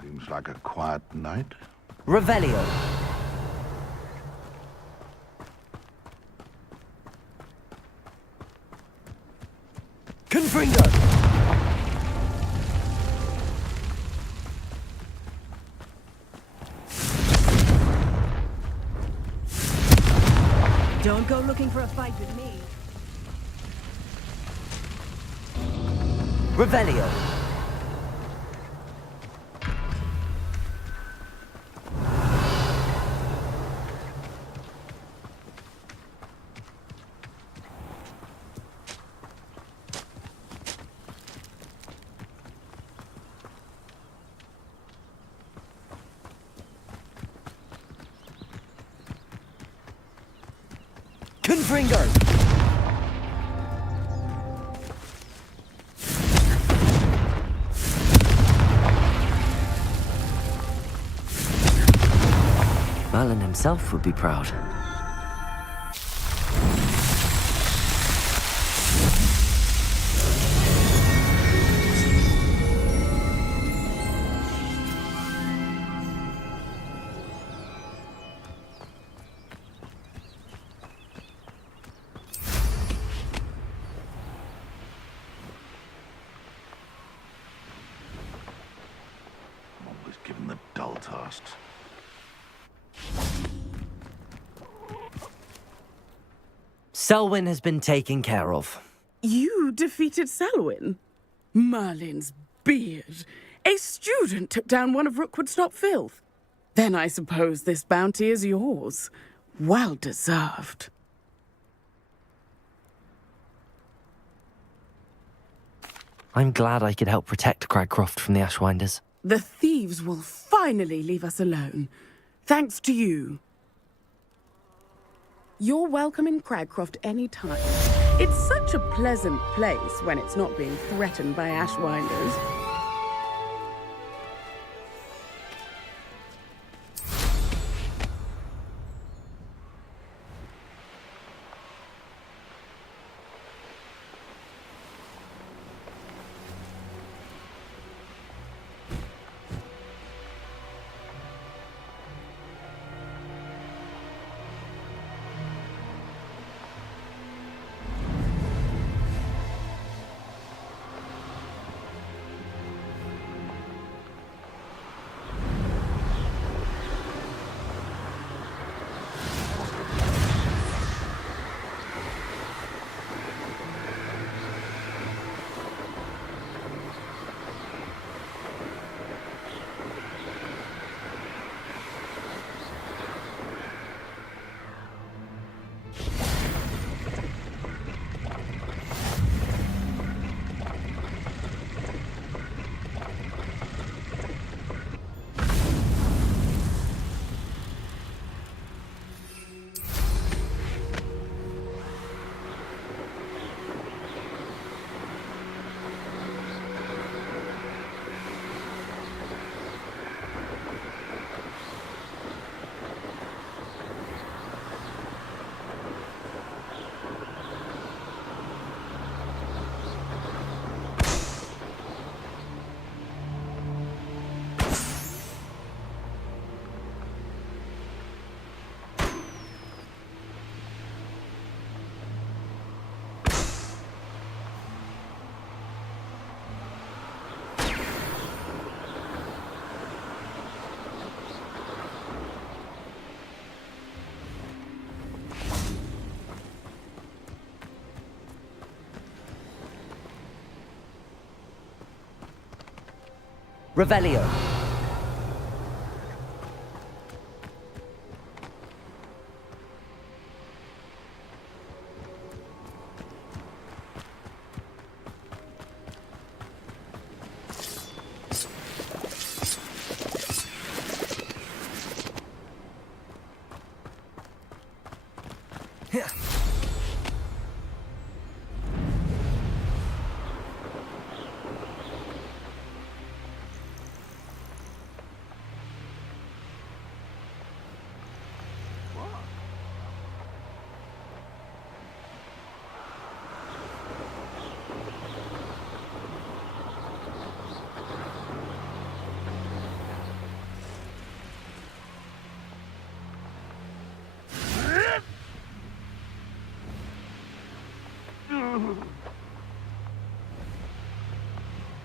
Seems like a quiet night. Revelio! Confringo! Don't go looking for a fight with me. Revelio! Confringo! Merlin himself would be proud. Always given the dull tasks. Selwyn has been taken care of. You defeated Selwyn? Merlin's beard. A student took down one of Rookwood's top filth. Then I suppose this bounty is yours. Well deserved. I'm glad I could help protect Cragcroft from the Ashwinders. The thieves will finally leave us alone. Thanks to you. You're welcome in Cragcroft any time. It's such a pleasant place when it's not being threatened by Ashwinders. Revelio.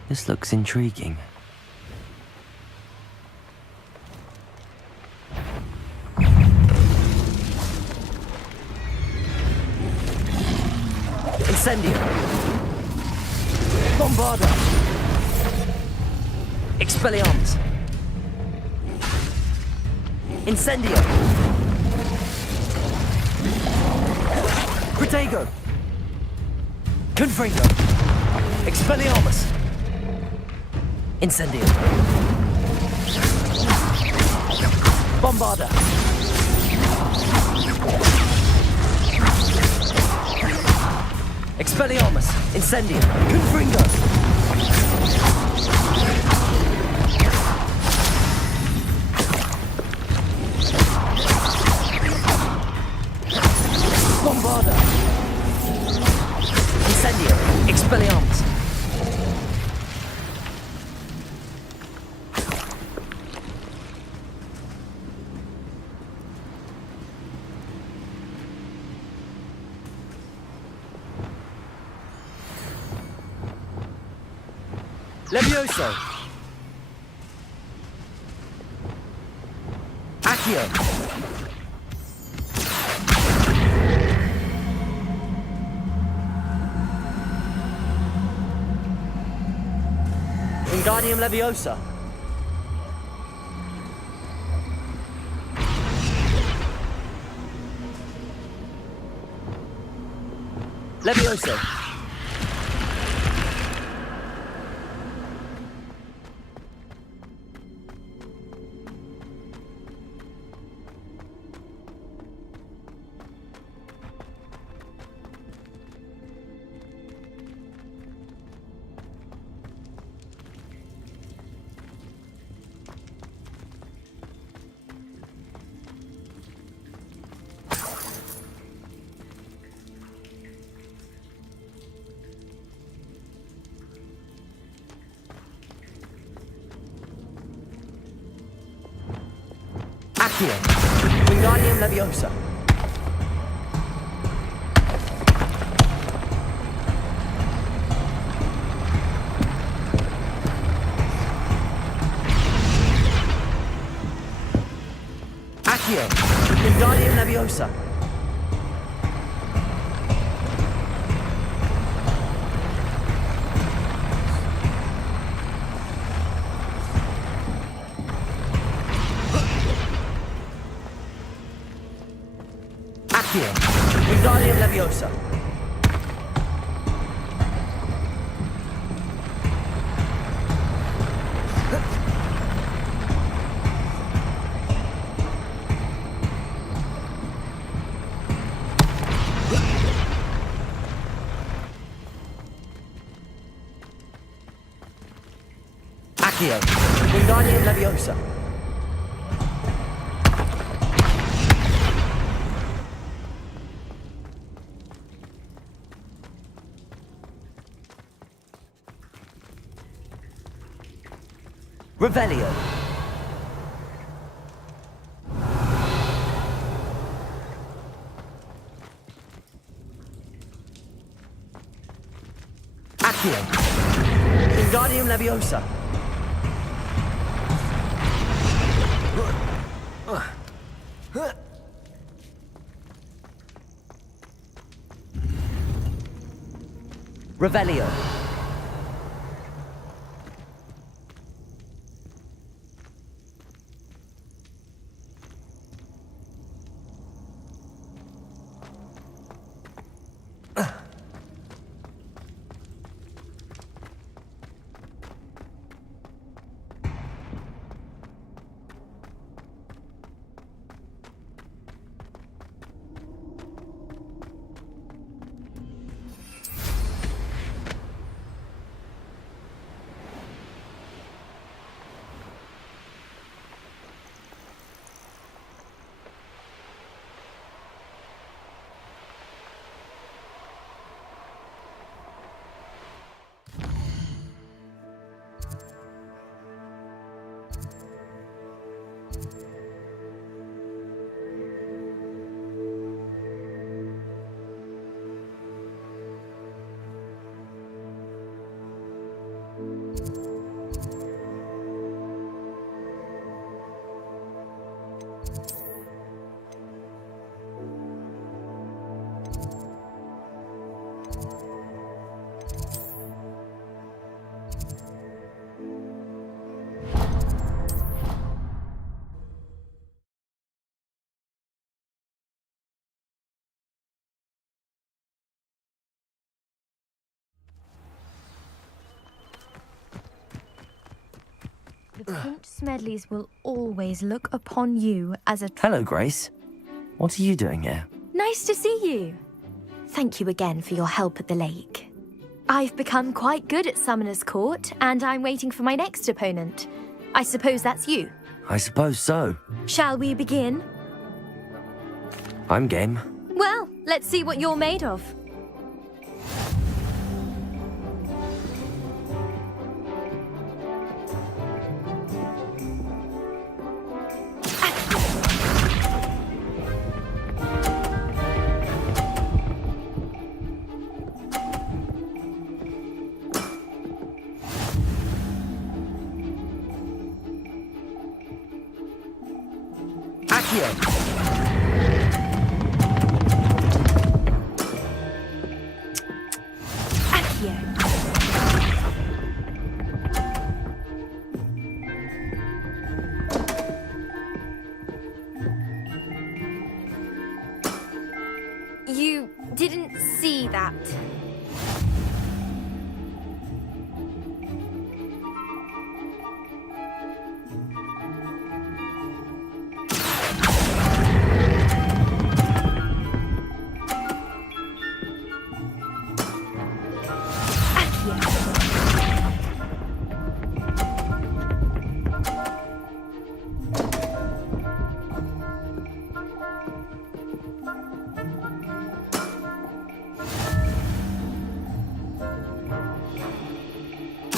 This looks intriguing. Incendio! Bombarda! Expelliarmus! Incendio! Protego! Confringo! Expelliarmus! Incendio! Bombarda! Expelliarmus! Incendio! Confringo! Bombarda! Incendio! Expelliarmus! Levioso! Accio! Wingardium Leviosa! Levioso! Accio. Wingardium Leviosa. Accio. Wingardium Leviosa. Accio. Wingardium Leviosa. Accio. Wingardium Leviosa. Revelio. Accio. Wingardium Leviosa. Revelio. The Count Smedleys will always look upon you as a... Hello, Grace. What are you doing here? Nice to see you. Thank you again for your help at the lake. I've become quite good at Summoner's Court, and I'm waiting for my next opponent. I suppose that's you. I suppose so. Shall we begin? I'm game. Well, let's see what you're made of. You didn't see that.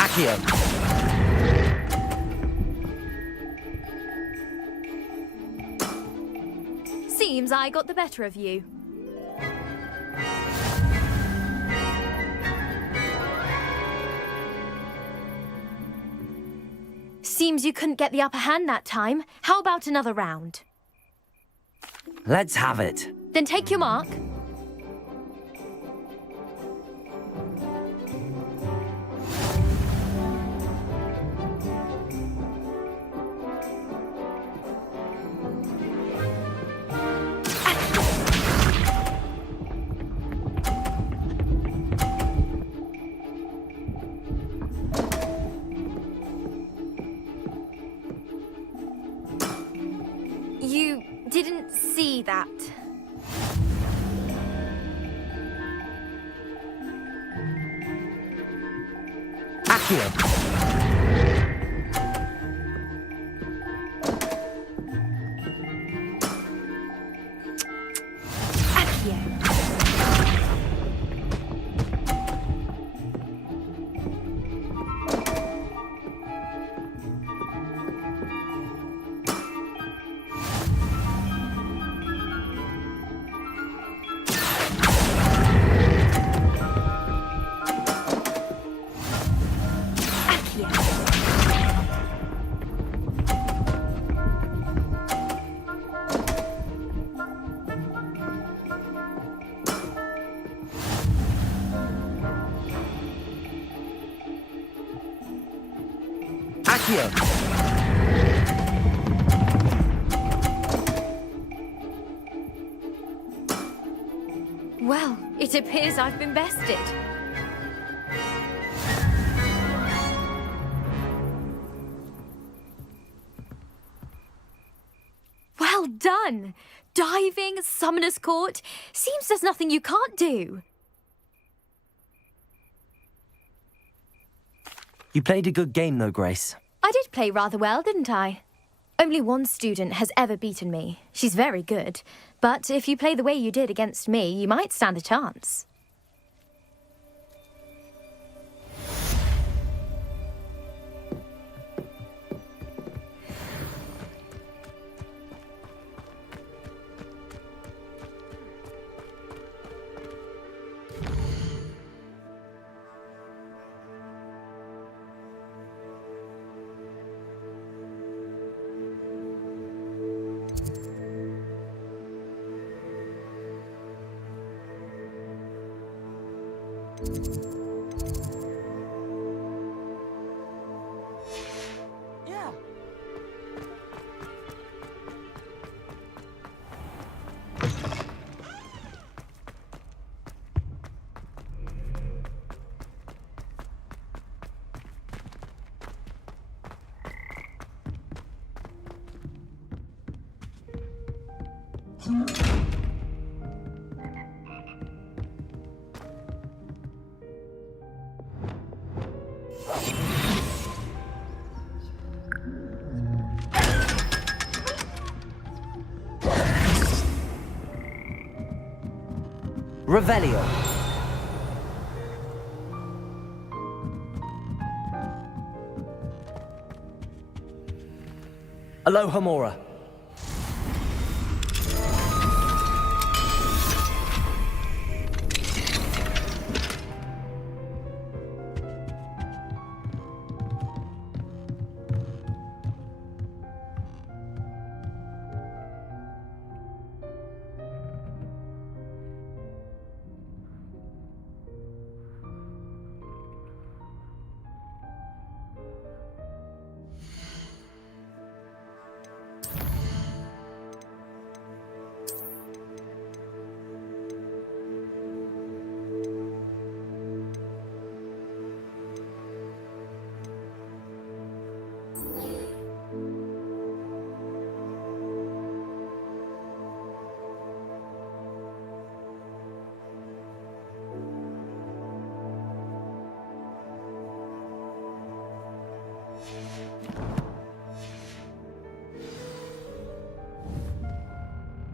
Accio. seems I got the better of you. Seems you couldn't get the upper hand that time. How about another round? Let's have it. Then take your mark. You didn't see that. Accio. Well, it appears I've been bested. Well done! Diving, Summoner's Court. Seems there's nothing you can't do. You played a good game though, Grace. I did play rather well, didn't I? Only one student has ever beaten me. She's very good. But if you play the way you did against me, you might stand a chance. Yeah. Revelio. Aloha Mora.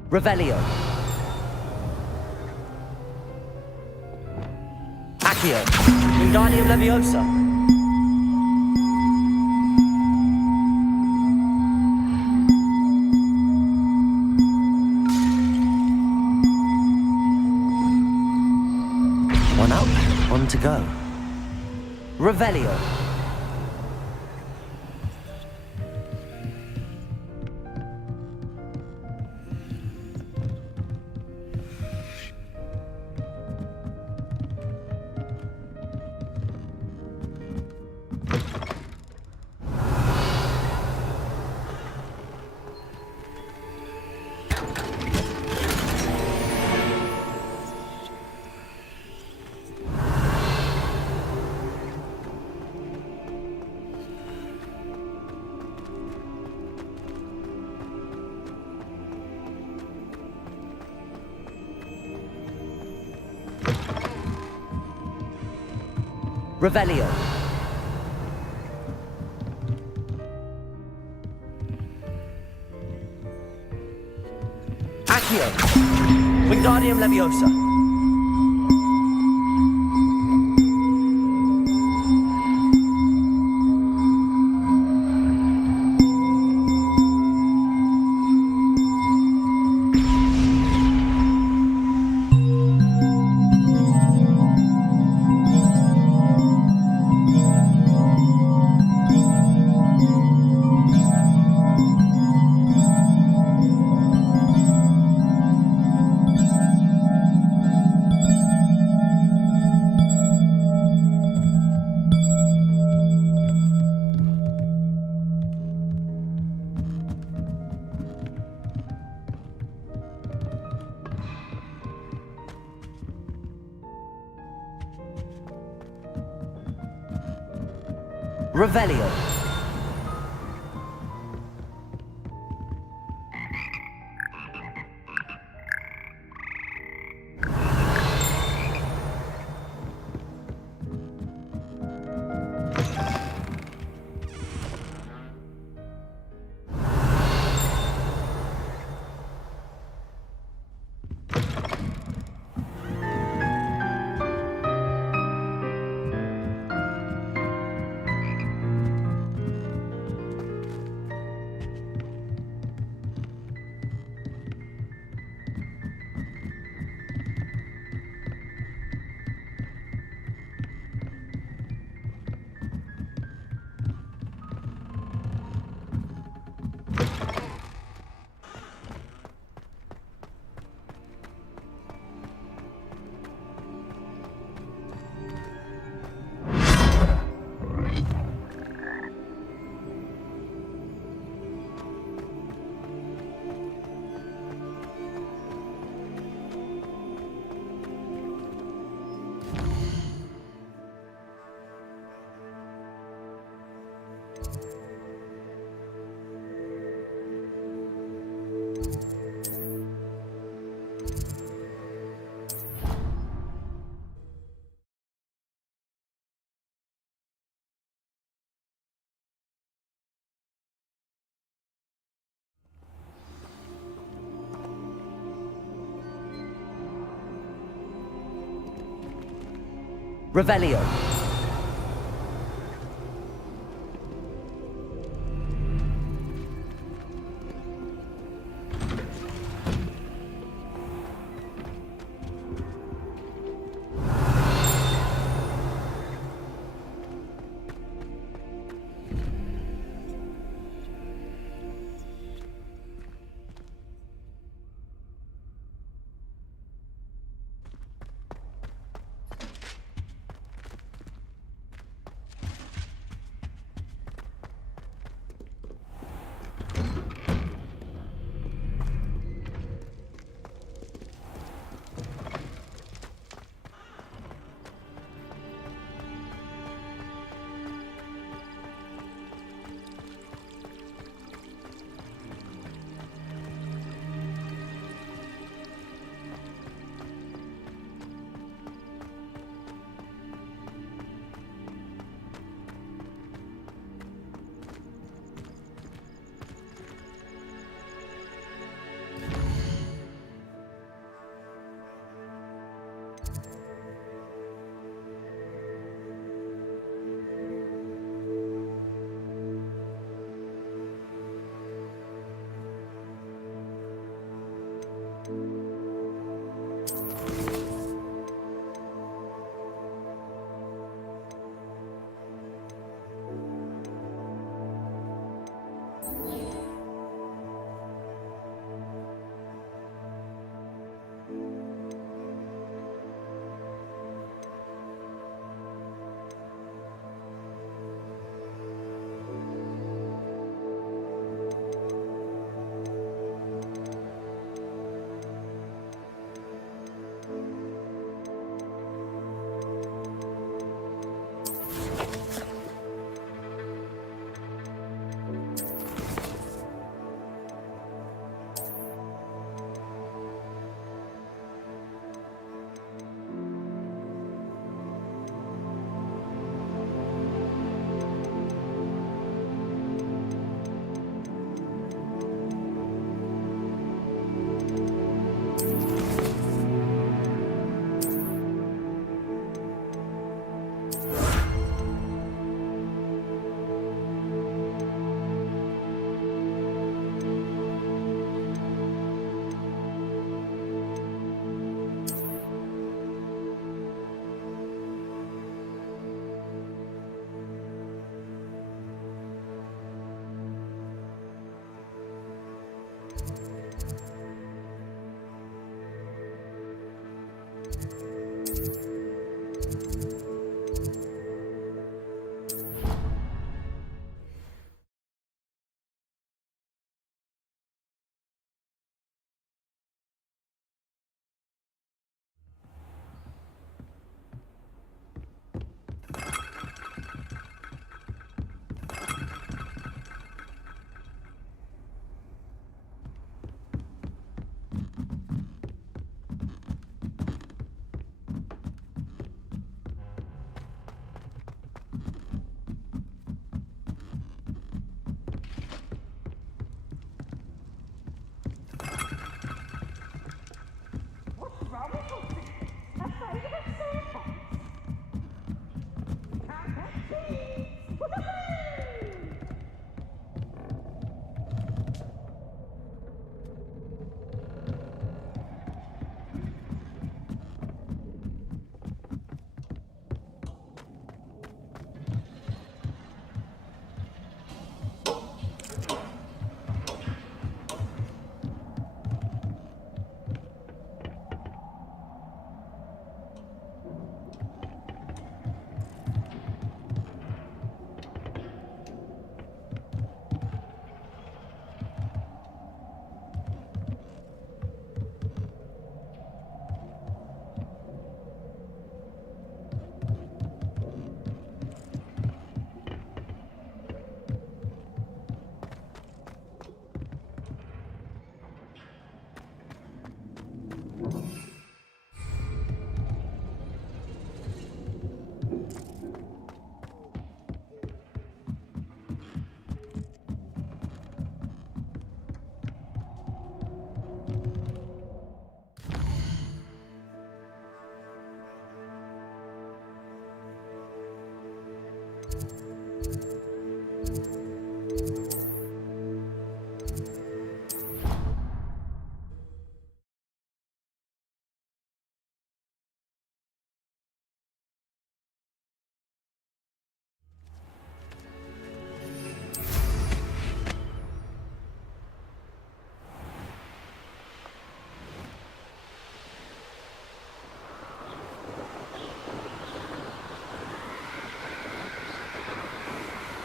Revelio. Accio. Wingardium Leviosa. go. Revelio. Revelio. Accio. Wingardium Leviosa. Revelio. Revelio.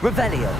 Revelio.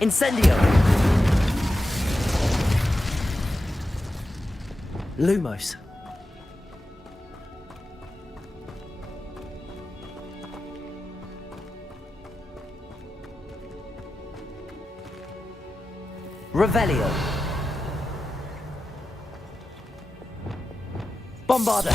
Incendio! Lumos. Revelio. Bombarda.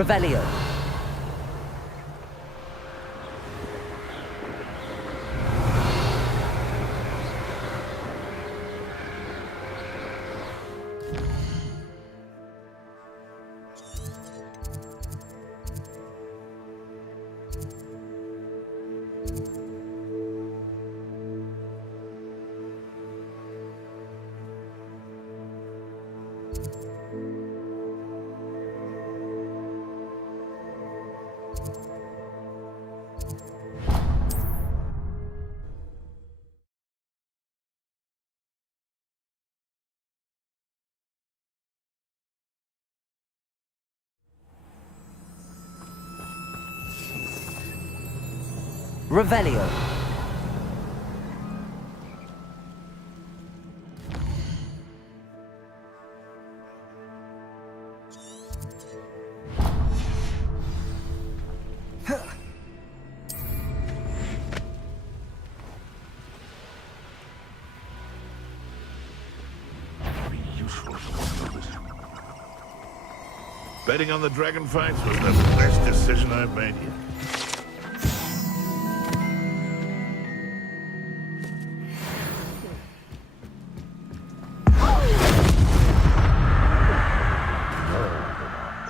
Revelio. Revelio. Betting on the dragon fights was the best decision I've made yet.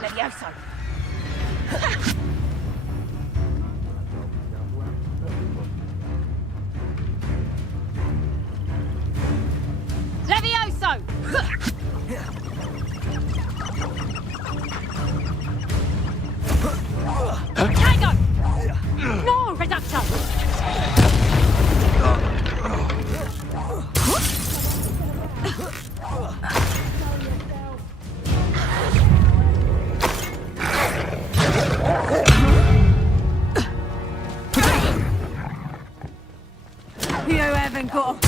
Levioso! Levioso! Tango! No, Reducto! You haven't got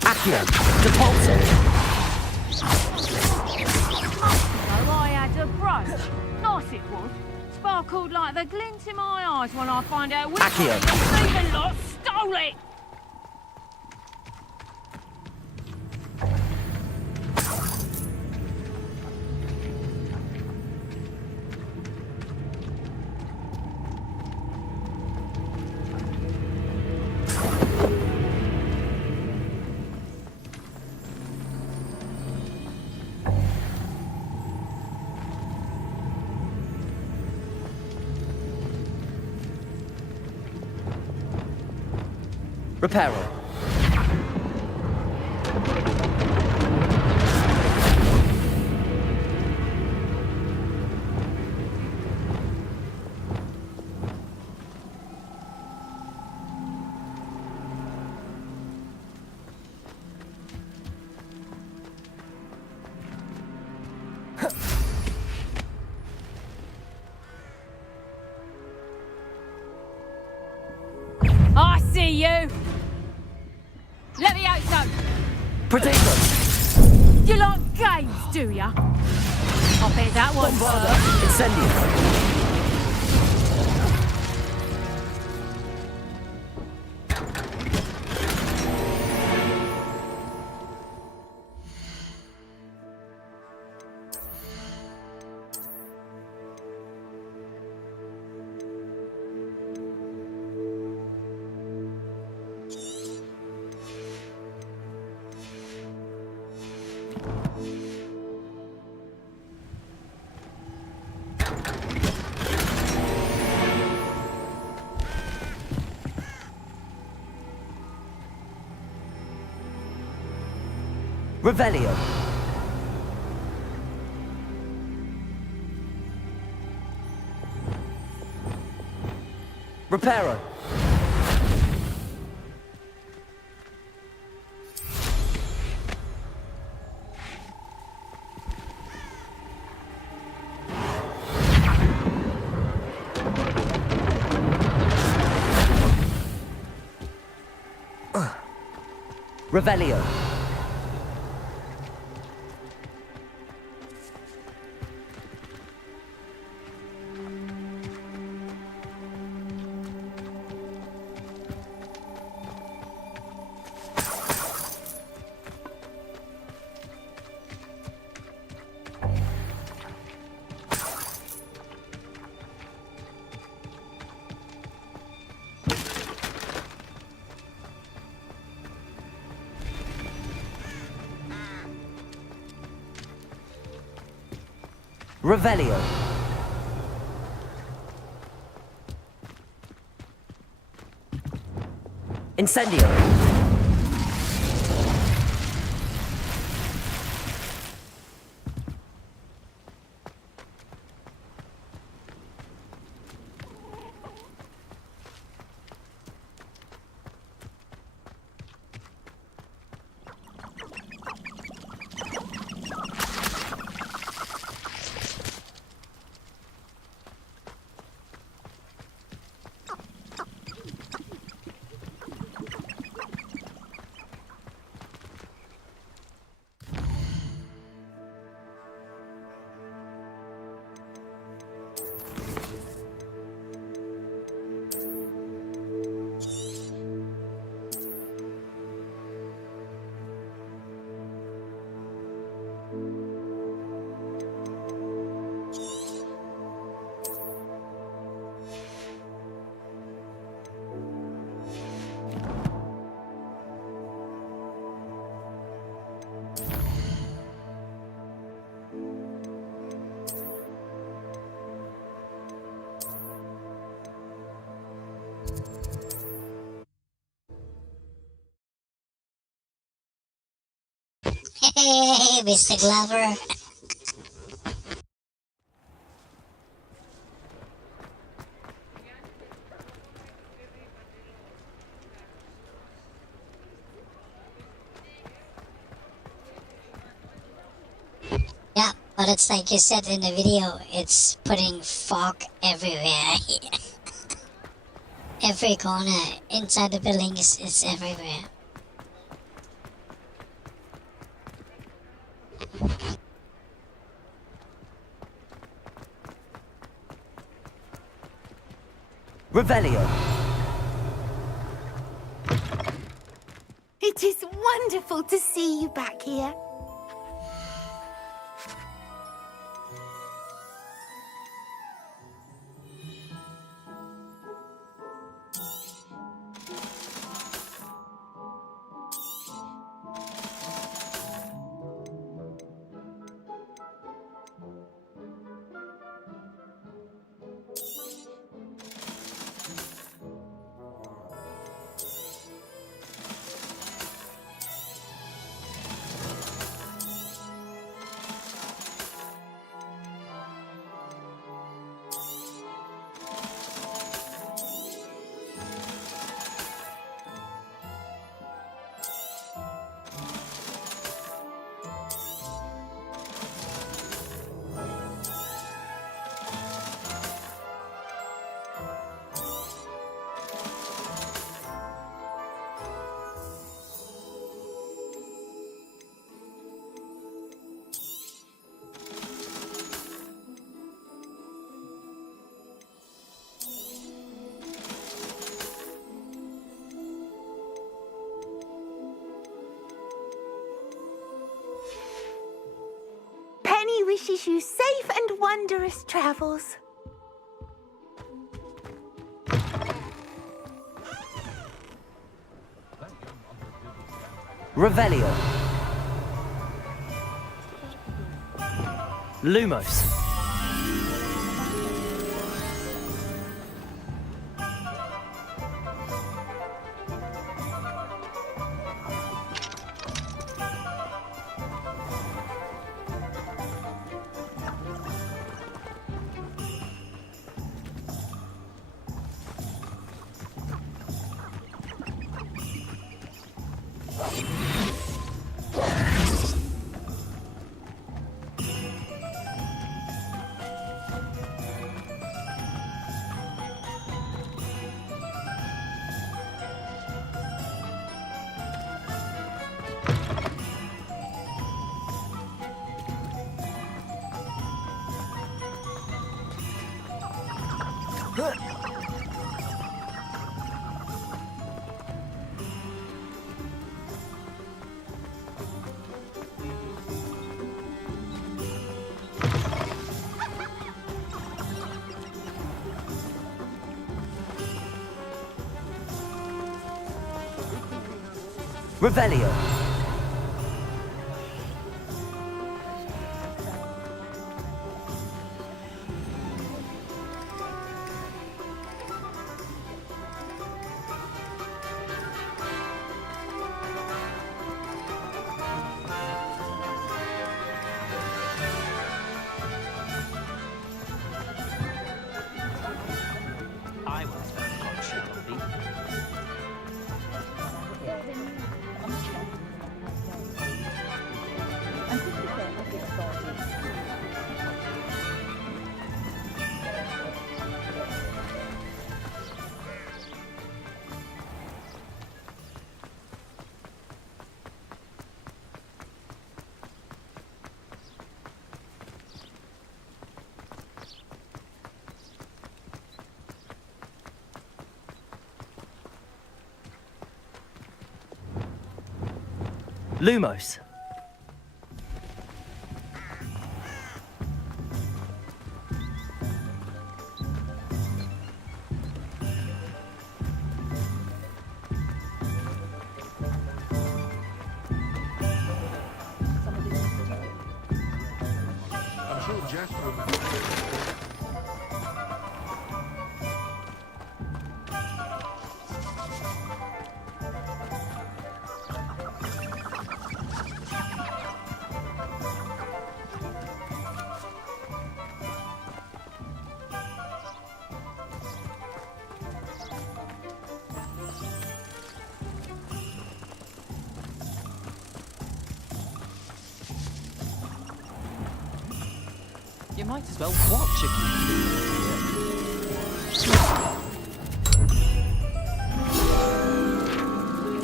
Accio. Depulso. I had a brooch. Nice it was. Sparkled like the glint in my eyes when I find out which Accio. one of you Stephen lot stole it. Reparo. I see you! Let me out, son! Potato! You like games, do ya? I bet that one worked. Incendio. Revelio. Reparo. Revelio. Revelio. Incendio. Hey, Mr. Glover. Yeah, but it's like you said in the video, it's putting fog everywhere. Every corner inside the building is everywhere. Revelio. It is wonderful to see you back here. wishes you safe and wondrous travels. Revelio. Lumos. Revelio. I once found a hot Shelby. Lumos. I'm sure Jess will... You might as well watch if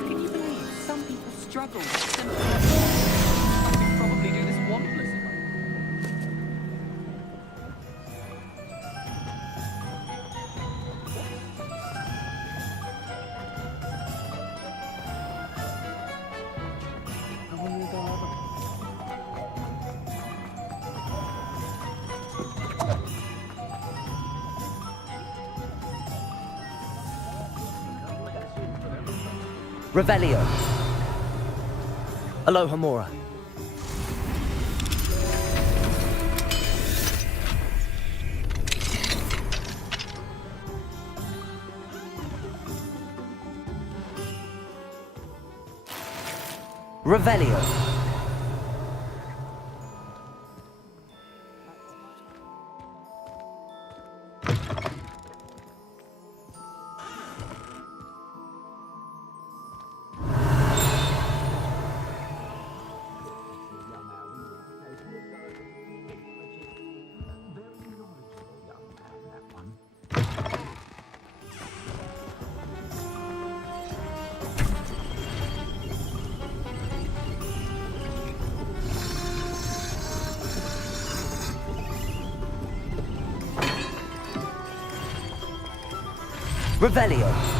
Can you believe some people struggle with simple I could probably do this wandless if Revelio. Aloha Mora. Revelio. Revelio.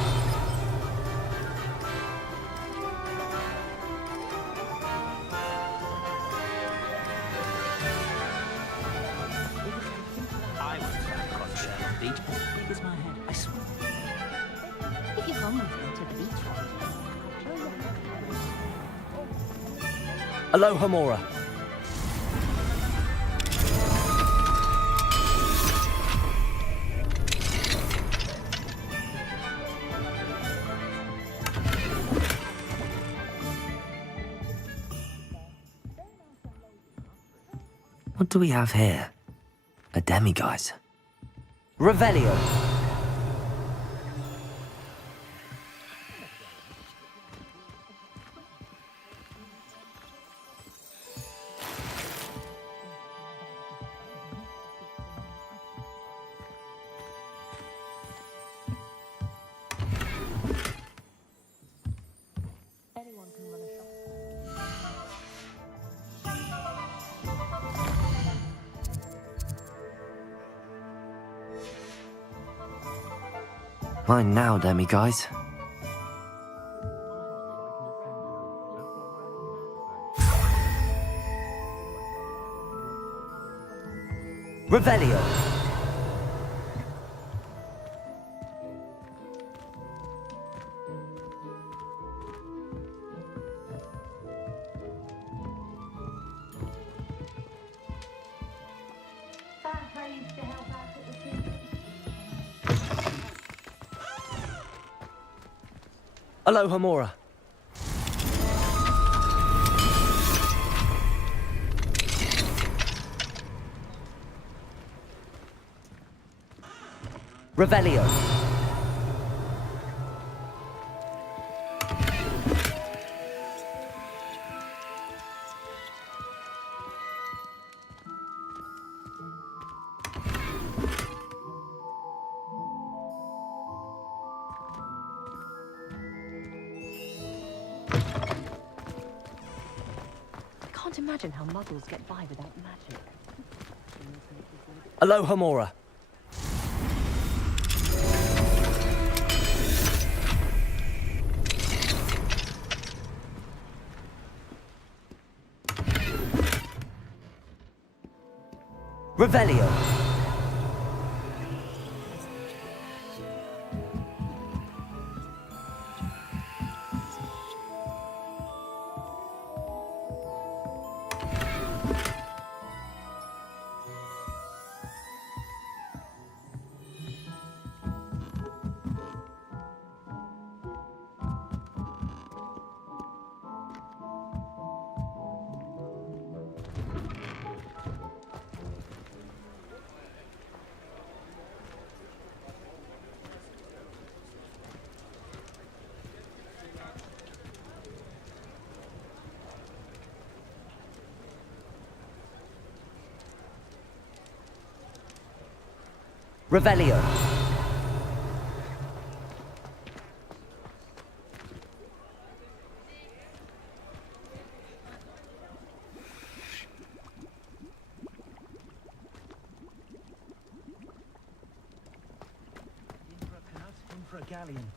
Aloha Mora. What do we have here? A demiguise. Revelio. Mine now, demiguise. Revelio. Aloha Mora. Revelio. I can't imagine how muggles get by without magic. Aloha Mora. Revelio. Revelio. For a galleon.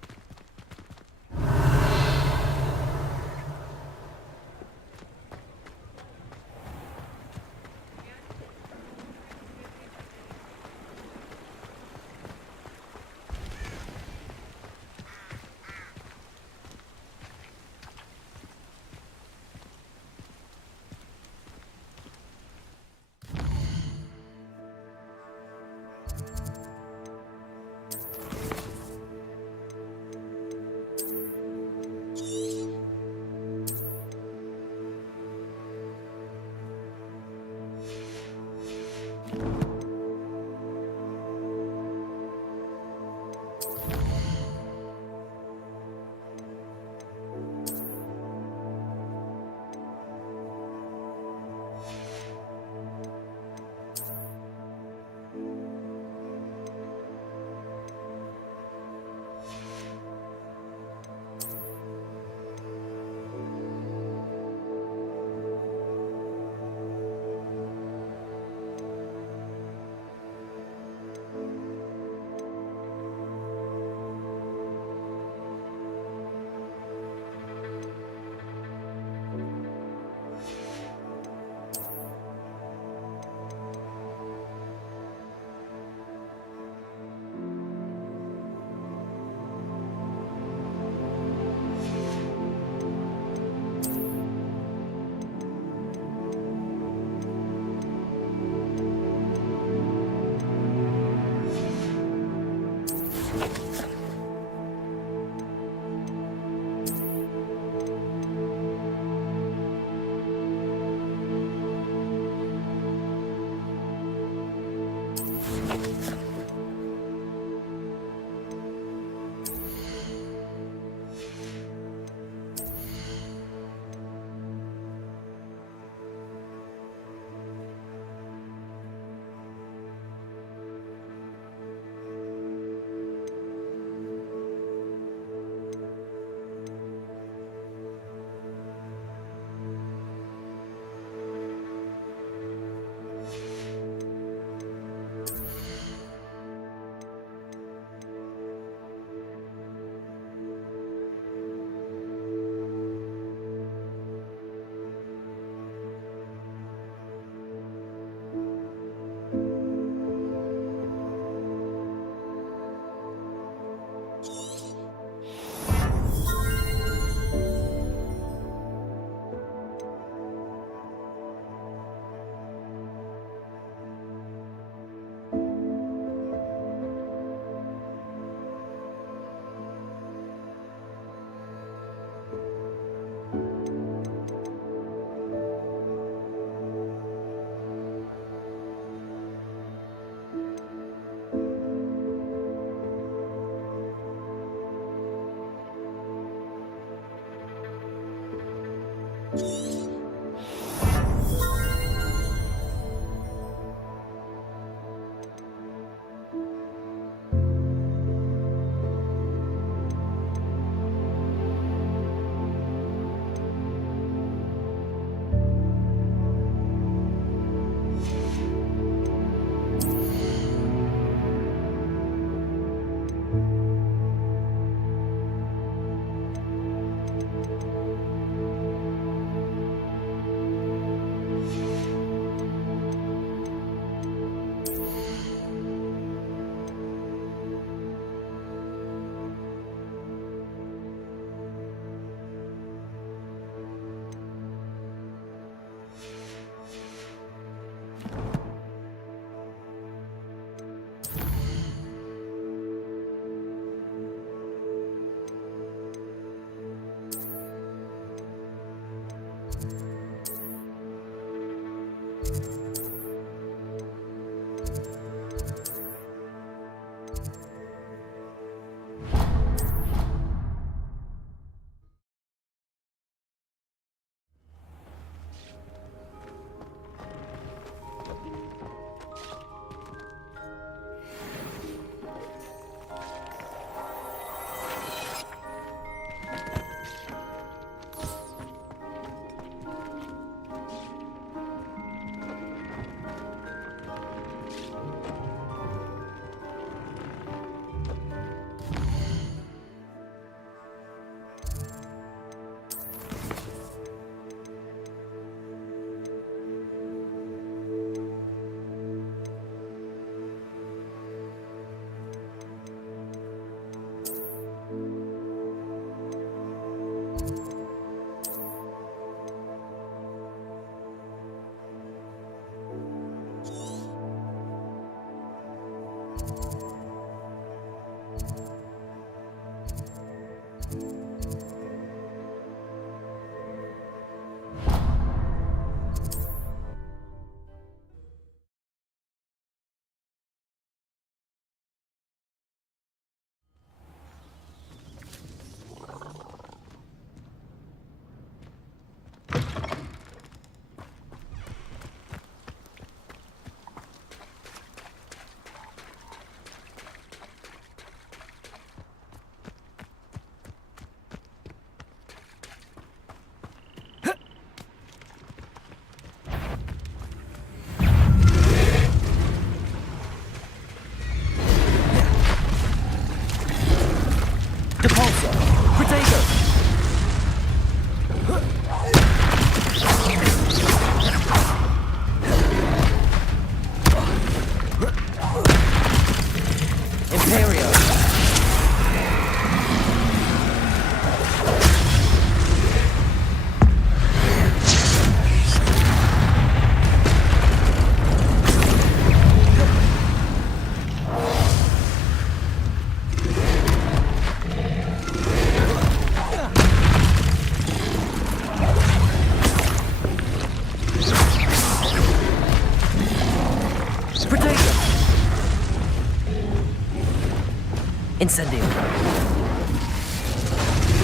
Incendio.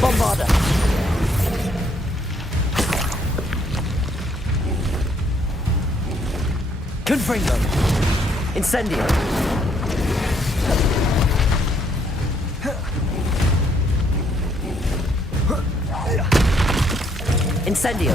Bombarda. Confringo. Incendio. Incendio.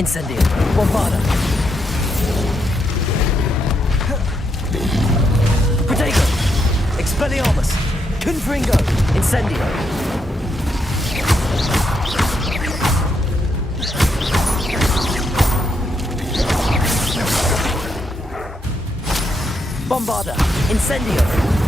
Incendio. Bombarda. Protego. Expelliarmus. Confringo. Incendio. Bombarda! Incendio!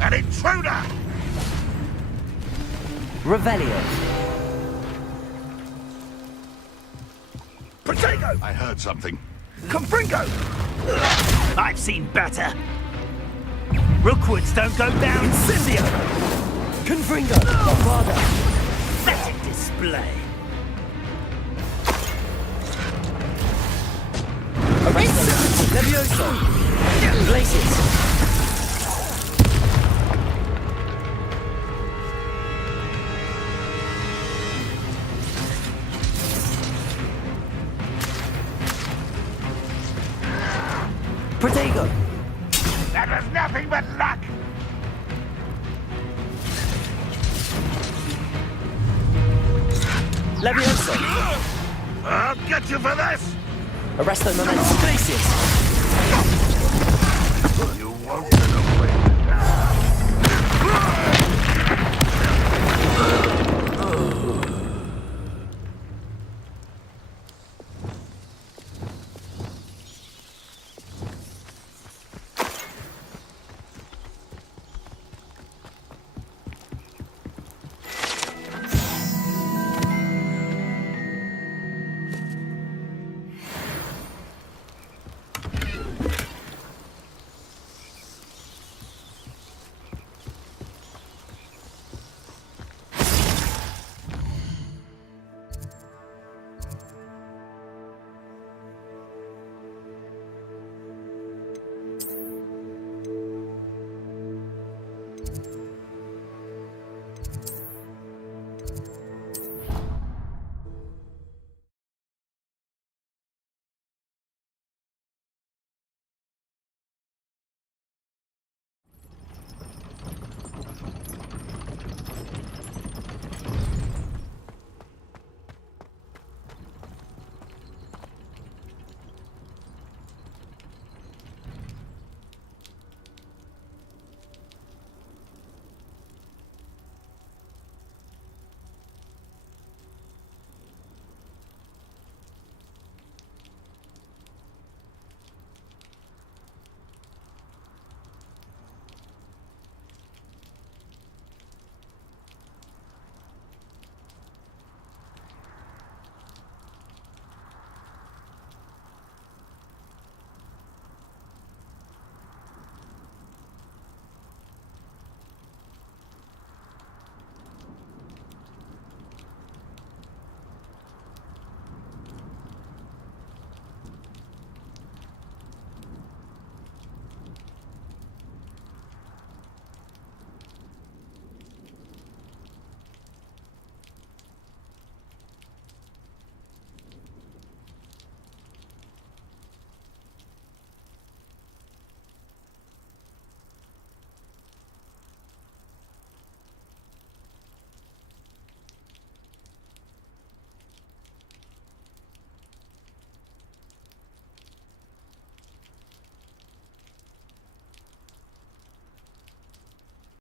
An intruder! Revelio. Protego! I heard something. Confringo! I've seen better. Rookwoods don't go down. Incendio! Confringo! Bombarda! Pathetic display. Arresto! Levioso! Glacius! Protego! That was nothing but luck! Levioso! I'll get you for this! Arresto Momentum Glacius! You won't